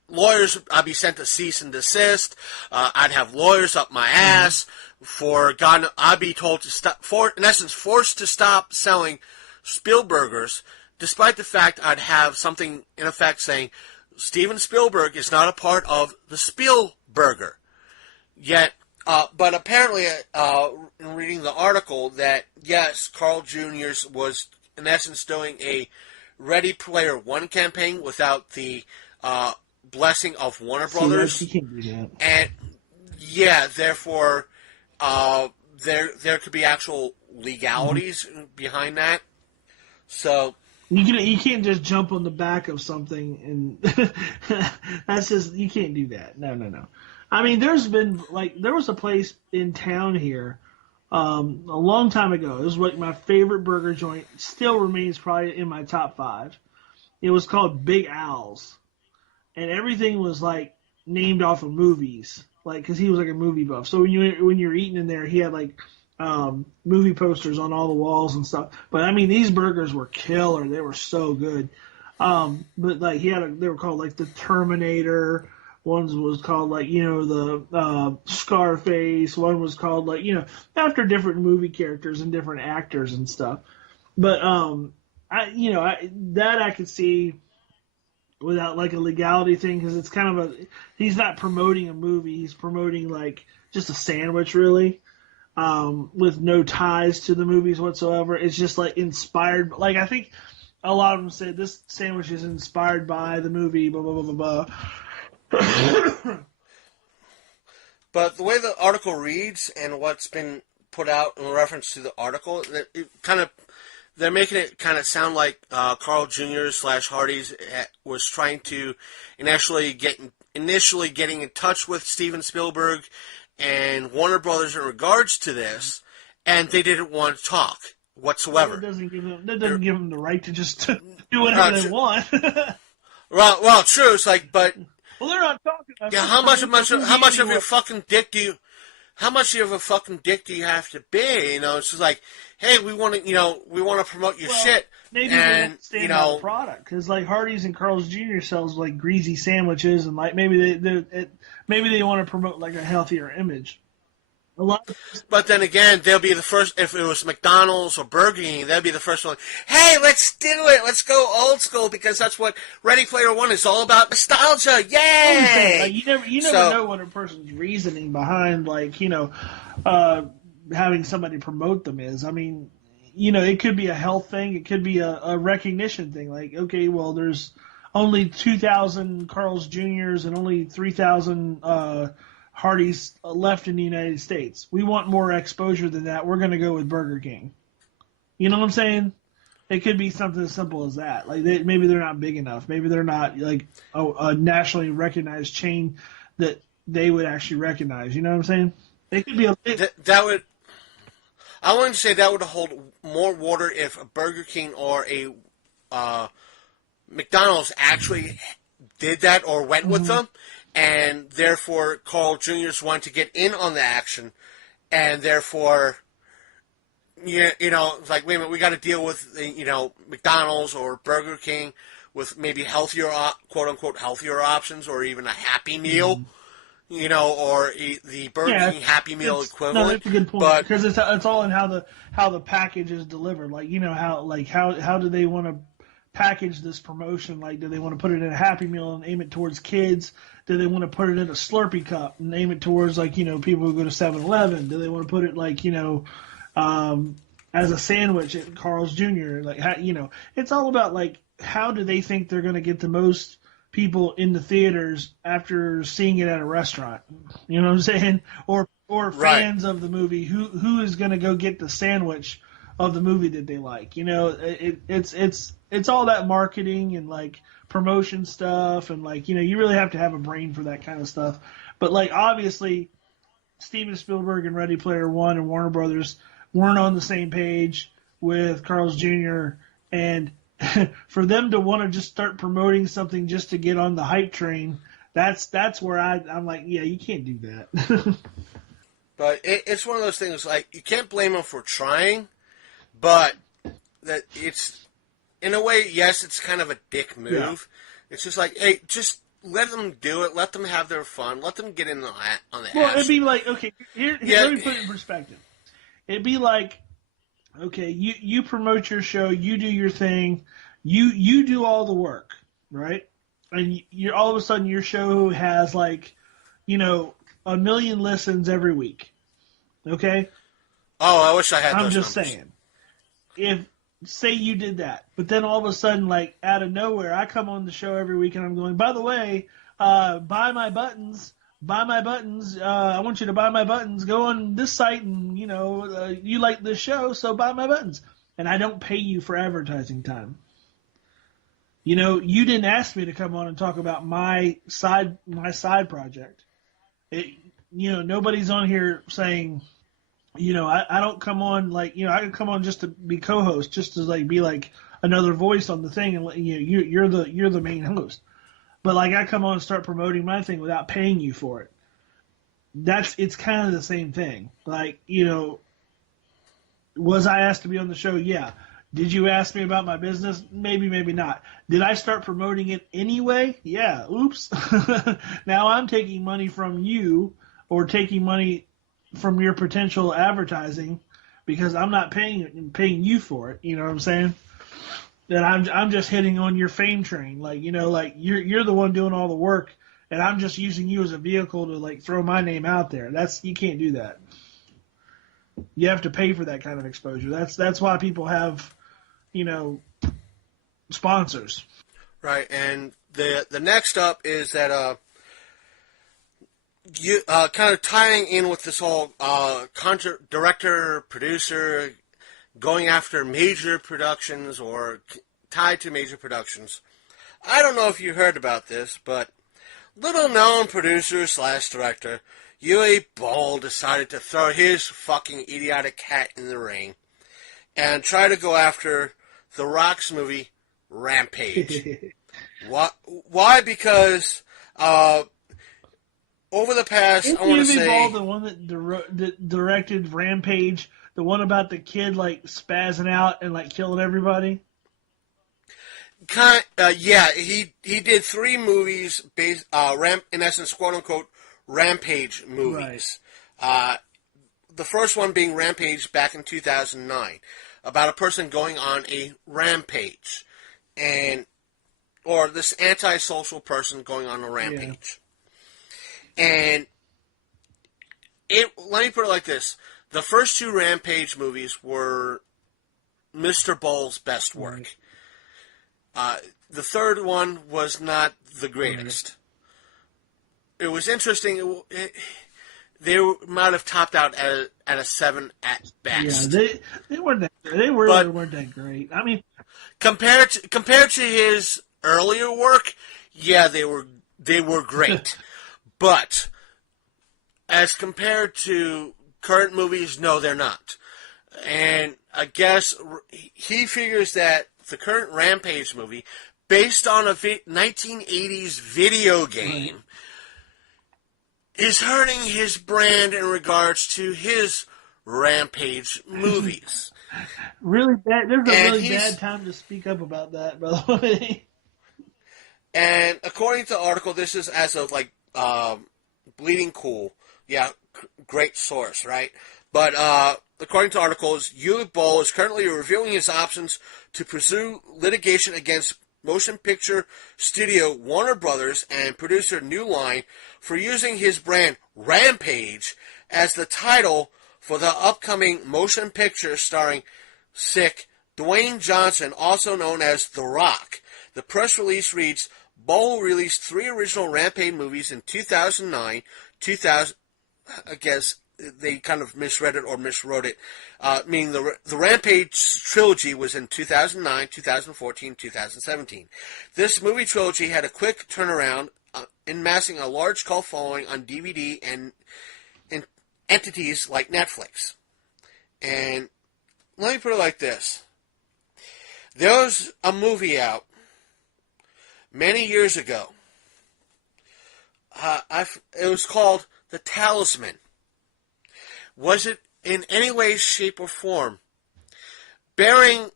Lawyers, I'd be sent to cease and desist. I'd have lawyers up my ass for God. I'd be told to stop, in essence, forced to stop selling Spielbergers, despite the fact I'd have something in effect saying Steven Spielberg is not a part of the Spielberger. Yet, but apparently, in reading the article, that yes, Carl Jr.'s was in essence doing a Ready Player One campaign without the blessing of Warner Brothers. You can't do that. And therefore, there could be actual legalities behind that. So you can't just jump on the back of something and that's just, you can't do that. No. I mean, there was a place in town here a long time ago. It was like my favorite burger joint. Still remains probably in my top 5. It was called Big Al's. And everything was like named off of movies, like because he was like a movie buff. So when you're eating in there, he had like movie posters on all the walls and stuff. But I mean, these burgers were killer; they were so good. But like they were called like the Terminator. One was called like the Scarface. One was called like after different movie characters and different actors and stuff. But I could see without like a legality thing, because it's kind of he's not promoting a movie, he's promoting like just a sandwich really, with no ties to the movies whatsoever. It's just like inspired, like I think a lot of them say this sandwich is inspired by the movie blah blah blah blah blah. But the way the article reads and what's been put out in reference to the article, they're making it kind of sound like Carl Jr. / Hardee's was trying to initially getting in touch with Steven Spielberg and Warner Brothers in regards to this, and they didn't want to talk whatsoever. That doesn't give them the right to just do whatever they want. well, true. It's like, but well, they're not talking. Yeah, how much of your fucking dick do you? How much of a fucking dick do you have to be? It's just like, hey, we want to promote your shit. Maybe they understand the product, because like Hardee's and Carl's Jr. sells like greasy sandwiches, and like maybe they want to promote like a healthier image. But then again, they'll be the first. If it was McDonald's or Burger King, they'll be the first one. Hey, let's do it. Let's go old school, because that's what Ready Player One is all about. Nostalgia, yay! Like, you never know what a person's reasoning behind having somebody promote them is. I mean, it could be a health thing. It could be a recognition thing. Like, okay, well, there's only 2,000 Carl's Jr.'s and only 3,000 Hardee's left in the United States. We want more exposure than that. We're going to go with Burger King. You know what I'm saying? It could be something as simple as that. Like maybe they're not big enough. Maybe they're not like a nationally recognized chain that they would actually recognize. You know what I'm saying? It could be that would. I wanted to say that would hold more water if a Burger King or a McDonald's actually did that or went with them. and therefore Carl Jr.'s wanting to get in on the action, and therefore, it's like, wait a minute, we got to deal with, McDonald's or Burger King with maybe healthier, quote-unquote, healthier options, or even a Happy Meal, or the Burger King Happy Meal equivalent. No, that's a good point, because it's all in how the package is delivered. Like, how do they want to package this promotion? Like, do they want to put it in a Happy Meal and aim it towards kids? Do they want to put it in a Slurpee cup and aim it towards, like, people who go to 7-Eleven? Do they want to put it, like, as a sandwich at Carl's Jr.? Like, it's all about, like, how do they think they're going to get the most people in the theaters after seeing it at a restaurant? You know what I'm saying? Or fans of the movie, who is going to go get the sandwich of the movie that they like? It's all that marketing and, like, promotion stuff, and, like, you really have to have a brain for that kind of stuff. But, like, obviously, Steven Spielberg and Ready Player One and Warner Brothers weren't on the same page with Carl's Jr., and for them to want to just start promoting something just to get on the hype train, that's where I'm like, yeah, you can't do that. But it's one of those things, like, you can't blame them for trying, but that it's, in a way, yes, it's kind of a dick move. Yeah. It's just like, hey, just let them do it. Let them have their fun. Let them get in on the Well, it'd be like, okay, here, let me put it in perspective. It'd be like, okay, you promote your show, you do your thing, you do all the work, right? And you're all of a sudden your show has, like, 1 million listens every week. Okay? Oh, I wish I had those I'm just numbers. saying. Say you did that, but then all of a sudden, like, out of nowhere, I come on the show every week and I'm going, by the way, buy my buttons. I want you to buy my buttons. Go on this site and, you like this show, so buy my buttons. And I don't pay you for advertising time. You didn't ask me to come on and talk about my side project. Nobody's on here saying, I don't come on, like, I could come on just to be co-host, just to, like, be like another voice on the thing, and you're the main host. But, like, I come on and start promoting my thing without paying you for it. It's kind of the same thing. Like, was I asked to be on the show? Yeah. Did you ask me about my business? Maybe, maybe not. Did I start promoting it anyway? Yeah. Oops. Now I'm taking money from you, or taking money from your potential advertising, because I'm not paying you for it. You know what I'm saying? That I'm just hitting on your fame train, like, like you're the one doing all the work, and I'm just using you as a vehicle to, like, throw my name out there. You can't do that. You have to pay for that kind of exposure. That's why people have, sponsors. Right, and the next up is that you kind of tying in with this whole director, producer, going after major productions or tied to major productions. I don't know if you heard about this, but little-known producer / director Boll decided to throw his fucking idiotic hat in the ring and try to go after The Rock's movie Rampage. Why? Because over the past, I want to say, Boll, the one that directed Rampage, the one about the kid, like, spazzing out and, like, killing everybody. Yeah, he did 3 movies based, in essence, quote unquote, Rampage movies. Right. The first one being Rampage back in 2009, about a person going on a rampage, or this antisocial person going on a rampage. Yeah. And let me put it like this: the first 2 Rampage movies were Mr. Boll's best work. The third one was not the greatest. It was interesting. They might have topped out at a 7 at best. Yeah, they weren't that. They really weren't that great. I mean, compared to his earlier work, yeah, they were great. But as compared to current movies, no, they're not. And I guess he figures that the current Rampage movie, based on a 1980s video game, is hurting his brand in regards to his Rampage movies. Really bad. There's a really bad time to speak up about that, by the way. And according to the article, this is as of like Bleeding Cool. Yeah, great source, right? But according to articles, Boll is currently reviewing his options to pursue litigation against motion picture studio Warner Brothers and producer New Line for using his brand Rampage as the title for the upcoming motion picture starring Dwayne Johnson, also known as The Rock. The press release reads, Boll released 3 original Rampage movies in 2009, 2000, I guess they kind of misread it or miswrote it, meaning the Rampage trilogy was in 2009, 2014, 2017. This movie trilogy had a quick turnaround, amassing a large cult following on DVD and entities like Netflix. And let me put it like this. There was a movie out many years ago. It was called The Talisman. Was it in any way, shape, or form bearing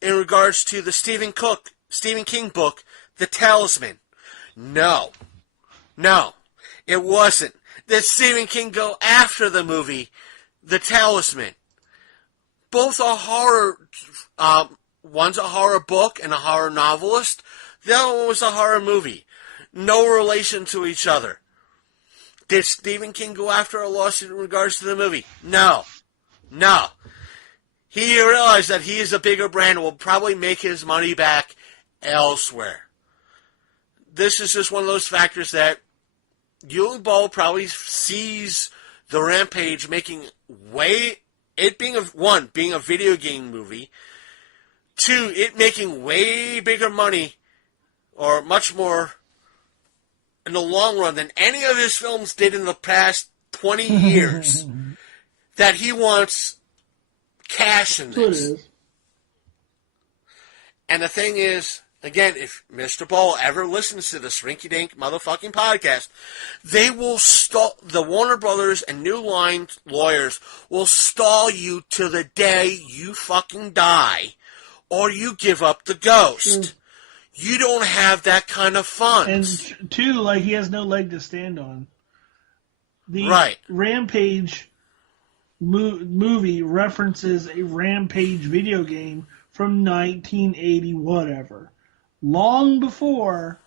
in regards to the Stephen King book, The Talisman? No. No, it wasn't. Did Stephen King go after the movie, The Talisman? Both are horror. One's a horror book and a horror novelist. The other one was a horror movie. No relation to each other. Did Stephen King go after a lawsuit in regards to the movie? No. No. He realized that he is a bigger brand and will probably make his money back elsewhere. This is just one of those factors that Boll probably sees the Rampage making being a video game movie, 2, it making way bigger money, or much more in the long run than any of his films did in the past 20 years, that he wants cash in this. And the thing is, again, if Mr. Boll ever listens to this rinky-dink motherfucking podcast, they will stall, the Warner Brothers and New Line lawyers will stall you to the day you fucking die, or you give up the ghost. You don't have that kind of funds. And 2, like, he has no leg to stand on. The right. Rampage movie references a Rampage video game from 1980 whatever. Long before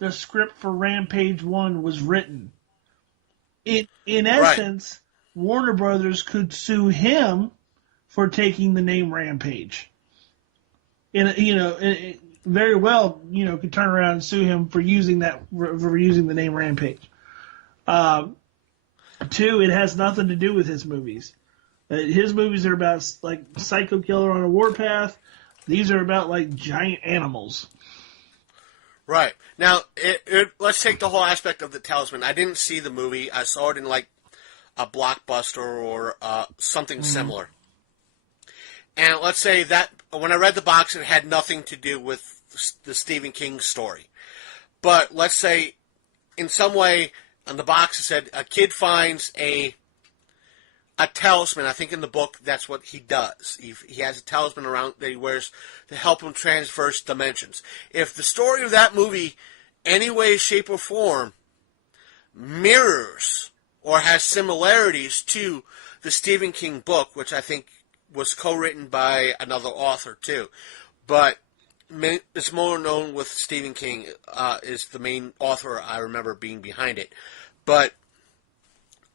the script for Rampage 1 was written. In essence, Warner Brothers could sue him for taking the name Rampage. Very well, could turn around and sue him for using the name Rampage. 2, it has nothing to do with his movies. His movies are about like psycho killer on a warpath. These are about like giant animals. Right. Now, let's take the whole aspect of The Talisman. I didn't see the movie. I saw it in like a Blockbuster or something similar. And let's say that when I read the box, it had nothing to do with the Stephen King story. But let's say in some way on the box it said a kid finds a talisman. I think in the book that's what he does. He has a talisman around that he wears to help him traverse dimensions. If the story of that movie, any way, shape, or form, mirrors or has similarities to the Stephen King book, which I think was co-written by another author too, but it's more known with Stephen King is the main author I remember being behind it. But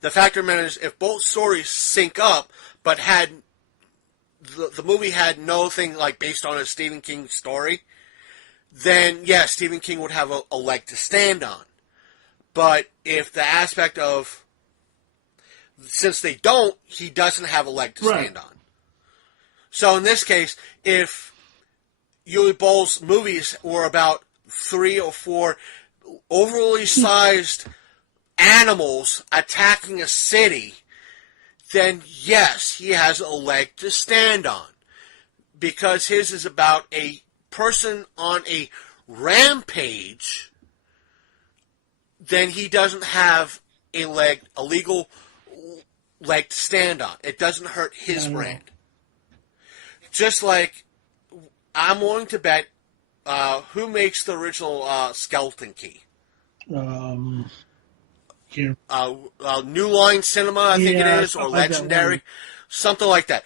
the fact of the matter is, if both stories sync up, but had the movie had nothing like based on a Stephen King story, then yes, Stephen King would have a leg to stand on. But if the aspect of, since they don't, he doesn't have a leg to stand on. So in this case, if Boll's movies were about 3 or 4 overly sized animals attacking a city, then yes, he has a leg to stand on. Because his is about a person on a rampage, then he doesn't have a legal leg to stand on. It doesn't hurt his brand. Just like I'm willing to bet who makes the original skeleton key. Here. New Line Cinema, I think it is, or Legendary, something like that.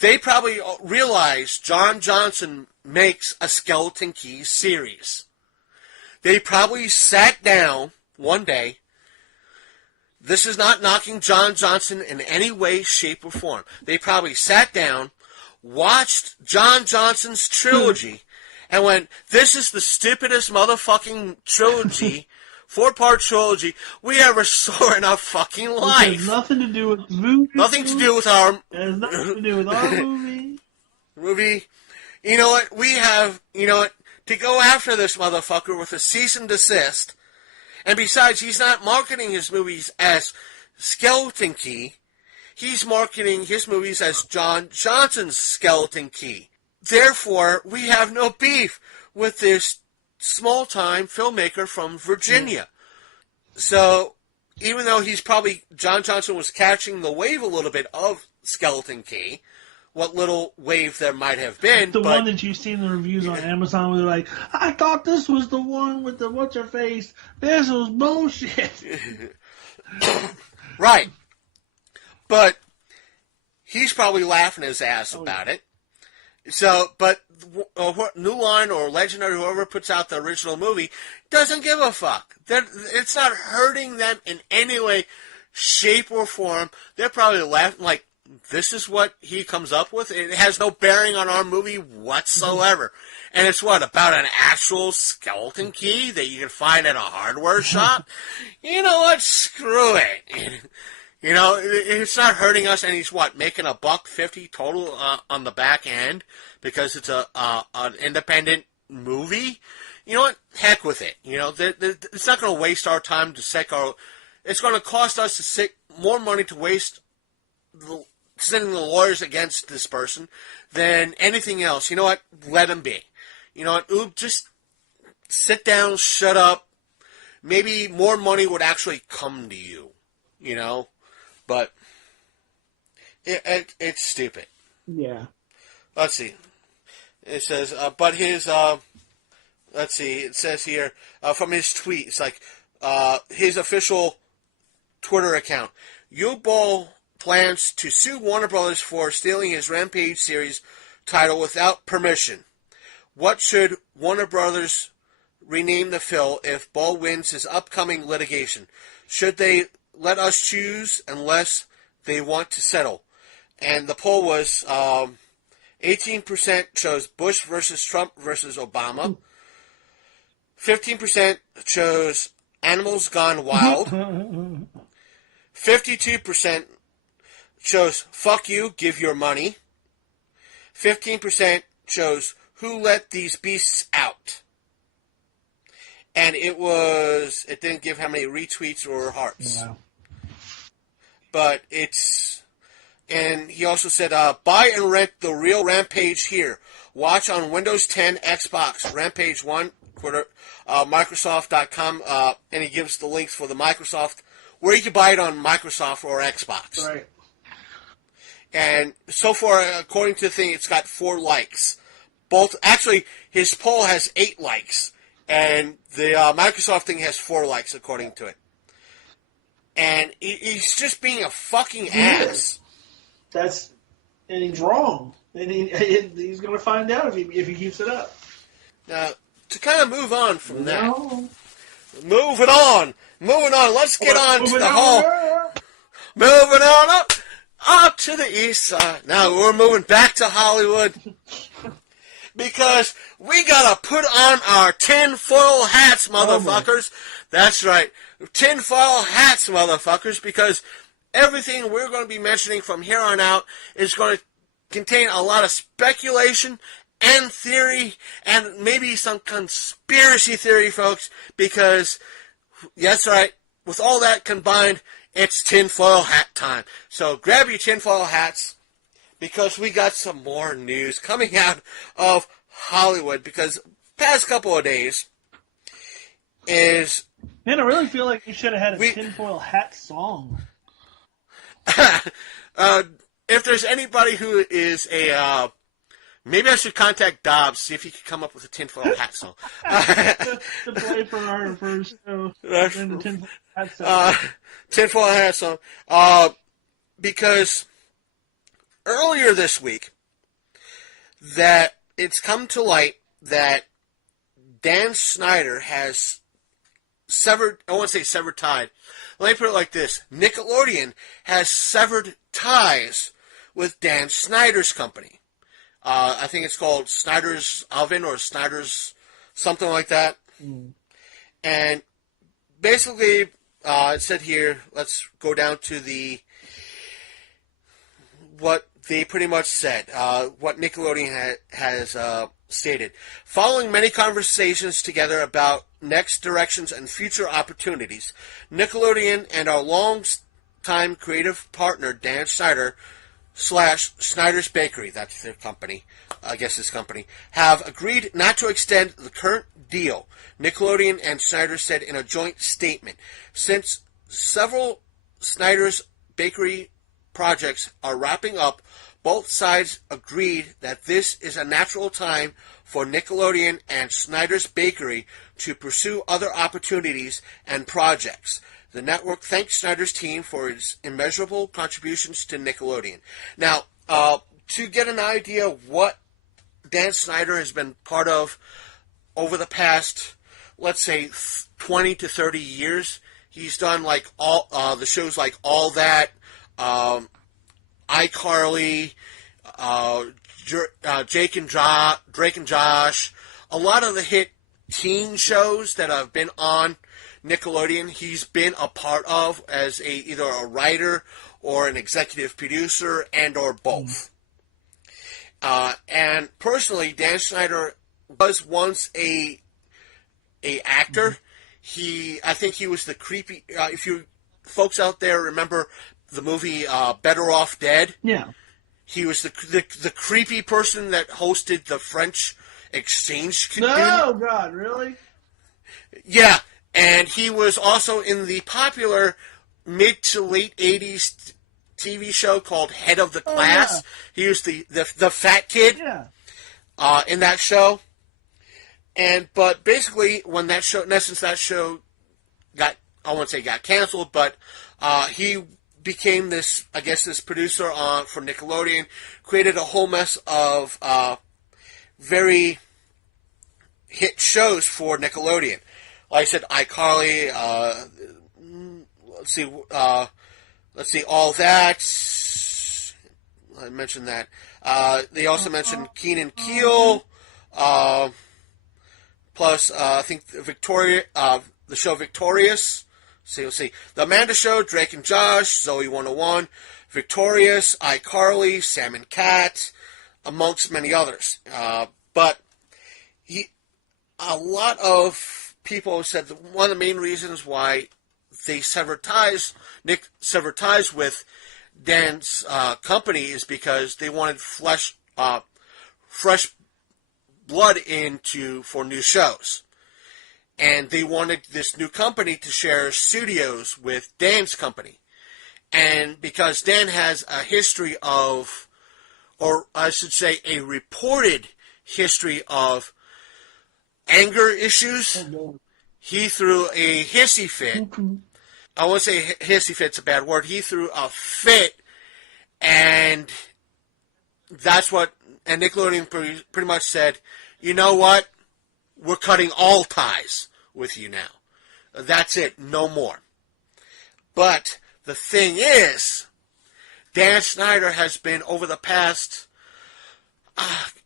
They probably realized John Johnson makes a skeleton key series. They probably sat down one day. This is not knocking John Johnson in any way, shape, or form. They probably sat down, watched John Johnson's trilogy, and went, this is the stupidest motherfucking trilogy, 4-part trilogy we ever saw in our fucking life. It has nothing to do with the movie. Nothing to do with our... It has nothing to do with our movie. Movie. You know what? We have, to go after this motherfucker with a cease and desist. And besides, he's not marketing his movies as Skeleton Key. He's marketing his movies as John Johnson's Skeleton Key. Therefore, we have no beef with this small-time filmmaker from Virginia. So, even though John Johnson was catching the wave a little bit of Skeleton Key, what little wave there might have been. One that you've seen the reviews on Amazon where they're like, I thought this was the one with the what's-her-face. This was bullshit. Right. But he's probably laughing his ass about it. So, but New Line or Legendary, whoever puts out the original movie, doesn't give a fuck. It's not hurting them in any way, shape, or form. They're probably laughing like, this is what he comes up with? It has no bearing on our movie whatsoever. And it's about an actual skeleton key that you can find at a hardware shop? You know what? Screw it. It's not hurting us, and he's making $150 total on the back end because it's an independent movie. You know what? Heck with it. It's not going to waste our time to sick our. It's going to cost us more money to waste sending the lawyers against this person than anything else. You know what? Let him be. You know what? Just sit down, shut up. Maybe more money would actually come to you. But it's stupid. Yeah. Let's see. It says, but his, let's see, it says here, from his tweet, it's like, his official Twitter account. Boll plans to sue Warner Brothers for stealing his Rampage series title without permission. What should Warner Brothers rename the film if Boll wins his upcoming litigation? Should they let us choose unless they want to settle? And the poll was 18% chose Bush versus Trump versus Obama. 15% chose Animals Gone Wild. 52% chose Fuck You, Give Your Money. 15% chose Who Let These Beasts Out. And it didn't give how many retweets or hearts. Wow. But and he also said, buy and rent the real Rampage here. Watch on Windows 10, Xbox, Rampage 1, Microsoft.com, and he gives the links for the Microsoft, where you can buy it on Microsoft or Xbox. Right. And so far, according to the thing, it's got 4 likes. Actually, his poll has 8 likes. And the Microsoft thing has 4 likes, according to it. And he's just being a fucking ass. And he's wrong. And he's going to find out if he keeps it up. Now, to kind of move on from that. Moving on. Let's get on to the whole. Moving on up to the east side. Now, we're moving back to Hollywood. Because we gotta put on our tinfoil hats, motherfuckers. That's right. Tinfoil hats, motherfuckers, because everything we're going to be mentioning from here on out is going to contain a lot of speculation and theory and maybe some conspiracy theory, folks, because, that's right, with all that combined, it's tinfoil hat time. So grab your tinfoil hats, because we got some more news coming out of Hollywood, because past couple of days is Man, I really feel like we should have had a tinfoil hat song. If there's anybody who is a, maybe I should contact Dobbs, see if he could come up with a tinfoil hat song. To play for our first show. Tinfoil hat song. Tinfoil hat song. Because earlier this week, that it's come to light that Dan Schneider has severed, I won't say severed ties. Let me put it like this. Nickelodeon has severed ties with Dan Schneider's company. I think it's called Schneider's Oven or Schneider's something like that. Mm. And basically, it said here, let's go down to what they pretty much said, what Nickelodeon has stated. Following many conversations together about next directions and future opportunities, Nickelodeon and our long-time creative partner, Dan Schneider, / Schneider's Bakery, that's their company, I guess his company, have agreed not to extend the current deal, Nickelodeon and Schneider said in a joint statement. Since several Schneider's Bakery projects are wrapping up, both sides agreed that this is a natural time for Nickelodeon and Schneider's Bakery to pursue other opportunities and projects. The network thanks Schneider's team for its immeasurable contributions to Nickelodeon. Now, to get an idea of what Dan Schneider has been part of over the past, let's say, 20 to 30 years, he's done like all the shows like All That, iCarly, Drake and Josh, a lot of the hit teen shows that have been on Nickelodeon, he's been a part of as either a writer or an executive producer and or both. And personally, Dan Schneider was once a actor. I think he was the creepy. If you folks out there remember the movie Better Off Dead, yeah, he was the creepy person that hosted the French exchange student. Oh God, really? Yeah, and he was also in the popular mid to late '80s TV show called Head of the Class. Yeah. He was the fat kid. Yeah. In that show. But basically, when that show, in essence, that show got, I won't say got canceled, but he became this producer for Nickelodeon, created a whole mess of very hit shows for Nickelodeon. Like I said, iCarly, let's see, All That. I mentioned that. They also mentioned Keenan Keele. Plus, I think the show Victorious. So you'll see The Amanda Show, Drake and Josh, Zoe 101, Victorious, iCarly, Sam and Cat, amongst many others. But a lot of people said that one of the main reasons why they Nick severed ties with Dan's company is because they wanted fresh blood for new shows. And they wanted this new company to share studios with Dan's company. And because Dan has a history of, or I should say a reported history of anger issues, he threw a hissy fit. I won't say hissy fit's a bad word. He threw a fit, and and Nickelodeon pretty much said, you know what? We're cutting all ties with you now. That's it. No more. But the thing is, Dan Schneider has been, over the past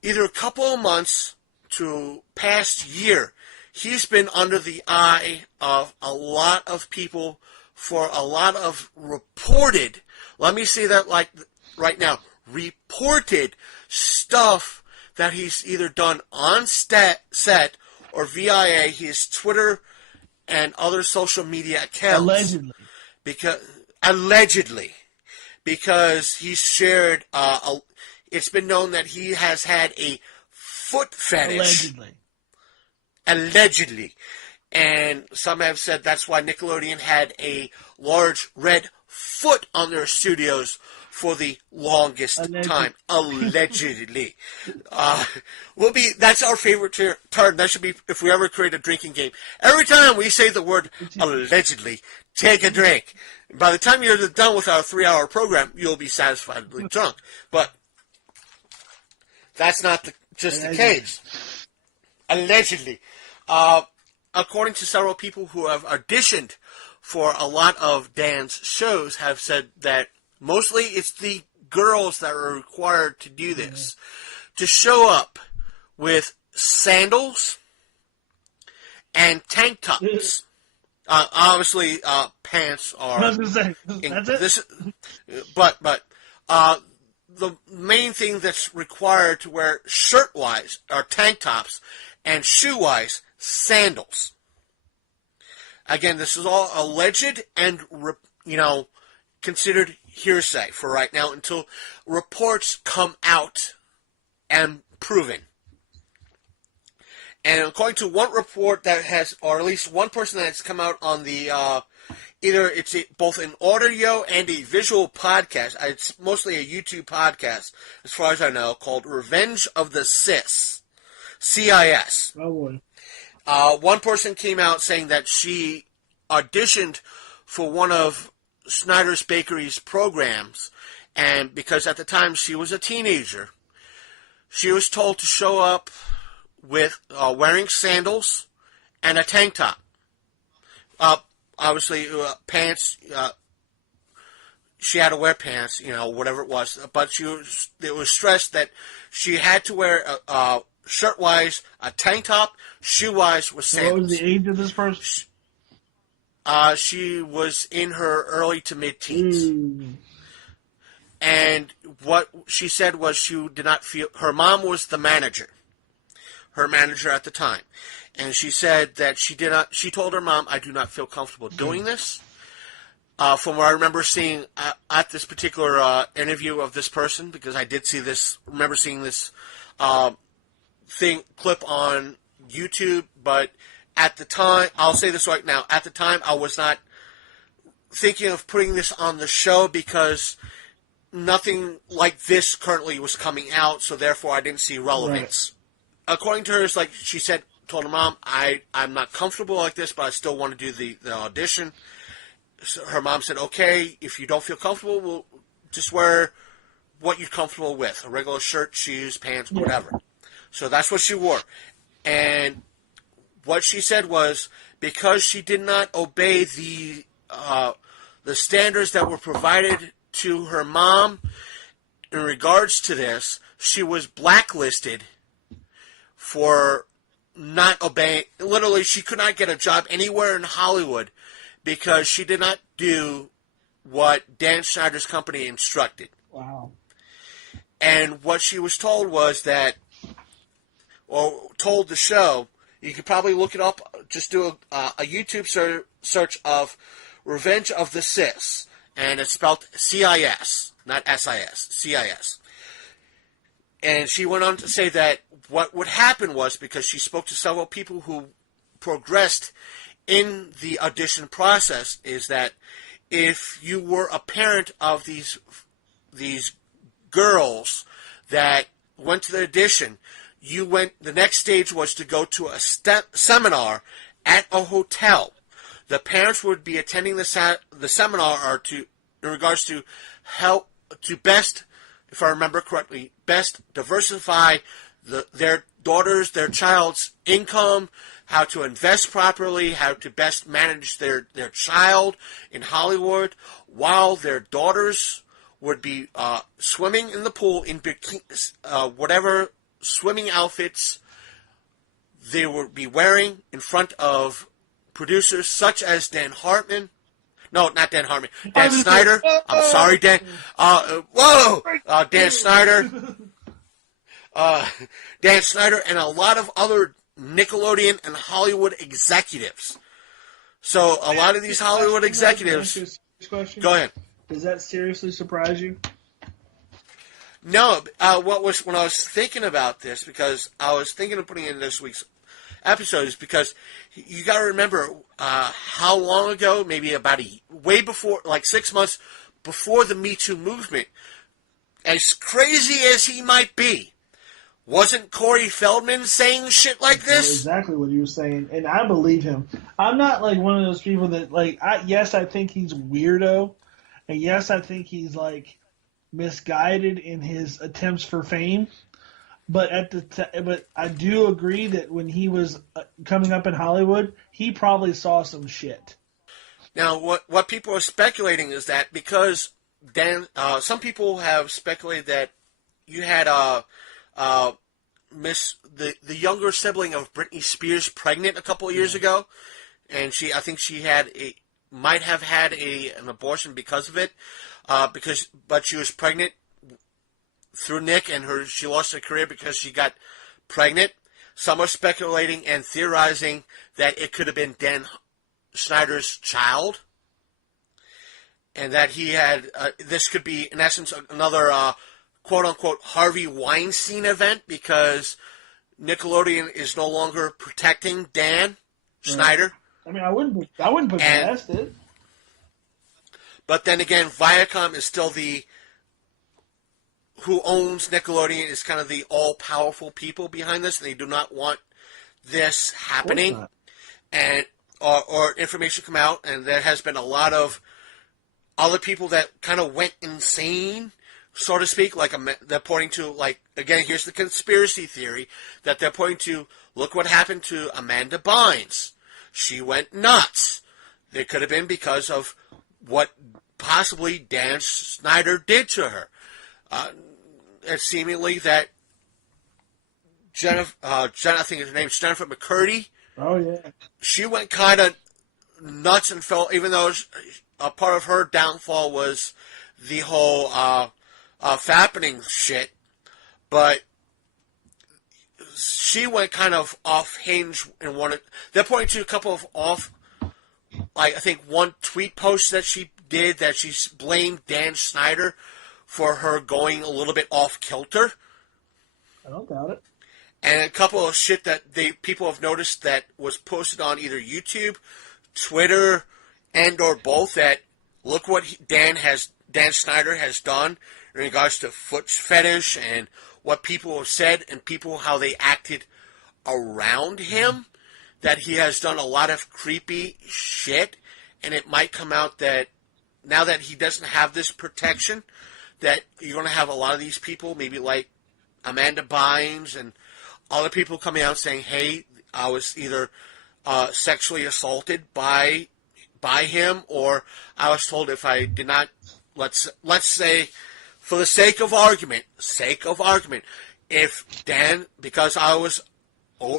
either a couple of months to past year, he's been under the eye of a lot of people for a lot of reported, let me say that like right now, reported stuff that he's either done on set or via his Twitter and other social media accounts. Allegedly. Because he's shared, it's been known that he has had a foot fetish. Allegedly. And some have said that's why Nickelodeon had a large red foot on their studios for the longest time. Allegedly. That's our favorite term. That should be, if we ever create a drinking game. Every time we say the word allegedly, take a drink. By the time you're done with our 3-hour program, you'll be satisfiedly drunk. But that's not just the case. Allegedly. According to several people who have auditioned for a lot of Dan's shows, have said that mostly it's the girls that are required to do this. To show up with sandals and tank tops. Obviously, pants are... I was going to say, that's it? But the main thing that's required to wear shirt-wise are tank tops, and shoe-wise, sandals. Again, this is all alleged and, considered hearsay for right now until reports come out and proven. And according to one report that has, or at least one person that has come out on the, either it's both an audio and a visual podcast, it's mostly a YouTube podcast, as far as I know, called Revenge of the Cis. CIS. Oh, boy. One person came out saying that she auditioned for one of Schneider's Bakery's programs, and because at the time she was a teenager, she was told to show up with wearing sandals and a tank top. Obviously, pants. She had to wear pants, whatever it was. But it was stressed that she had to wear shirt-wise a tank top, shoe-wise with sandals. What was the age of this person? She was in her early to mid-teens. And what she said was she did not feel... Her mom was the manager. Her manager at the time. And she said that she did not... She told her mom, I do not feel comfortable doing this. From what I remember seeing at this particular interview of this person, because I did see this... Remember seeing this clip on YouTube, but at the time... I'll say this right now. At the time, I was not thinking of putting this on the show because... Nothing like this currently was coming out, so therefore I didn't see relevance. Right. According to her, it's like she said, told her mom, I'm not comfortable like this, but I still want to do the audition. So her mom said, okay, if you don't feel comfortable, we'll just wear what you're comfortable with. A regular shirt, shoes, pants, whatever. So that's what she wore. And what she said was, because she did not obey the standards that were provided to her mom in regards to this, she was blacklisted for not obeying. Literally, she could not get a job anywhere in Hollywood because she did not do what Dan Schneider's company instructed. Wow. And what she was told was that, or told the show, you could probably look it up, just do a YouTube search of Revenge of the Cis. And it's spelled C-I-S, not S-I-S, C-I-S. And she went on to say that what would happen was, because she spoke to several people who progressed in the audition process, is that if you were a parent of these girls that went to the audition, the next stage was to go to a seminar at a hotel. The parents would be attending the seminar in regards to how to best, if I remember correctly, best diversify their child's income, how to invest properly, how to best manage their child in Hollywood, while their daughters would be swimming in the pool in whatever swimming outfits they would be wearing in front of producers such as Dan Hartman. No, not Dan Hartman. Dan Schneider. I'm sorry, Dan. Dan Schneider. Dan Schneider and a lot of other Nickelodeon and Hollywood executives. So a lot of these Hollywood executives... Go ahead. Does that seriously surprise you? No. When I was thinking about this, because I was thinking of putting in this week's episodes, because you got to remember how long ago, maybe about way before, like 6 months before the Me Too movement, as crazy as he might be, wasn't Corey Feldman saying shit like this? Exactly what he was saying, and I believe him. I'm not like one of those people that yes, I think he's weirdo, and yes, I think he's like misguided in his attempts for fame. But but I do agree that when he was coming up in Hollywood, he probably saw some shit. Now, what people are speculating is that because Dan, some people have speculated that you had the younger sibling of Britney Spears pregnant a couple of years ago, and I think she might have had an abortion because of it, but she was pregnant through Nick, and she lost her career because she got pregnant. Some are speculating and theorizing that it could have been Dan Schneider's child, and that he had this could be in essence another quote-unquote Harvey Weinstein event, because Nickelodeon is no longer protecting Dan Schneider. I mean, I wouldn't put past it. But then again, Viacom is still who owns Nickelodeon, is kind of the all-powerful people behind this, and they do not want this happening, and or information come out, and there has been a lot of other people that kind of went insane, so to speak, like they're pointing to, like, again, here's the conspiracy theory, that they're pointing to, look what happened to Amanda Bynes. She went nuts. It could have been because of what possibly Dan Schneider did to her. And seemingly that I think her name's Jennifer McCurdy. Oh, yeah. She went kind of nuts and fell, even though a part of her downfall was the whole fappening shit, but she went kind of off hinge and they're pointing to a couple of I think one tweet post that she did that she blamed Dan Schneider for her going a little bit off kilter. I don't doubt it. And a couple of shit that people have noticed that was posted on either YouTube, Twitter, and or both, that look what Dan Schneider has done in regards to foot fetish and what people have said and people how they acted around him, that he has done a lot of creepy shit, and it might come out that now that he doesn't have this protection, that you're going to have a lot of these people, maybe like Amanda Bynes and other people coming out saying, hey, I was either sexually assaulted by him, or I was told if I did not, let's say, for the sake of argument, if Dan, because I was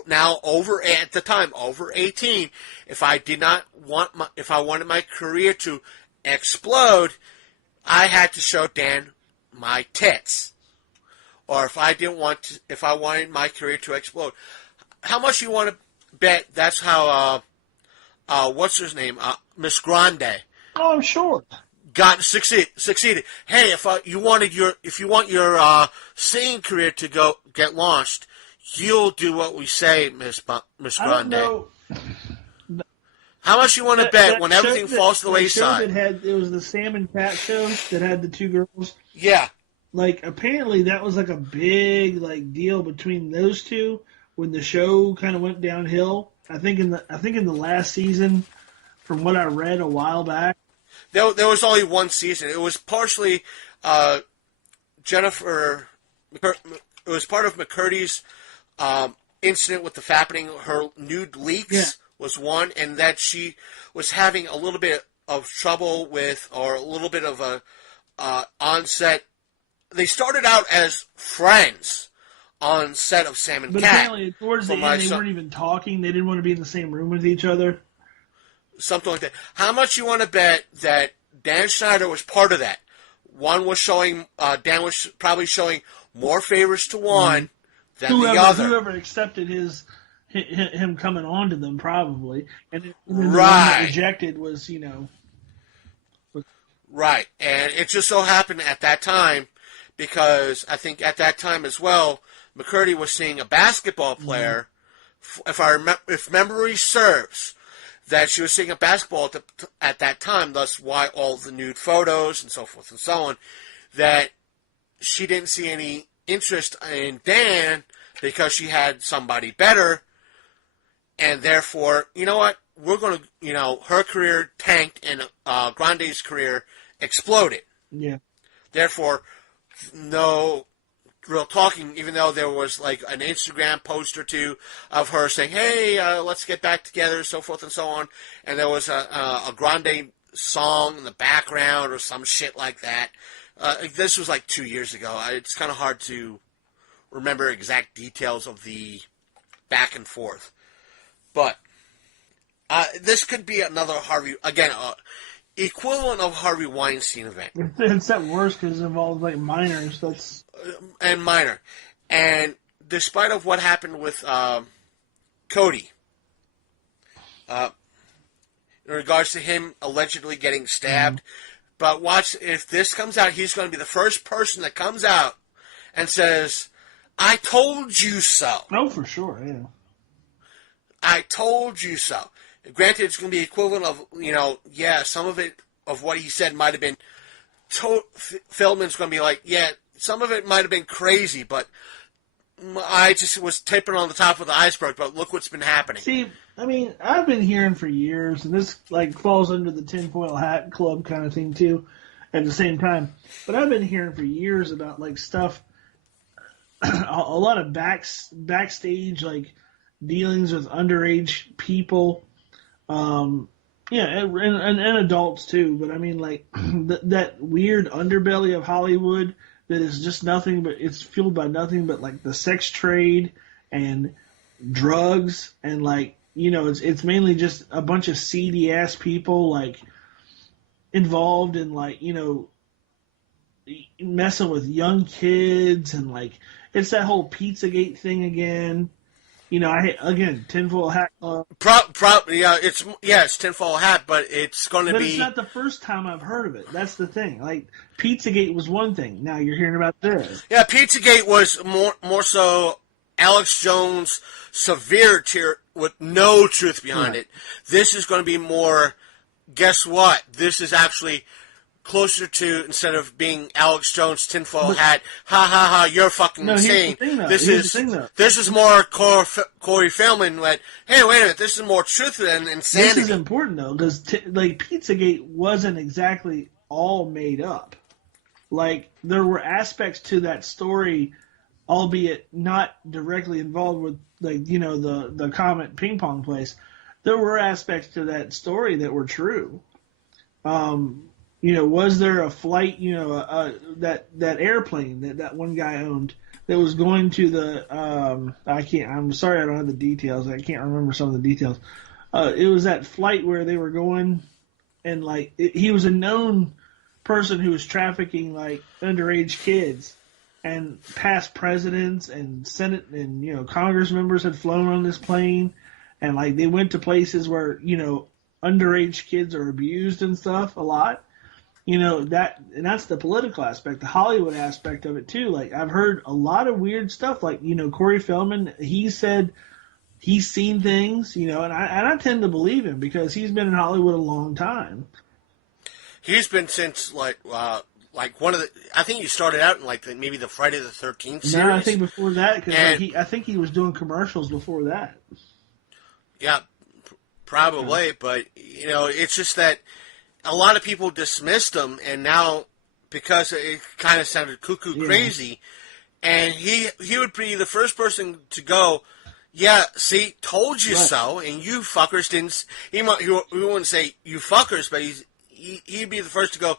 now over 18, if I did not want if I wanted my career to explode, I had to show Dan my tits. Or if I wanted my career to explode. How much you want to bet that's how, what's his name? Miss Grande. Oh, I'm sure. Succeeded. Hey, if you want your singing career to get launched, you'll do what we say, Miss Grande. I don't know. How much you want to bet when everything falls to the wayside? It was the Sam and Cat show that had the two girls. Yeah. Like, apparently that was like a big deal between those two when the show kind of went downhill. I think in the last season, from what I read a while back. There was only one season. It was partially Jennifer. It was part of McCurdy's incident with the fappening. Her nude leaks was one, and that she was having a little bit of trouble with, or a little bit of a on-set. They started out as friends on set of Sam and Cat. But apparently towards the end they weren't even talking. They didn't want to be in the same room with each other. Something like that. How much you want to bet that Dan Schneider was part of that? One was showing, Dan was probably showing more favors to one than the other. Whoever accepted him coming on to them, probably. And then the one right. that rejected was, Right. And it just so happened at that time, because I think at that time as well, McCurdy was seeing a basketball player if memory serves, that she was seeing a basketball at that time, thus why all the nude photos and so forth and so on, that she didn't see any interest in Dan because she had somebody better, and therefore, you know what, we're going to, her career tanked and Grande's career exploded. Yeah. Therefore, no real talking, even though there was like an Instagram post or two of her saying, hey, let's get back together, so forth and so on, and there was a Grande song in the background or some shit like that. This was like 2 years ago. It's kind of hard to remember exact details of the back and forth. But this could be another Harvey, again, equivalent of Harvey Weinstein event. It's that worse because it involves like minors. And minor. And despite of what happened with Cody, in regards to him allegedly getting stabbed, but watch, if this comes out, he's going to be the first person that comes out and says, I told you so. Oh, for sure, yeah. I told you so. Granted, it's going to be equivalent of, some of it, of what he said might have been, Feldman's going to be like, yeah, some of it might have been crazy, but I just was tipping on the top of the iceberg, but look what's been happening. See, I mean, I've been hearing for years, and this like falls under the tinfoil hat club kind of thing too, at the same time. But I've been hearing for years about like stuff, a lot of backstage like dealings with underage people, and adults too. But I mean, like that weird underbelly of Hollywood that is just nothing but it's fueled by nothing but like the sex trade and drugs and like. It's mainly just a bunch of seedy ass people like involved in like messing with young kids and like it's that whole Pizzagate thing again. Again tinfoil hat. It's tinfoil hat, but it's going to be. But it's not the first time I've heard of it. That's the thing. Like Pizzagate was one thing. Now you're hearing about this. Yeah, Pizzagate was more so Alex Jones severe tier with no truth behind it. This is going to be more, guess what? This is actually closer to, instead of being Alex Jones tinfoil hat, you're fucking insane. This is more Corey Feldman, like, hey, wait a minute, this is more truth than insanity. This is important though, because Pizzagate wasn't exactly all made up. Like, there were aspects to that story, albeit not directly involved with, like, the Comet ping pong place. There were aspects to that story that were true. Was there a flight, that airplane that one guy owned that was going to the, I'm sorry I don't have the details. I can't remember some of the details. It was that flight where they were going and, like, he was a known person who was trafficking, like, underage kids. And past presidents and Senate and, Congress members had flown on this plane. And, like, they went to places where, underage kids are abused and stuff a lot. And that's the political aspect, the Hollywood aspect of it, too. Like, I've heard a lot of weird stuff. Like, Corey Feldman, he said he's seen things, and I tend to believe him because he's been in Hollywood a long time. He's been since, like one of the, I think he started out in maybe the Friday the 13th series. No, I think before that, because I think he was doing commercials before that. Yeah, probably, but it's just that a lot of people dismissed him, and now because it kind of sounded cuckoo crazy, and he would be the first person to go, yeah, see, told you so, and you fuckers didn't. He wouldn't say you fuckers, but he'd be the first to go,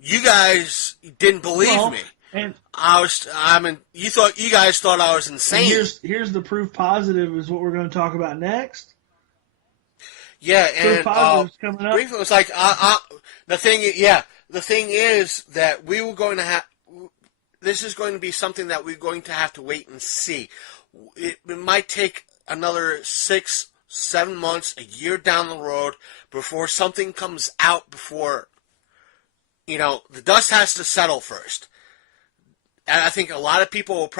you guys didn't believe me. And you guys thought I was insane. Here's the proof positive is what we're going to talk about next. Yeah, and coming up. Briefly, it was like the thing is that we were going to have. This is going to be something that we're going to have to wait and see. It might take another 6-7 months, a year down the road before something comes out. Before the dust has to settle first. And I think a lot of people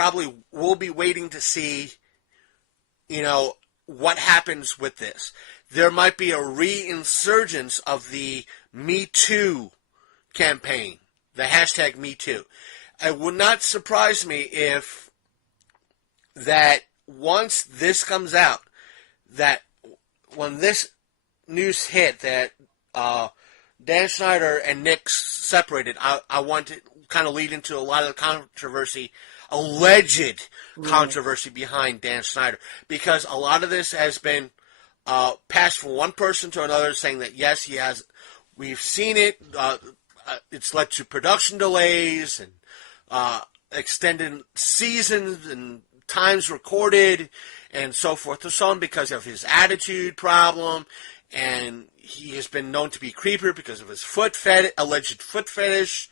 will be waiting to see, what happens with this. There might be a reinsurgence of the Me Too campaign, the hashtag Me Too. It would not surprise me if that once this comes out, that when this news hit that Dan Schneider and Nick separated, I want to kind of lead into a lot of the controversy, alleged controversy behind Dan Schneider, because a lot of this has been passed from one person to another, saying that yes, he has. We've seen it. It's led to production delays and extended seasons and times recorded and so forth and so on because of his attitude problem, and he has been known to be creepier because of his alleged foot fetish,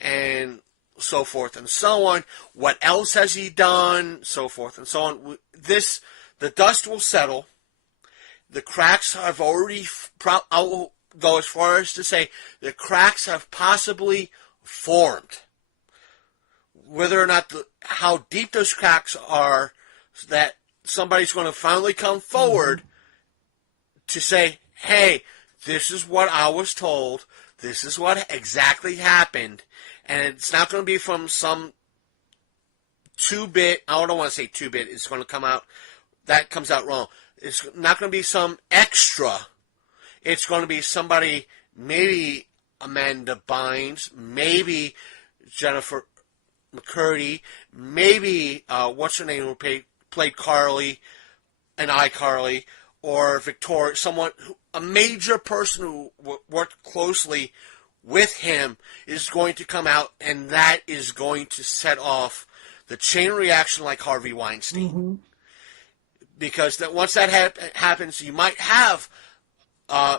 and so forth and so on. What else has he done? So forth and so on. The dust will settle. The cracks have already. I will go as far as to say the cracks have possibly formed. Whether or not how deep those cracks are, that somebody's going to finally come forward to say, "Hey, this is what I was told. This is what exactly happened," and it's not going to be from some 2-bit. I don't want to say 2-bit. It's going to come out. That comes out wrong. It's not going to be some extra. It's going to be somebody, maybe Amanda Bynes, maybe Jennifer McCurdy, maybe, what's her name, who played Carly and iCarly, or Victoria, a major person who worked closely with him is going to come out, and that is going to set off the chain reaction like Harvey Weinstein. Mm-hmm. Because once that happens, you might have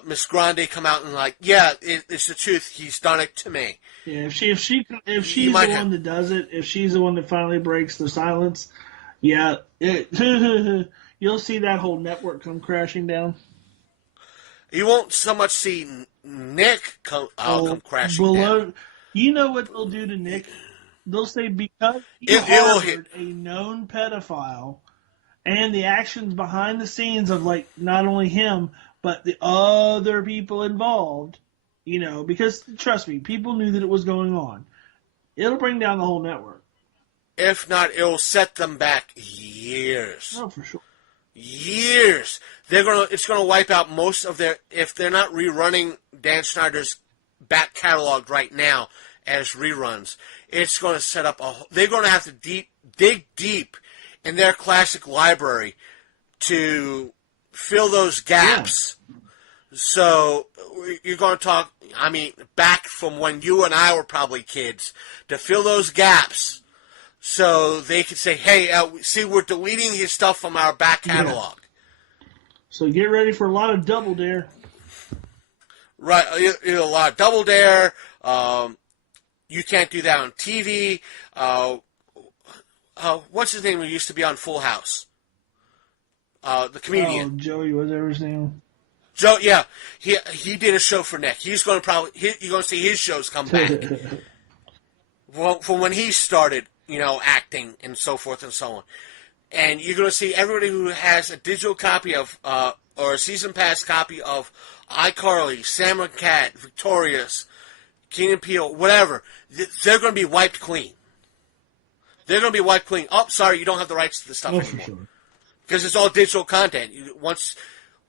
Miss Grande come out and yeah, it's the truth. He's done it to me. Yeah, if she's the one that does it, if she's the one that finally breaks the silence, yeah, you'll see that whole network come crashing down. You won't so much see Nick come crashing down. You know what they'll do to Nick? They'll say because he harbored a known pedophile, and the actions behind the scenes of not only him but the other people involved, because trust me, people knew that it was going on. It'll bring down the whole network. If not, it'll set them back years. Oh, for sure. Years. It's gonna wipe out most of their. If they're not rerunning Dan Schneider's back catalog right now as reruns, it's going to set up they're going to have to dig deep in their classic library to fill those gaps. Yeah. So you're going to talk, back from when you and I were probably kids, to fill those gaps so they could say, hey, see, we're deleting his stuff from our back catalog. Yeah. So get ready for a lot of Double Dare. Right, a lot of Double Dare. You can't do that on TV. What's his name who used to be on Full House? The comedian. Oh, Joey, whatever his name. Joe, yeah, he did a show for Nick. He's going to you're going to see his shows come back. Well, from when he started, acting and so forth and so on. And you're going to see everybody who has a digital copy of, or a season pass copy of iCarly, Sam and Cat, Victorious, Keenan Peele, whatever. They're going to be wiped clean. They're going to be wiped clean. Oh, sorry, you don't have the rights to the stuff anymore. Sure. Because it's all digital content. Once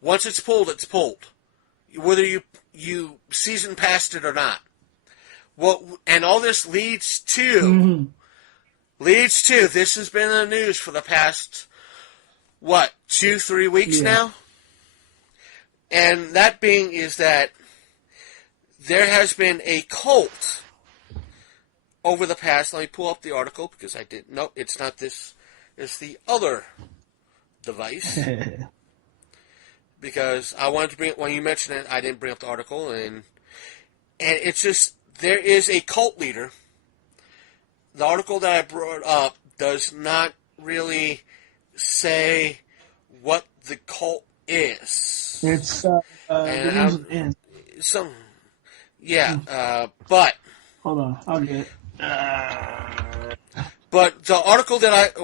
it's pulled, it's pulled. Whether you season passed it or not. Well, and all this leads to, this has been in the news for the past, 2-3 weeks now? And that being is that there has been a cult over the past, let me pull up the article because I didn't, nope, it's not this, it's the other device. Because I wanted to bring it, when you mentioned it, I didn't bring up the article, and it's just, there is a cult leader. The article that I brought up does not really say what the cult is. It's but hold on, I'll get it. But the article that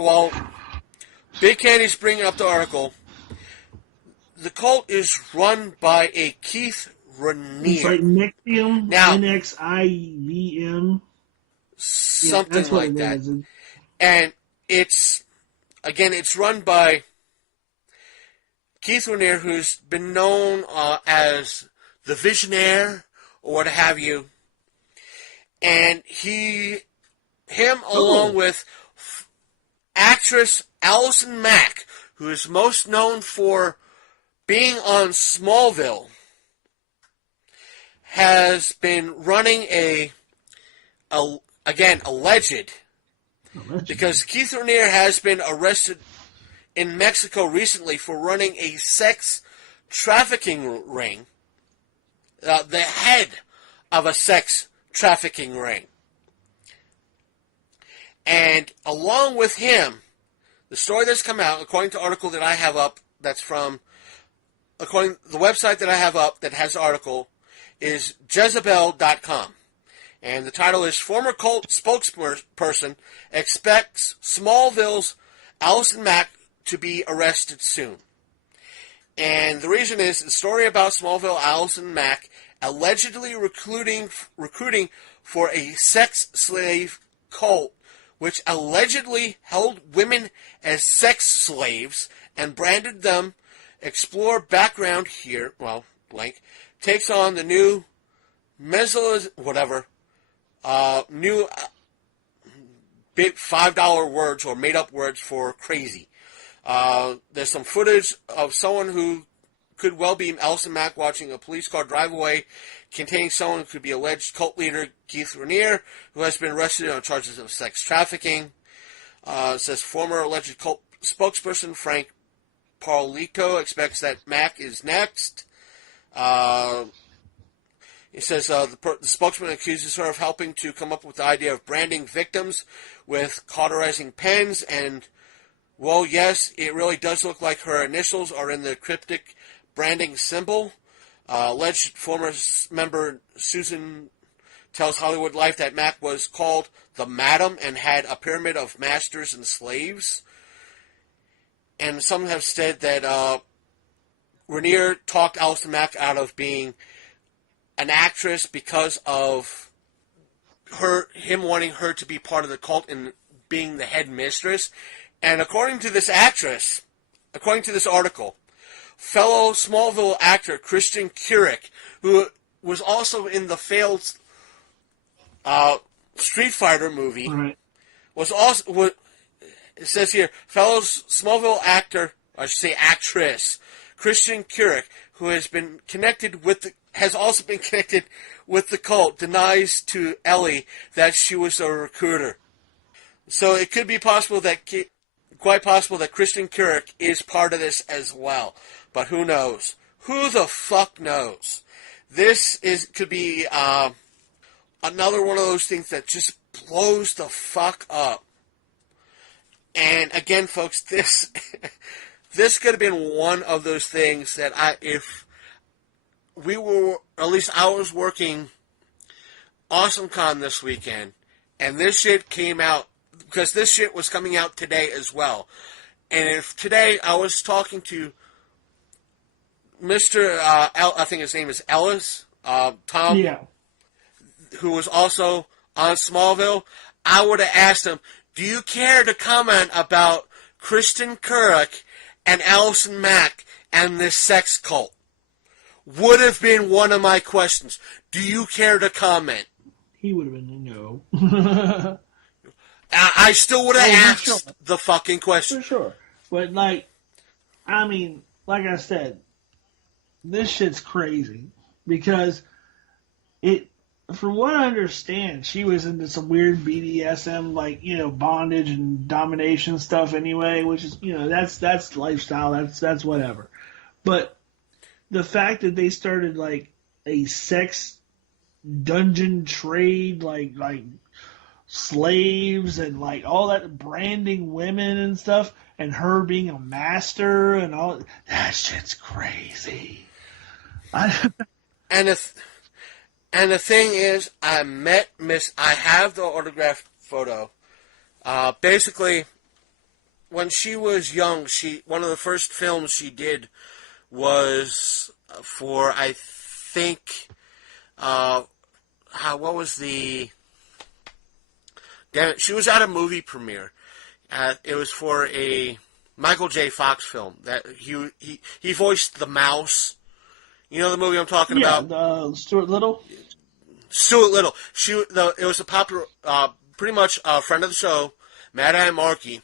Big Candy's bringing up the article the cult is run by a Keith Raniere. It's like Nexium, Now, NXIVM. something That's what like it that. is. And it's run by Keith Raniere, who's been known as the Visionaire or what have you. And him along with actress Allison Mack, who is most known for being on Smallville, has been running alleged, because Keith Raniere has been arrested in Mexico recently for running a sex trafficking ring, the head of a sex trafficking ring. And along with him, the story that's come out, according to the article that I have up, the website that I have up that has the article is Jezebel.com. And the title is Former Cult Spokesperson Expects Smallville's Allison Mack to be Arrested Soon. And the reason is the story about Smallville Allison Mack allegedly recruiting for a sex slave cult, which allegedly held women as sex slaves and branded them. Explore background here, blank, takes on the new new big $5 words or made-up words for crazy. There's some footage of someone who could well be Allison Mack watching a police car drive away, containing someone who could be alleged cult leader Keith Raniere, who has been arrested on charges of sex trafficking. It says former alleged cult spokesperson Frank Paulico expects that Mack is next. It says the spokesman accuses her of helping to come up with the idea of branding victims with cauterizing pens, and, well, yes, it really does look like her initials are in the cryptic branding symbol. Alleged former member Susan tells Hollywood Life that Mack was called the Madam and had a pyramid of masters and slaves. And some have said that Raniere talked Allison Mack out of being an actress because of him wanting her to be part of the cult and being the head mistress. And according to this article, fellow Smallville actor Christian Curick, who was also in the failed Street Fighter movie, was also, it says here, fellow Smallville actor, I should say actress, Christian Curick, who has also been connected with the cult, denies to Ellie that she was a recruiter. So it could be possible quite possible that Christian Curick is part of this as well. But who knows? Who the fuck knows? This could be another one of those things that just blows the fuck up. And again, folks, this could have been one of those things that if we were, at least I was working AwesomeCon this weekend, and this shit came out, because this shit was coming out today as well. And if today I was talking to Mr. I think his name is Ellis, Tom, who was also on Smallville, I would have asked him, do you care to comment about Kristen Curick and Allison Mack and this sex cult? Would have been one of my questions. Do you care to comment? He would have been no. I still would have asked the fucking question. For sure. But, like I said, this shit's crazy. Because from what I understand, she was into some weird BDSM, bondage and domination stuff anyway, which is, that's lifestyle, that's whatever. But the fact that they started, a sex dungeon trade, like slaves and, all that, branding women and stuff, and her being a master and all, that shit's crazy. And the thing is, I have the autographed photo. Basically, when she was young, one of the first films she did was for, I think, what was the... Damn it, she was at a movie premiere. It was for a Michael J. Fox film. That he voiced the mouse. You know the movie I'm talking about? Yeah, Stuart Little. Stuart Little. It was a popular, pretty much a friend of the show, Mad Eye Markey,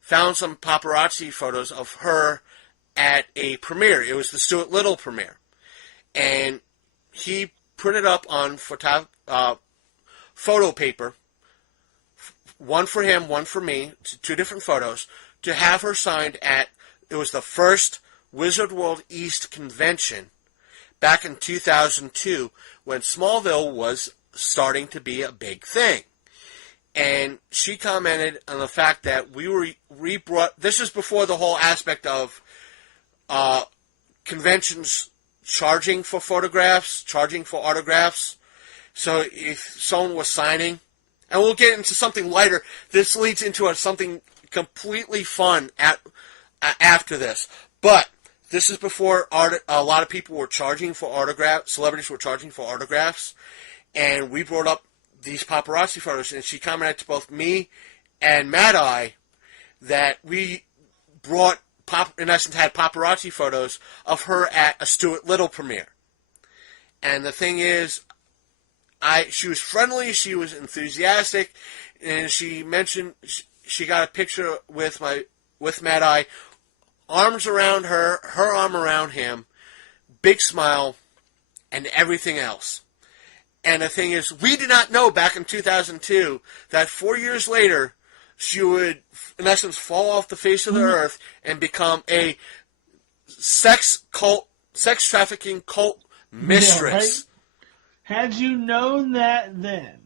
found some paparazzi photos of her at a premiere. It was the Stuart Little premiere. And he printed up on photo paper, one for him, one for me, two different photos, to have her signed at, it was the first Wizard World East convention back in 2002 when Smallville was starting to be a big thing. And she commented on the fact that we brought, this is before the whole aspect of conventions charging for photographs, charging for autographs. So if someone was signing, and we'll get into something lighter, this leads into something completely fun after this. But this is before a lot of people were charging for autographs, celebrities were charging for autographs, and we brought up these paparazzi photos, and she commented to both me and Mad Eye that we brought, in essence, had paparazzi photos of her at a Stuart Little premiere. And the thing is, she was friendly, she was enthusiastic, and she mentioned she got a picture with Mad Eye, arms around her arm around him, big smile, and everything else. And the thing is, we did not know back in 2002 that 4 years later, she would, in essence, fall off the face of the earth and become a sex trafficking cult mistress. Yeah, right? Had you known that then?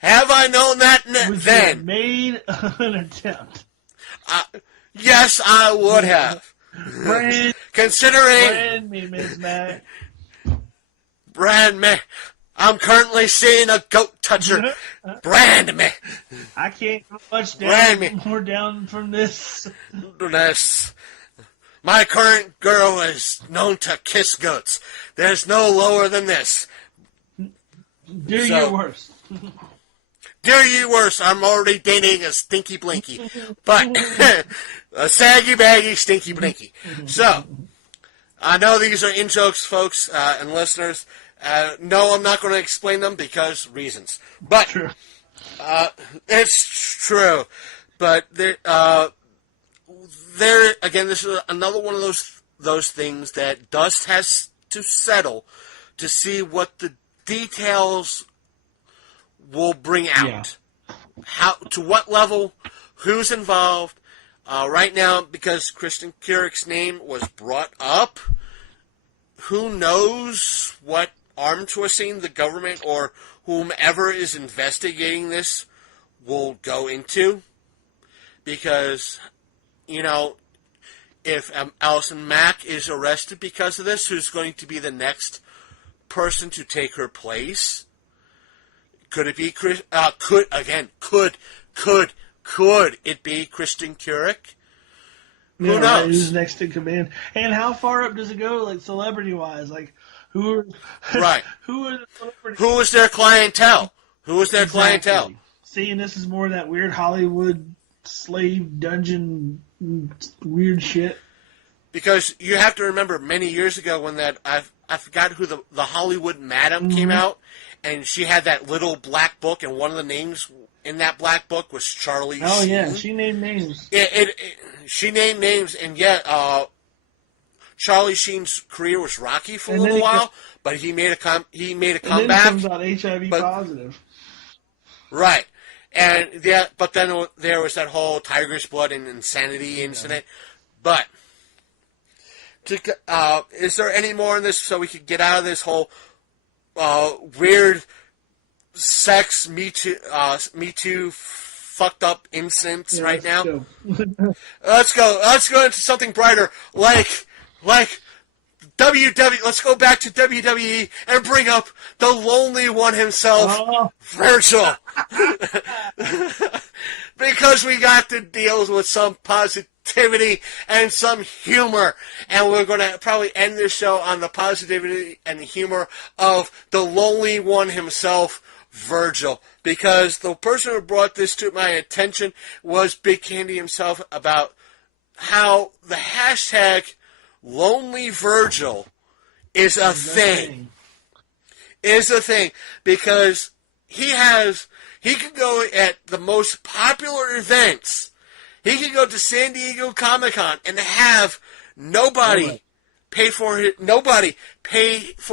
Have I known that then? Would you have made an attempt? Yes, I would have. Considering... Brand me, Ms. Mac. Brand me. I'm currently seeing a goat toucher. Brand me. I can't go much more down from this. My current girl is known to kiss goats. There's no lower than this. Do your worst. Do you worse. I'm already dating a stinky blinky. But a saggy baggy stinky blinky. So, I know these are in-jokes, folks, and listeners. No, I'm not going to explain them because reasons. But true. It's true. But there again, this is another one of those things that dust has to settle to see what the details will bring out. Yeah. How, to what level, who's involved. Right now, because Kristen Kierick's name was brought up, who knows what arm twisting the government or whomever is investigating this will go into. Because, you know, if Allison Mack is arrested because of this, who's going to be the next person to take her place? Could it be could it be Kristen Kierick? Who knows? Who's next in command? And how far up does it go, like celebrity wise? Like who are right? Who are the celebrities? Who is their clientele? Who is their clientele? See, and this is more that weird Hollywood slave dungeon weird shit. Because you have to remember, many years ago when that I forgot who the Hollywood Madam came out, and she had that little black book, and one of the names in that black book was Charlie Sheen. Oh yeah, she named names. She named names, and yet Charlie Sheen's career was rocky for a little while, but he made a comeback. And then he comes out HIV positive. Right. And but then there was that whole Tiger's Blood and Insanity incident. But is there any more in this so we could get out of this whole weird sex Me Too fucked up incidents right now? Go. Let's go into something brighter, like WWE. Let's go back to WWE and bring up the lonely one himself, Virgil. Because we got to deal with some positivity and some humor. And we're going to probably end this show on the positivity and the humor of the lonely one himself, Virgil. Because the person who brought this to my attention was Big Candy himself about how the hashtag Lonely Virgil is a thing. Is a thing. Because he can go at the most popular events. He can go to San Diego Comic-Con and have nobody pay for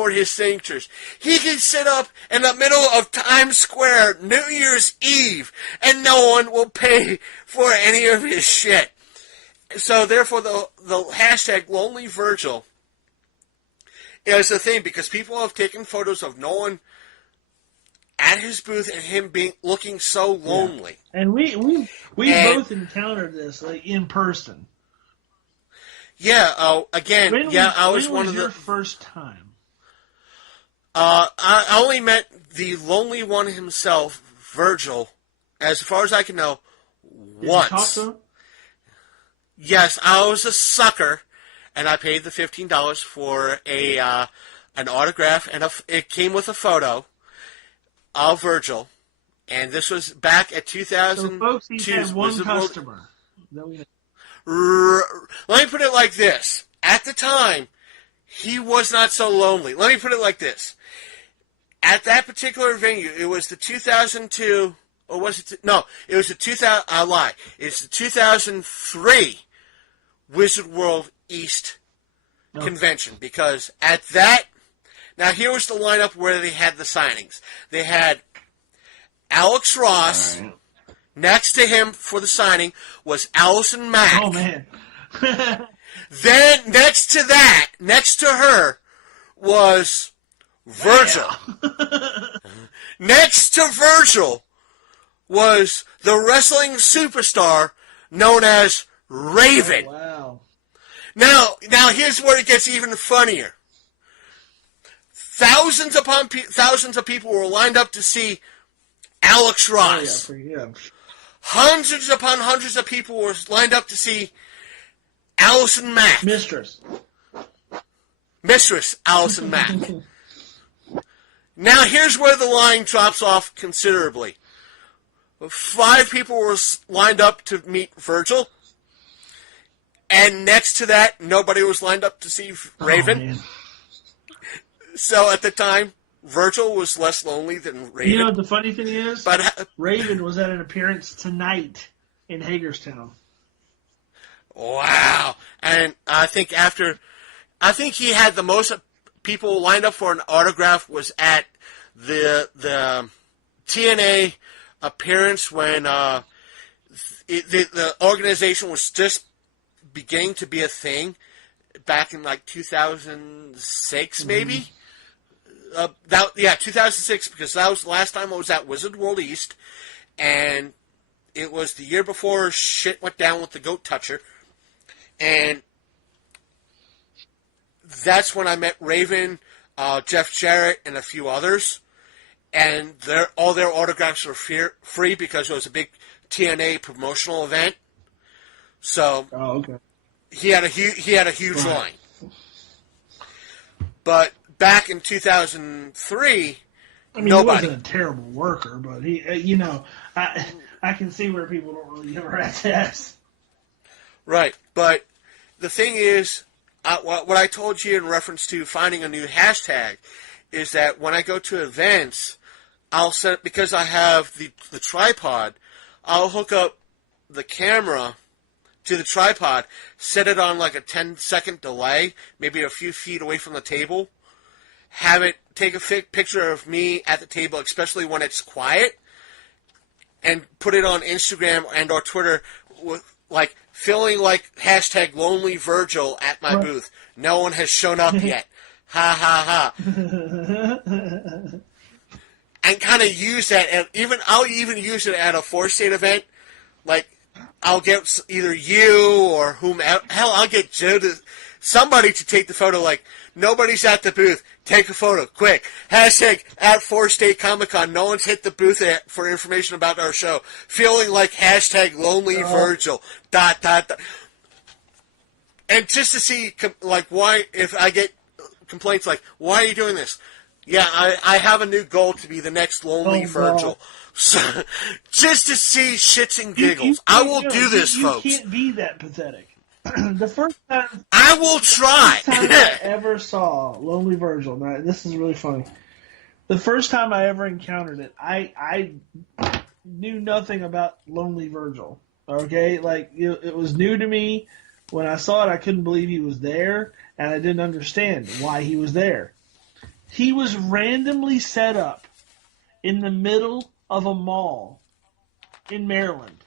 his signatures. He can sit up in the middle of Times Square New Year's Eve and no one will pay for any of his shit. So therefore the hashtag Lonely Virgil is a thing because people have taken photos of no one at his booth and him looking so lonely. Yeah. And we both encountered this like in person. Yeah. I was one of the your first time. I only met the lonely one himself, Virgil, as far as I can know, once. Did you talk to him? Yes, I was a sucker, and I paid the $15 for an autograph, and it came with a photo of Virgil, and this was back at 2002. So folks, he had one customer. Let me put it like this. At the time, he was not so lonely. Let me put it like this. At that particular venue, it was the 2002, or was it? No, it was the 2000, I lie. It's the 2003 Wizard World East convention, because at that, now here was the lineup where they had the signings. They had Alex Ross. Right. Next to him for the signing was Allison Mack. Oh, man. Then next to her was Virgil. Next to Virgil was the wrestling superstar known as Raven. Oh, wow. Now here's where it gets even funnier. Thousands upon thousands of people were lined up to see Alex Ross. Oh, yeah. Hundreds upon hundreds of people were lined up to see Allison Mack. Mistress Allison Mack. Now here's where the line drops off considerably. 5 people were lined up to meet Virgil. And next to that, nobody was lined up to see Raven. Oh, so at the time, Virgil was less lonely than Raven. You know what the funny thing is? Raven was at an appearance tonight in Hagerstown. Wow. And I think he had the most people lined up for an autograph was at the TNA appearance when the organization was just beginning to be a thing back in like 2006 maybe. 2006, because that was the last time I was at Wizard World East, and it was the year before shit went down with the Goat Toucher, and that's when I met Raven, Jeff Jarrett, and a few others, and all their autographs were free because it was a big TNA promotional event. So, he had a huge line, but back in 2003, he wasn't a terrible worker, but he, I can see where people don't really give a rat's ass. Right, but the thing is, what I told you in reference to finding a new hashtag is that when I go to events, I'll set, because I have the tripod, I'll hook up the camera to the tripod, set it on like a 10-second delay, maybe a few feet away from the table, have it take a picture of me at the table, especially when it's quiet, and put it on Instagram and or Twitter with like feeling like hashtag Lonely Virgil at my booth. No one has shown up yet. Ha ha ha. And kind of use that, and I'll even use it at a 4-state event. Like, I'll get either you or whomever. Hell, I'll get somebody to take the photo. Like, nobody's at the booth. Take a photo, quick. Hashtag at 4-State Comic-Con. No one's hit the booth for information about our show. Feeling like hashtag Lonely Virgil. ... And just to see, like, why, if I get complaints like, why are you doing this? Yeah, I have a new goal to be the next Lonely Virgil. So, just to see shits and giggles. I will do this, folks. You can't be that pathetic. The first time... I will try. The first time I ever saw Lonely Virgil, now this is really funny. The first time I ever encountered it, I knew nothing about Lonely Virgil. Okay? Like, it was new to me. When I saw it, I couldn't believe he was there, and I didn't understand why he was there. He was randomly set up in the middle of a mall in Maryland.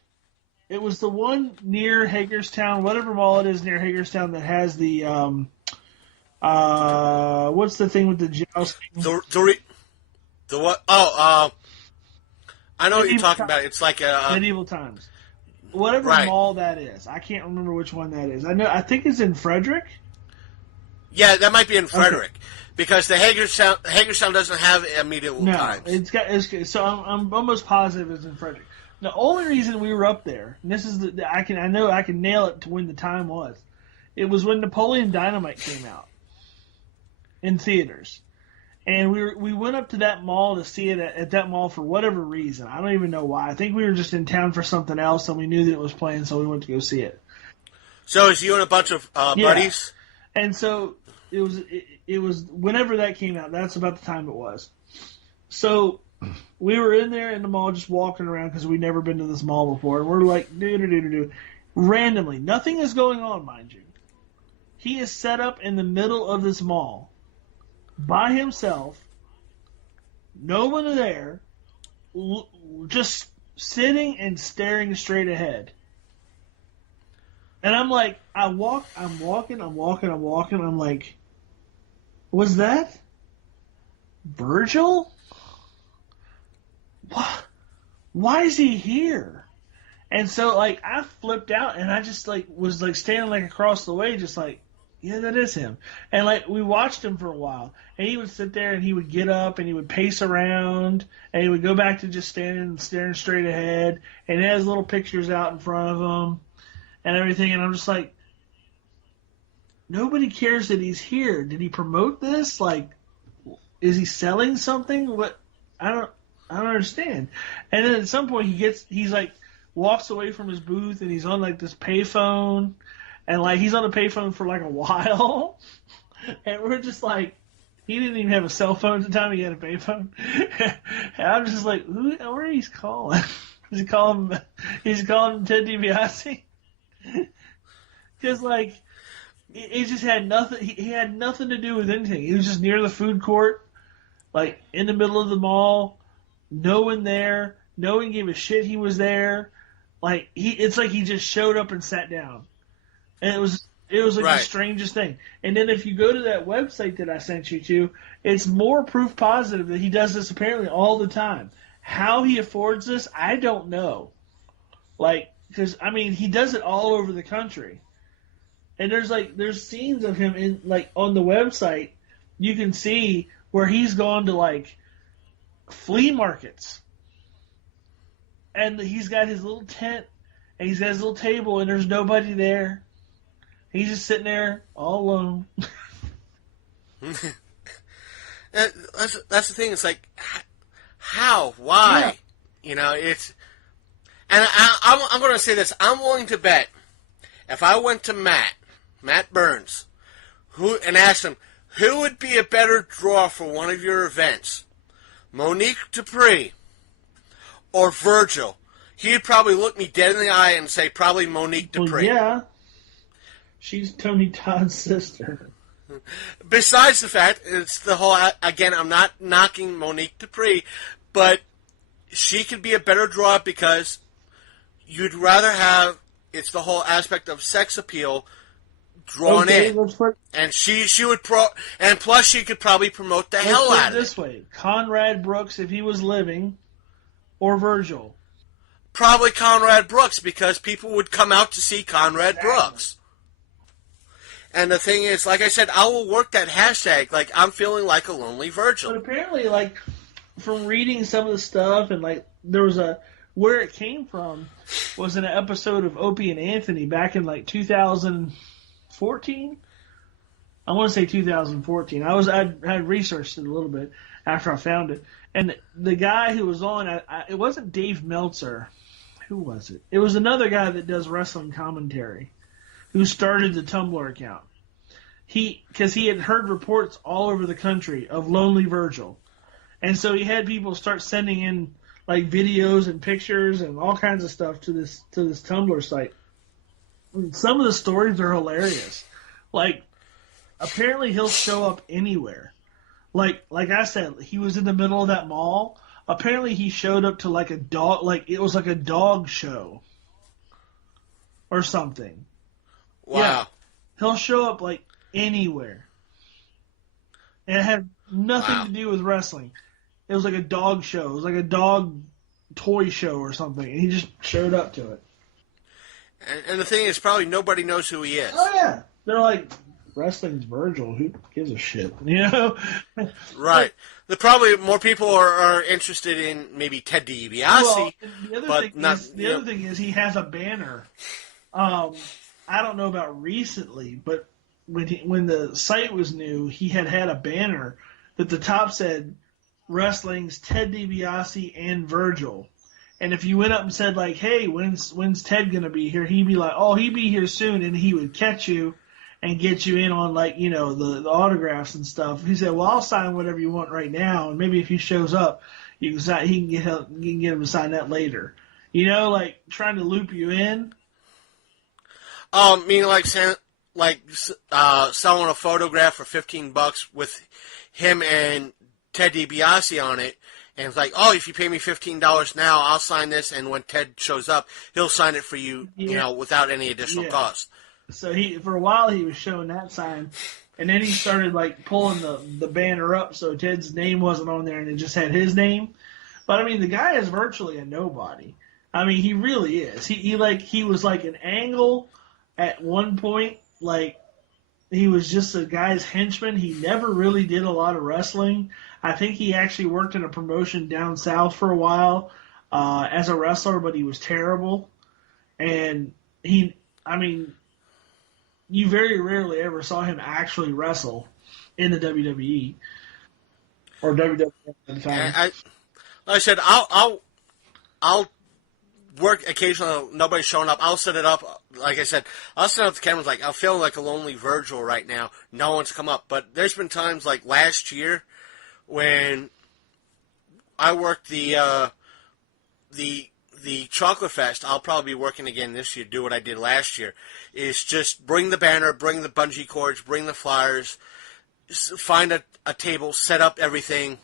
It was the one near Hagerstown, whatever mall it is near Hagerstown that has the what's the thing with the jousting? The what? Oh, I know what you're talking about. It's like a Medieval Times. Whatever mall that is, I can't remember which one that is. I think it's in Frederick. Yeah, that might be in Frederick. Okay. Because the Hagerstown doesn't have medieval times. It's so I'm almost positive it's in Frederick. The only reason we were up there, and this is I know I can nail it to when the time was. It was when Napoleon Dynamite came out in theaters, and we went up to that mall to see it at that mall for whatever reason. I don't even know why. I think we were just in town for something else, and we knew that it was playing, so we went to go see it. So it's you and a bunch of buddies, and so. It was whenever that came out. That's about the time it was. So we were in there in the mall just walking around because we'd never been to this mall before. And we're like, do. Randomly. Nothing is going on, mind you. He is set up in the middle of this mall by himself. No one there. Just sitting and staring straight ahead. And I'm like, I'm walking. I'm like, was that Virgil? What? Why is he here? And so, like, I flipped out, and I just, like, was, like, standing, like, across the way, just like, yeah, that is him. And, like, we watched him for a while, and he would sit there, and he would get up, and he would pace around, and he would go back to just standing and staring straight ahead, and he has little pictures out in front of him and everything, and I'm just like, nobody cares that he's here. Did he promote this? Like, is he selling something? What? I don't understand. And then at some point he's like, walks away from his booth and he's on like this payphone, and like he's on a payphone for like a while, and we're just like, he didn't even have a cell phone at the time. He had a payphone, and I'm just like, where he's calling? Is he calling? He's calling Ted DiBiase? Because like. It just had nothing. He had nothing to do with anything. He was just near the food court, like in the middle of the mall. No one there. No one gave a shit he was there. Like it's like he just showed up and sat down, and it was like the strangest thing. And then if you go to that website that I sent you to, it's more proof positive that he does this apparently all the time. How he affords this, I don't know. Like, because I mean, he does it all over the country. And there's scenes of him in like on the website, you can see where he's gone to like flea markets, and he's got his little tent, and he's got his little table, and there's nobody there. He's just sitting there all alone. That's the thing. It's like, how? Why? Yeah. You know, it's, and I'm going to say this. I'm willing to bet if I went to Matt Burns, and asked him, who would be a better draw for one of your events, Monique Dupree or Virgil? He'd probably look me dead in the eye and say probably Monique Dupree. Well, yeah. She's Tony Todd's sister. Besides the fact, it's the whole, again, I'm not knocking Monique Dupree, but she could be a better draw because you'd rather have, it's the whole aspect of sex appeal drawn in. And she would and plus she could probably promote the hell out of it. This way, Conrad Brooks, if he was living, or Virgil. Probably Conrad Brooks, because people would come out to see Conrad Brooks. And the thing is, like I said, I will work that hashtag, like, I'm feeling like a lonely Virgil. But apparently, like, from reading some of the stuff, and, like, there was where it came from was in an episode of Opie and Anthony back in, like, 2004 2014. I want to say 2014. I had researched it a little bit after I found it, and the guy who was on, it wasn't Dave Meltzer. Who was it? It was another guy that does wrestling commentary, who started the Tumblr account. Because he had heard reports all over the country of Lonely Virgil, and so he had people start sending in like videos and pictures and all kinds of stuff to this Tumblr site. And some of the stories are hilarious. Like, apparently he'll show up anywhere. Like I said, he was in the middle of that mall. Apparently he showed up to like a dog, like it was like a dog show or something. Wow. Yeah. He'll show up like anywhere. And it had nothing to do with wrestling. It was like a dog show. It was like a dog toy show or something. And he just showed up to it. And the thing is, probably nobody knows who he is. Oh, yeah. They're like, wrestling's Virgil. Who gives a shit? You know? Right. Probably more people are interested in maybe Ted DiBiase. Well, the other thing is he has a banner. I don't know about recently, but when the site was new, he had a banner that the top said wrestling's Ted DiBiase and Virgil. And if you went up and said like, "Hey, when's Ted gonna be here?" He'd be like, "Oh, he'd be here soon," and he would catch you and get you in on like, you know, the autographs and stuff. He said, "Well, I'll sign whatever you want right now, and maybe if he shows up, you can sign. You can get him to sign that later." You know, like trying to loop you in. Meaning selling a photograph for $15 with him and Ted DiBiase on it, and it's like, oh, if you pay me $15 now, I'll sign this, and when Ted shows up, he'll sign it for you, you know, without any additional cost. So for a while he was showing that sign, and then he started like pulling the banner up so Ted's name wasn't on there and it just had his name. But I mean, the guy is virtually a nobody. I mean, he really is. He was like an angle at one point. Like, he was just a guy's henchman. He never really did a lot of wrestling. I think he actually worked in a promotion down south for a while as a wrestler, but he was terrible. And you very rarely ever saw him actually wrestle in the WWE or WWF at the time. Like I said, I'll work occasionally. Nobody's showing up. I'll set it up. Like I said, I'll set up the cameras. Like, I'm feeling like a lonely Virgil right now. No one's come up. But there's been times like last year when I worked the Chocolate Fest. I'll probably be working again this year. Do what I did last year. Is just bring the banner, bring the bungee cords, bring the flyers, find a table, set up everything,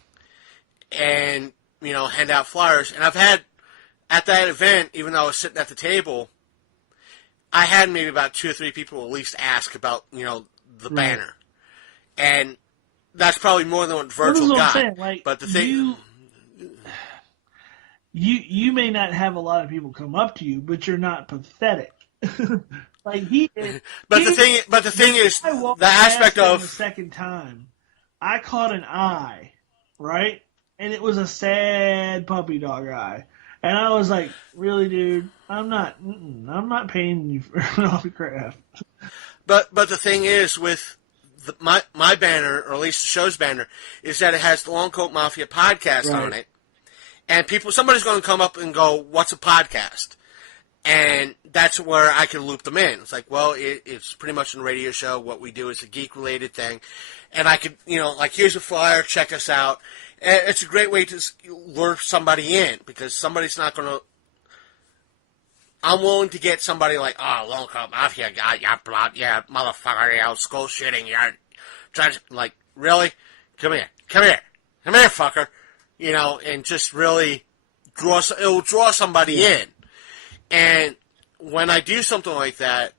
and hand out flyers. And I've had at that event, even though I was sitting at the table, I had maybe about 2 or 3 people at least ask about, the banner. And that's probably more than what Virgil got. Like, but the thing... You may not have a lot of people come up to you, but you're not pathetic. Like he is. But the thing is, the aspect of the second time, I caught an eye, right, and it was a sad puppy dog eye. And I was like, really, dude? I'm not paying you for an autograph. But the thing is, with my banner, or at least the show's banner, is that it has the Long Coat Mafia podcast on it. And somebody's going to come up and go, what's a podcast? And that's where I can loop them in. It's like, well, it's pretty much a radio show. What we do is a geek-related thing. And I could, like, here's a flyer, check us out. And it's a great way to lure somebody in, because somebody's not going to... I'm willing to get somebody like, oh, Long Coat Mafia guy, yeah, motherfucker, skull shitting, trying to, like, really? Come here, fucker. And just really it'll draw somebody in. And when I do something like that,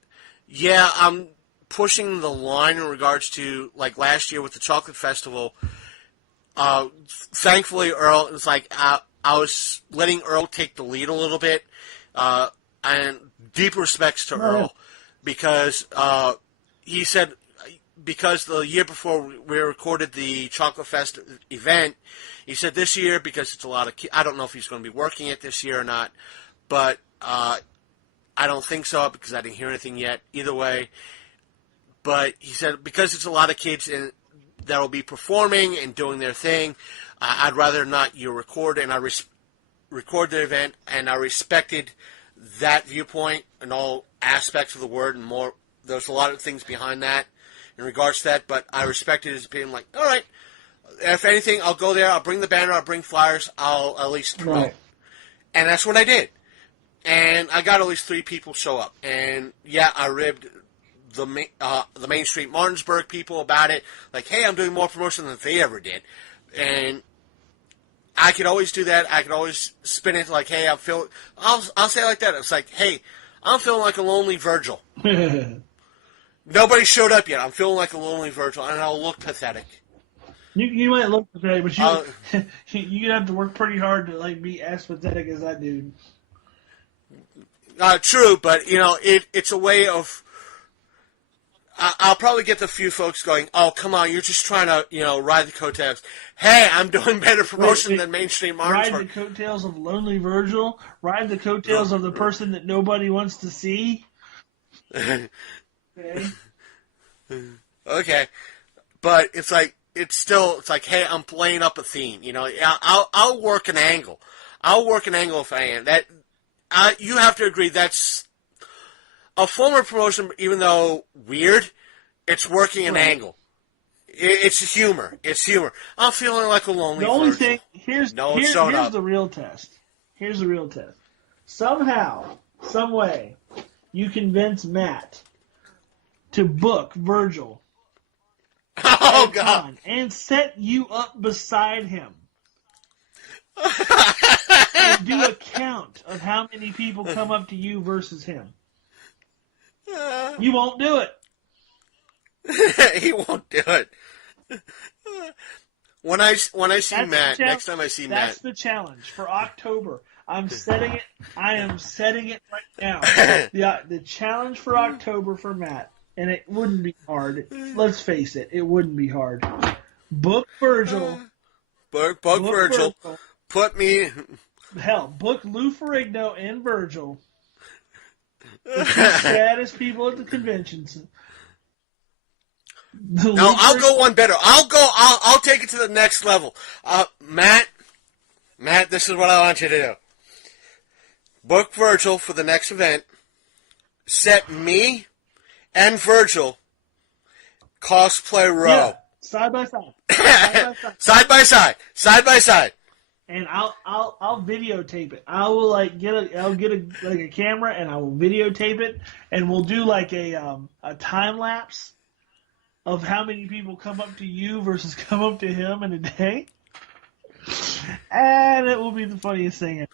yeah, I'm pushing the line in regards to, like last year with the Chocolate Festival. Thankfully, Earl, it's like I was letting Earl take the lead a little bit. And deep respects to Earl, because he said, because the year before we recorded the Chocolate Fest event, he said this year, because it's a lot of I don't know if he's going to be working it this year or not, but I don't think so, because I didn't hear anything yet. Either way, But he said because it's a lot of kids and that will be performing and doing their thing, I'd rather not you record, and I record the event, and I respected that viewpoint and all aspects of the word and more. There's a lot of things behind that in regards to that, but I respected it as being like, all right, if anything, I'll go there, I'll bring the banner, I'll bring flyers, I'll at least promote. Right. And that's what I did. And I got at least 3 people show up. And, yeah, I ribbed the Main Street Martinsburg people about it. Like, hey, I'm doing more promotion than they ever did. And I could always do that. I could always spin it like, hey, I'll say it like that. It's like, hey, I'm feeling like a lonely Virgil. Nobody showed up yet. I'm feeling like a lonely Virgil, and I'll look pathetic. You might look pathetic, but you'd have to work pretty hard to like be as pathetic as that dude. True, but it's a way of. I'll probably get the few folks going, oh, come on, you're just trying to, ride the coattails. Hey, I'm doing better promotion than Main Street Martinsburg. Ride the coattails of Lonely Virgil? Ride the coattails of the person that nobody wants to see? Okay. Okay. But it's like, hey, I'm playing up a theme. I'll work an angle. I'll work an angle if I am. You have to agree that's a form of promotion, even though weird, it's working an angle. It's humor. It's humor. I'm feeling like a lonely The only Virgil. thing, here's the real test. Here's the real test. Somehow, some way, you convince Matt to book Virgil. Oh, God. And set you up beside him. And do a count of how many people come up to you versus him. You won't do it. He won't do it. When I see Matt, next time I see Matt. That's the challenge for October. I'm setting it. I am setting it right now. The challenge for October for Matt, and it wouldn't be hard. Let's face it, it wouldn't be hard. Book Virgil. Book Virgil. Put me. Hell, book Lou Ferrigno and Virgil. The two saddest people at the conventions. No, I'll go one better. I'll take it to the next level. Matt, this is what I want you to do. Book Virgil for the next event. Set me and Virgil cosplay row. Yeah, side by side. Side by side. And I'll videotape it. I will get a camera and I will videotape it, and we'll do like a time lapse of how many people come up to you versus come up to him in a day, and it will be the funniest thing ever.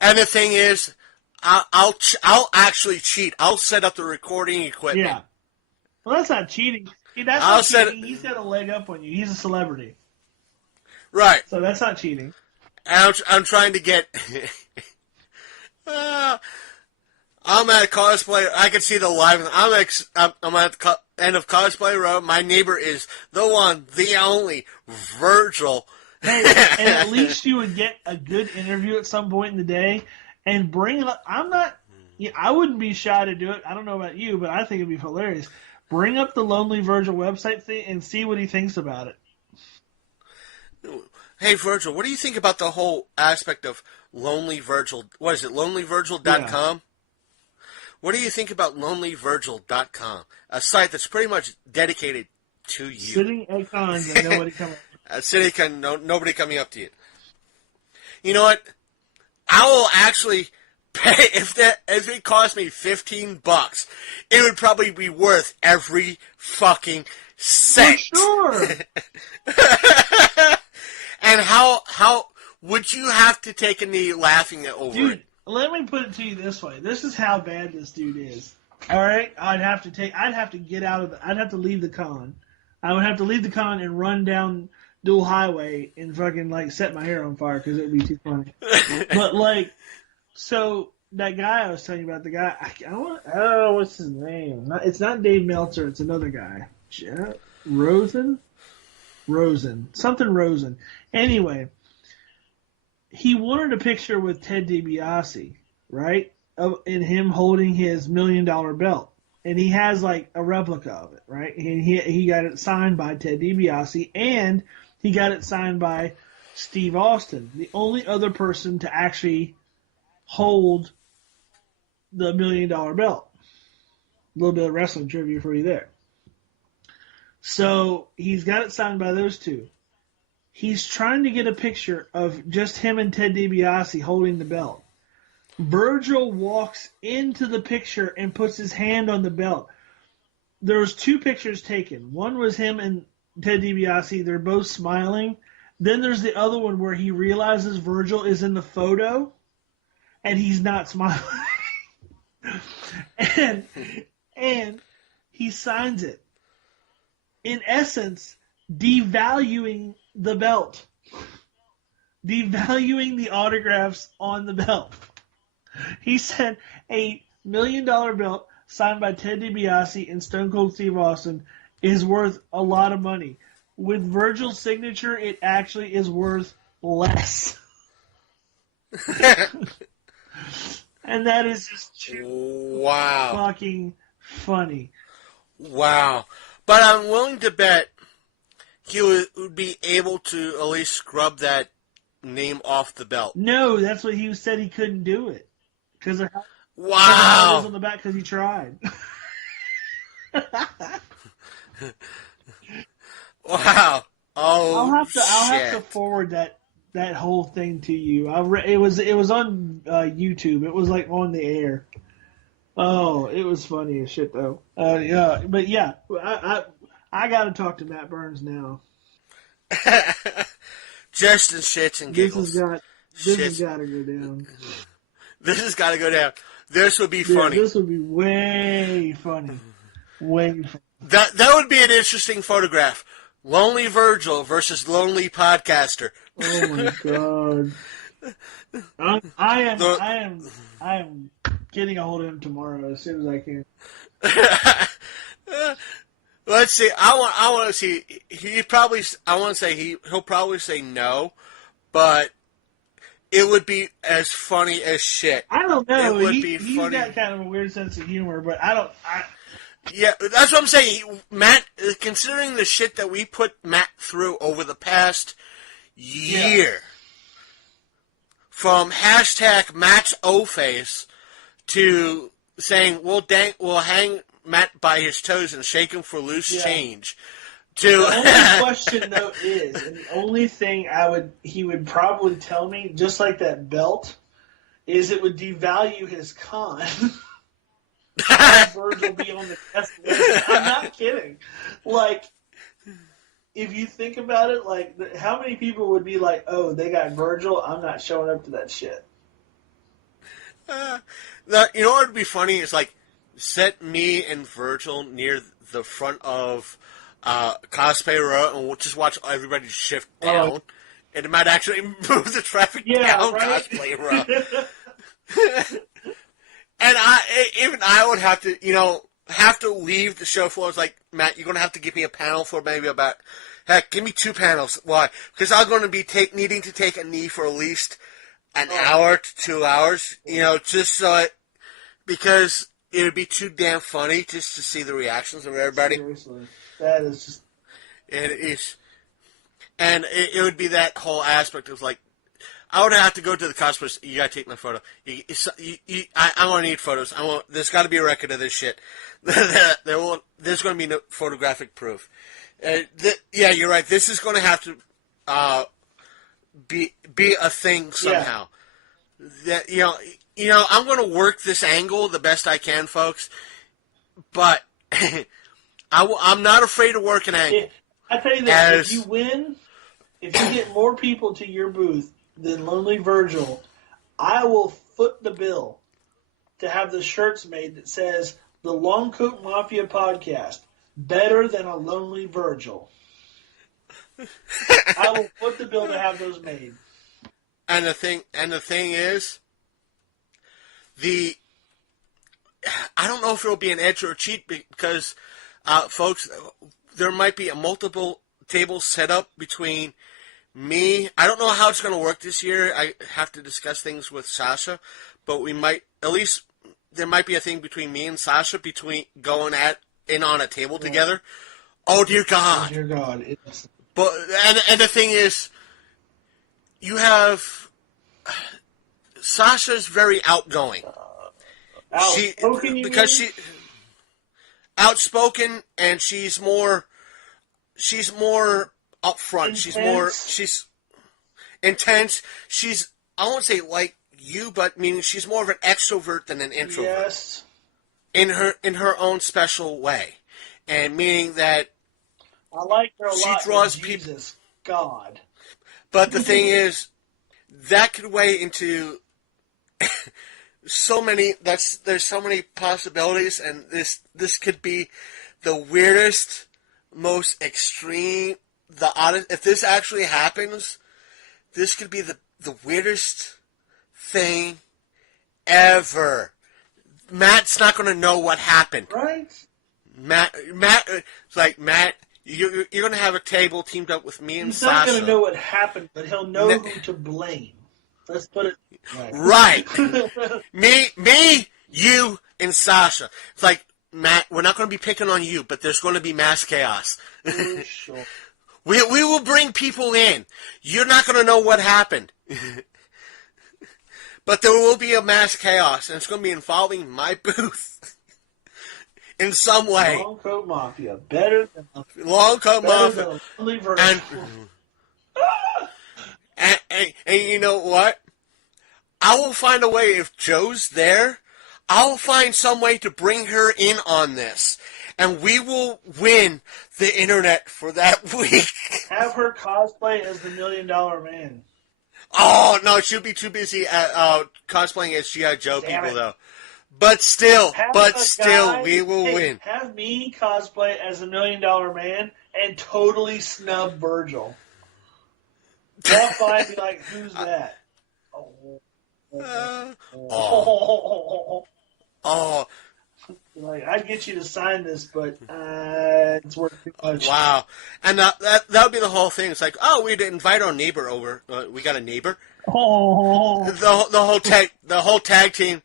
And the thing is, I'll actually cheat. I'll set up the recording equipment. Yeah. Well, that's not cheating. That's not cheating. He's got a leg up on you. He's a celebrity. Right. So that's not cheating. I'm trying to get. I'm at a cosplay. I can see the live. I'm at the end of Cosplay Row. My neighbor is the one, the only Virgil. Hey, and at least you would get a good interview at some point in the day, and bring it up. I wouldn't be shy to do it. I don't know about you, but I think it'd be hilarious. Bring up the Lonely Virgil website thing and see what he thinks about it. Hey, Virgil, what do you think about the whole aspect of Lonely Virgil? What is it, lonelyvirgil.com? Yeah. What do you think about lonelyvirgil.com? A site that's pretty much dedicated to you. Sitting at cons and nobody coming nobody coming up to you. You know what? I will actually pay, if it cost me $15, it would probably be worth every fucking cent. For sure. And how would you have to take a knee laughing over it? Let me put it to you this way. This is how bad this dude is. All right? I'd have to leave the con. I would have to leave the con and run down Dual Highway and fucking set my hair on fire because it would be too funny. But so that guy I was telling you about, the guy, what's his name? It's not Dave Meltzer, it's another guy. Rosen. Anyway, he wanted a picture with Ted DiBiase, right? And him holding his $1 million belt. and he has like a replica of it, right? And he got it signed by Ted DiBiase, and he got it signed by Steve Austin, the only other person to actually hold the $1 million belt. A little bit of wrestling trivia for you there. So he's got it signed by those two. He's trying to get a picture of just him and Ted DiBiase holding the belt. Virgil walks into the picture and puts his hand on the belt. There was 2 pictures taken. One was him and Ted DiBiase. They're both smiling. Then there's the other one where he realizes Virgil is in the photo and he's not smiling. and he signs it. In essence, devaluing the belt. Devaluing the autographs on the belt. He said a $1 million belt signed by Ted DiBiase and Stone Cold Steve Austin is worth a lot of money. With Virgil's signature, it actually is worth less. And that is just too fucking funny. Wow. But I'm willing to bet he would be able to at least scrub that name off the belt. No, that's what he said he couldn't do it. Because of how it was on the back because he tried. Wow. Oh, I'll have to forward that whole thing to you. It was on YouTube. It was like on the air. Oh, it was funny as shit though. Yeah, but yeah, I got to talk to Matt Burns now. Just in shits and giggles. This has got to go down. This has got to go down. This would be funny. This would be way funny. Way funny. That would be an interesting photograph. Lonely Virgil versus Lonely Podcaster. Oh my god. I am getting a hold of him tomorrow as soon as I can. Let's see. I want to see. He'll probably say no, but it would be as funny as shit. I don't know. It would be funny. He's got kind of a weird sense of humor, but yeah, that's what I'm saying. Matt, considering the shit that we put Matt through over the past year, from hashtag Matt's O-Face to saying we'll hang Matt by his toes and shake him for loose change. The only question though is, and the only thing he would probably tell me, just like that belt, is it would devalue his con. Virgil be on the test list. I'm not kidding. Like, if you think about it, like, how many people would be like, "Oh, they got Virgil. I'm not showing up to that shit." You know what would be funny is like set me and Virgil near the front of Cosplay Row, and we'll just watch everybody shift down, and it might actually move the traffic down right? Cosplay Row. And I would have to leave the show floor. It's like, Matt, you're going to have to give me a panel for maybe about, heck, give me 2 panels. Why? Because I'm going to be needing to take a knee for at least an hour to 2 hours, just so because it would be too damn funny just to see the reactions of everybody. Seriously. That is just... It would be that whole aspect of like, I would have to go to the cosplay. You gotta take my photo. I'm gonna need photos. There's got to be a record of this shit. There's gonna be no photographic proof. Yeah, you're right. This is gonna have to be a thing somehow. Yeah. That I'm gonna work this angle the best I can, folks. But I'm not afraid to work an angle. I tell you this: if you win, if you get more people to your booth than Lonely Virgil, I will foot the bill to have the shirts made that says the Long Coat Mafia Podcast, better than a Lonely Virgil. I will foot the bill to have those made. And the thing is, I don't know if it'll be an edge or a cheat because, folks, there might be a multiple tables set up between me. I don't know how it's going to work this year. I have to discuss things with Sasha, but we might at least there might be a thing between me and Sasha between going in on a table together. Oh dear God! Oh dear God! It's... But and the thing is, you have Sasha's very outgoing. Outspoken, She outspoken, and she's more upfront. She's intense. I won't say like you, but meaning she's more of an extrovert than an introvert. Yes. In her own special way, and meaning that I like her a she lot. Draws Jesus God. But the thing is, that could weigh into so many. There's so many possibilities, and this could be the weirdest, most extreme, the oddest. If this actually happens, this could be the weirdest thing ever. Matt's not going to know what happened. Right? Matt, it's like, Matt, you're going to have a table teamed up with me and Sasha. He's not going to know what happened, but he'll know who to blame. Let's put it right. me, you, and Sasha. It's like, Matt, we're not going to be picking on you, but there's going to be mass chaos. Sure. We will bring people in. You're not going to know what happened. But there will be a mass chaos, and it's going to be involving my booth in some way. Long Coat Mafia, better than Long Coat Mafia. And you know what? I will find a way. If Joe's there, I'll find some way to bring her in on this, and we will win the internet for that week. Have her cosplay as the $1 Million Man. Oh, no, she'll be too busy at cosplaying as G.I. Joe Damn people, it. though. But still, Guy, we will win. Have me cosplay as a $1 Million Man and totally snub Virgil. Walk by and be like, who's that? Oh. Like, I'd get you to sign this, but it's worth too much. Wow. And that would be the whole thing. It's like, oh, we'd invite our neighbor over. We got a neighbor. Oh. The whole tag team.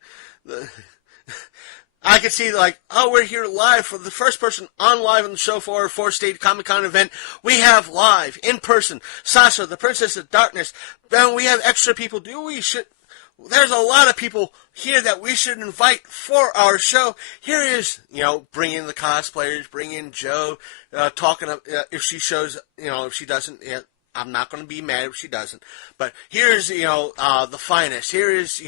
I could see, like, oh, we're here live for the first person on live on the show for our 4th State Comic-Con event. We have live, in person, Sasha, the Princess of Darkness. Then we have extra people. There's a lot of people here that we should invite for our show. Here is, bring in the cosplayers, bring in Joe, talking, if she shows, if she doesn't, I'm not going to be mad if she doesn't. But here's, the finest. Here is,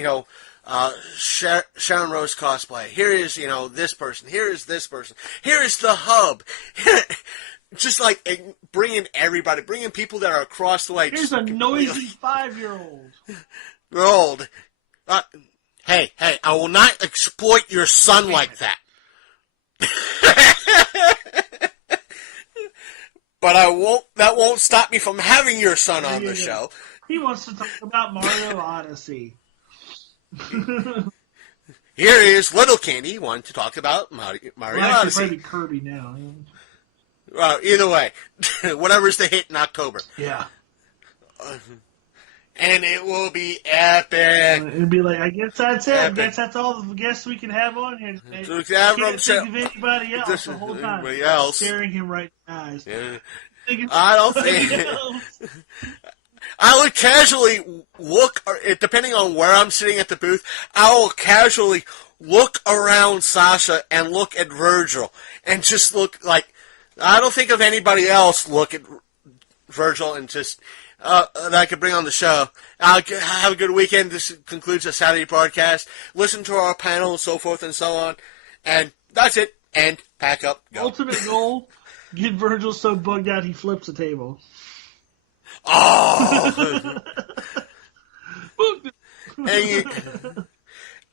Sharon Rose cosplay. Here is, this person. Here is this person. Here is the hub. Just like bringing everybody, bringing people that are across the way. Here's a noisy 5-year-old. Old. Hey, I will not exploit your son like that. But that won't stop me from having your son on the show. He wants to talk about Mario Odyssey. Here is Little Candy. He wanted to talk about Mario Odyssey. Probably Kirby now. Either way, whatever's the hit in October. Yeah. And it will be epic. It'll be like, I guess that's it. I guess that's all the guests we can have on here today. So Can't think of anybody else the whole time. Anybody else. Staring him right in the eyes. Yeah. I don't think... I would casually look, depending on where I'm sitting at the booth, I will casually look around Sasha and look at Virgil. And just look like... I don't think of anybody else look at Virgil and just... that I could bring on the show. Have a good weekend. This concludes the Saturday broadcast. Listen to our panel and so forth and so on. And that's it. And pack up. Go. Ultimate goal, get Virgil so bugged out he flips the table. Oh!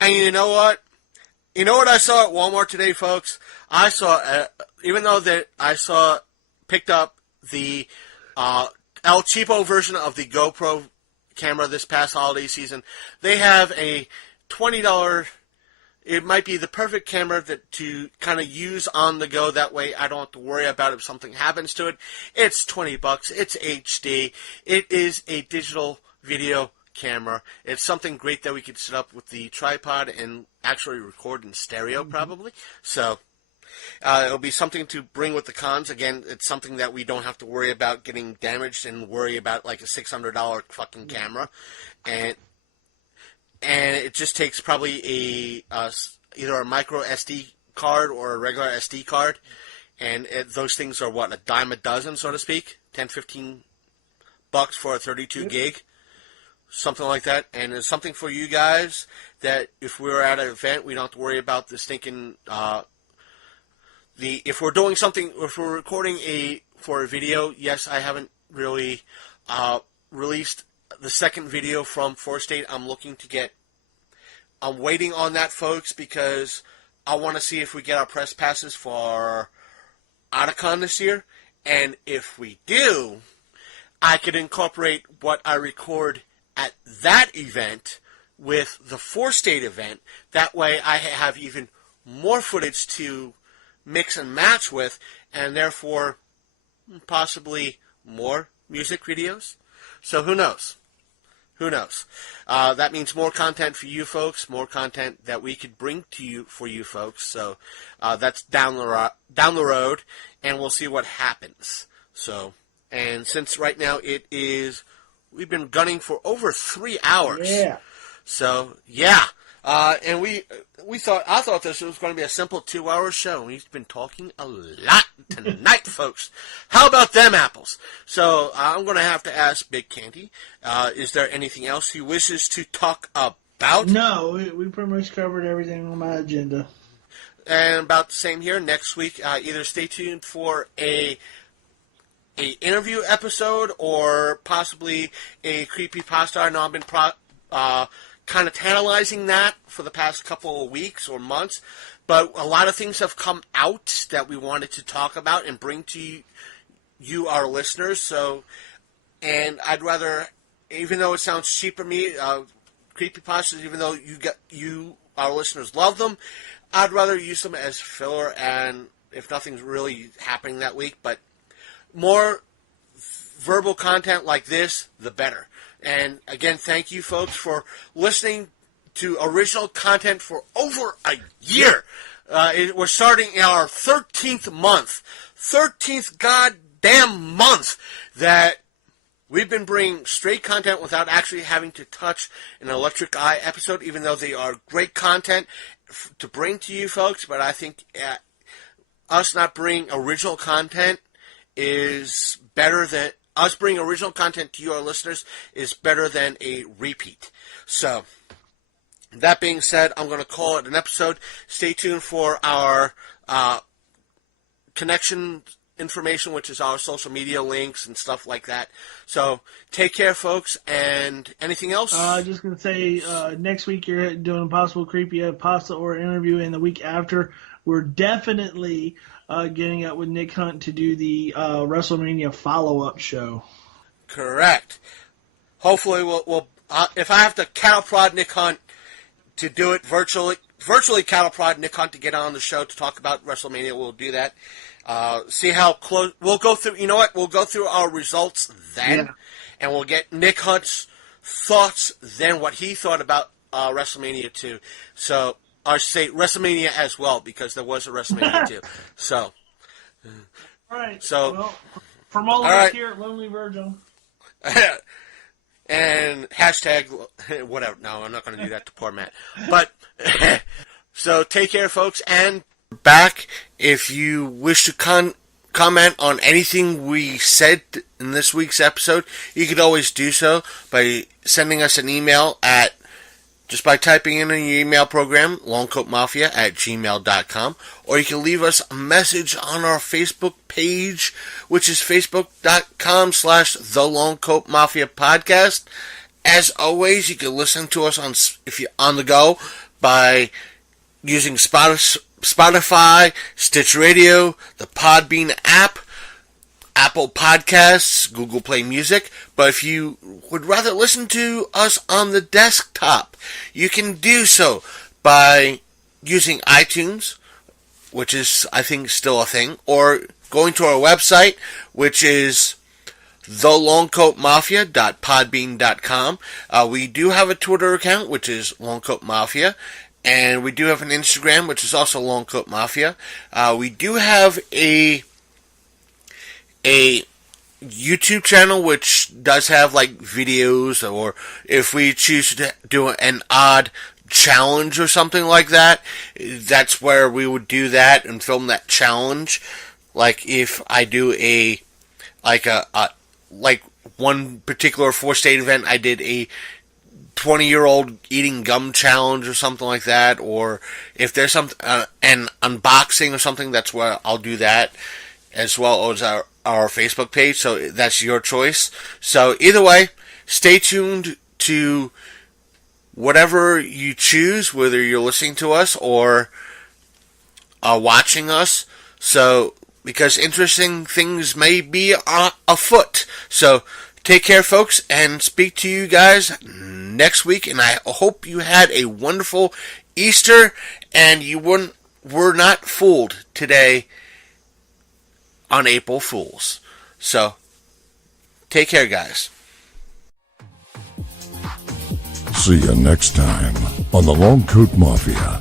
and you know what? You know what I saw at Walmart today, folks? I saw, picked up the... El Cheapo version of the GoPro camera this past holiday season. They have a $20, it might be the perfect camera to kind of use on the go. That way I don't have to worry about if something happens to it. It's $20. It's HD. It is a digital video camera. It's something great that we could set up with the tripod and actually record in stereo, probably. So it'll be something to bring with the cons. Again, it's something that we don't have to worry about getting damaged and worry about like a $600 fucking camera. And it just takes probably either a micro SD card or a regular SD card. And those things are, what, a dime a dozen, so to speak? 10, 15 bucks for a 32 gig? Something like that. And it's something for you guys that if we're at an event, we don't have to worry about the stinking... if we're doing something, if we're recording for a video, yes, I haven't really released the second video from 4th State. I'm waiting on that, folks, because I want to see if we get our press passes for Otakon this year, and if we do, I could incorporate what I record at that event with the 4th State event. That way I have even more footage to mix and match with, and therefore possibly more music videos. So who knows? Who knows? That means more content for you folks, more content that we could bring to you for you folks. So that's down the road, and we'll see what happens. So, and since right now we've been gunning for over 3 hours. Yeah. So yeah, and I thought this was going to be a simple 2-hour show. We've been talking a lot tonight, folks. How about them apples? So I'm going to have to ask Big Candy, is there anything else he wishes to talk about? No, we pretty much covered everything on my agenda. And about the same here. Next week, either stay tuned for a interview episode or possibly a creepypasta. I know I've been kind of tantalizing that for the past couple of weeks or months, but a lot of things have come out that we wanted to talk about and bring to you, our listeners. So, and I'd rather, even though it sounds cheap for me, creepypastas, even though our listeners, love them, I'd rather use them as filler, and if nothing's really happening that week, but more verbal content like this, the better. And again, thank you folks for listening to original content for over a year. We're starting our 13th month, 13th goddamn month that we've been bringing straight content without actually having to touch an Electric Eye episode, even though they are great content to bring to you folks. But I think us not bringing original content is better than... Us bringing original content to you, our listeners, is better than a repeat. So, that being said, I'm going to call it an episode. Stay tuned for our connection information, which is our social media links and stuff like that. So, take care, folks, and anything else? Just going to say, next week you're doing a possible creepy pasta or interview, and the week after, we're definitely getting up with Nick Hunt to do the WrestleMania follow-up show. Correct. Hopefully, we'll if I have to cattle prod Nick Hunt to do it virtually cattle prod Nick Hunt to get on the show to talk about WrestleMania, we'll do that. See how close we'll go through. You know what? We'll go through our results then, and we'll get Nick Hunt's thoughts then, what he thought about WrestleMania 2. So. I should say WrestleMania as well, because there was a WrestleMania 2. So, all right. So, well, from all of us here at Lonely Virgin. And hashtag whatever. No, I'm not going to do that to poor Matt. But so take care, folks, and back if you wish to comment on anything we said in this week's episode, you could always do so by sending us an email just by typing in your email program, longcoatmafia@gmail.com, or you can leave us a message on our Facebook page, which is facebook.com/The Longcoat Mafia Podcast. As always, you can listen to us if you're on the go by using Spotify, Stitch Radio, the Podbean app, Apple Podcasts, Google Play Music. But if you would rather listen to us on the desktop, you can do so by using iTunes, which is, I think, still a thing, or going to our website, which is thelongcoatmafia.podbean.com. We do have a Twitter account, which is Longcoat Mafia, and we do have an Instagram, which is also Longcoat Mafia. We do have a YouTube channel, which does have like videos, or if we choose to do an odd challenge or something like that, that's where we would do that and film that challenge. Like if I do like one particular 4-state event, I did a 20-year-old eating gum challenge or something like that, or if there's some an unboxing or something, that's where I'll do that, as well as our Facebook page. So that's your choice. So either way, stay tuned to whatever you choose, whether you're listening to us or watching us. So because interesting things may be afoot. So take care, folks, and speak to you guys next week. And I hope you had a wonderful Easter and you were not fooled today on April Fools. So take care, guys. See you next time on the Longcoat Mafia.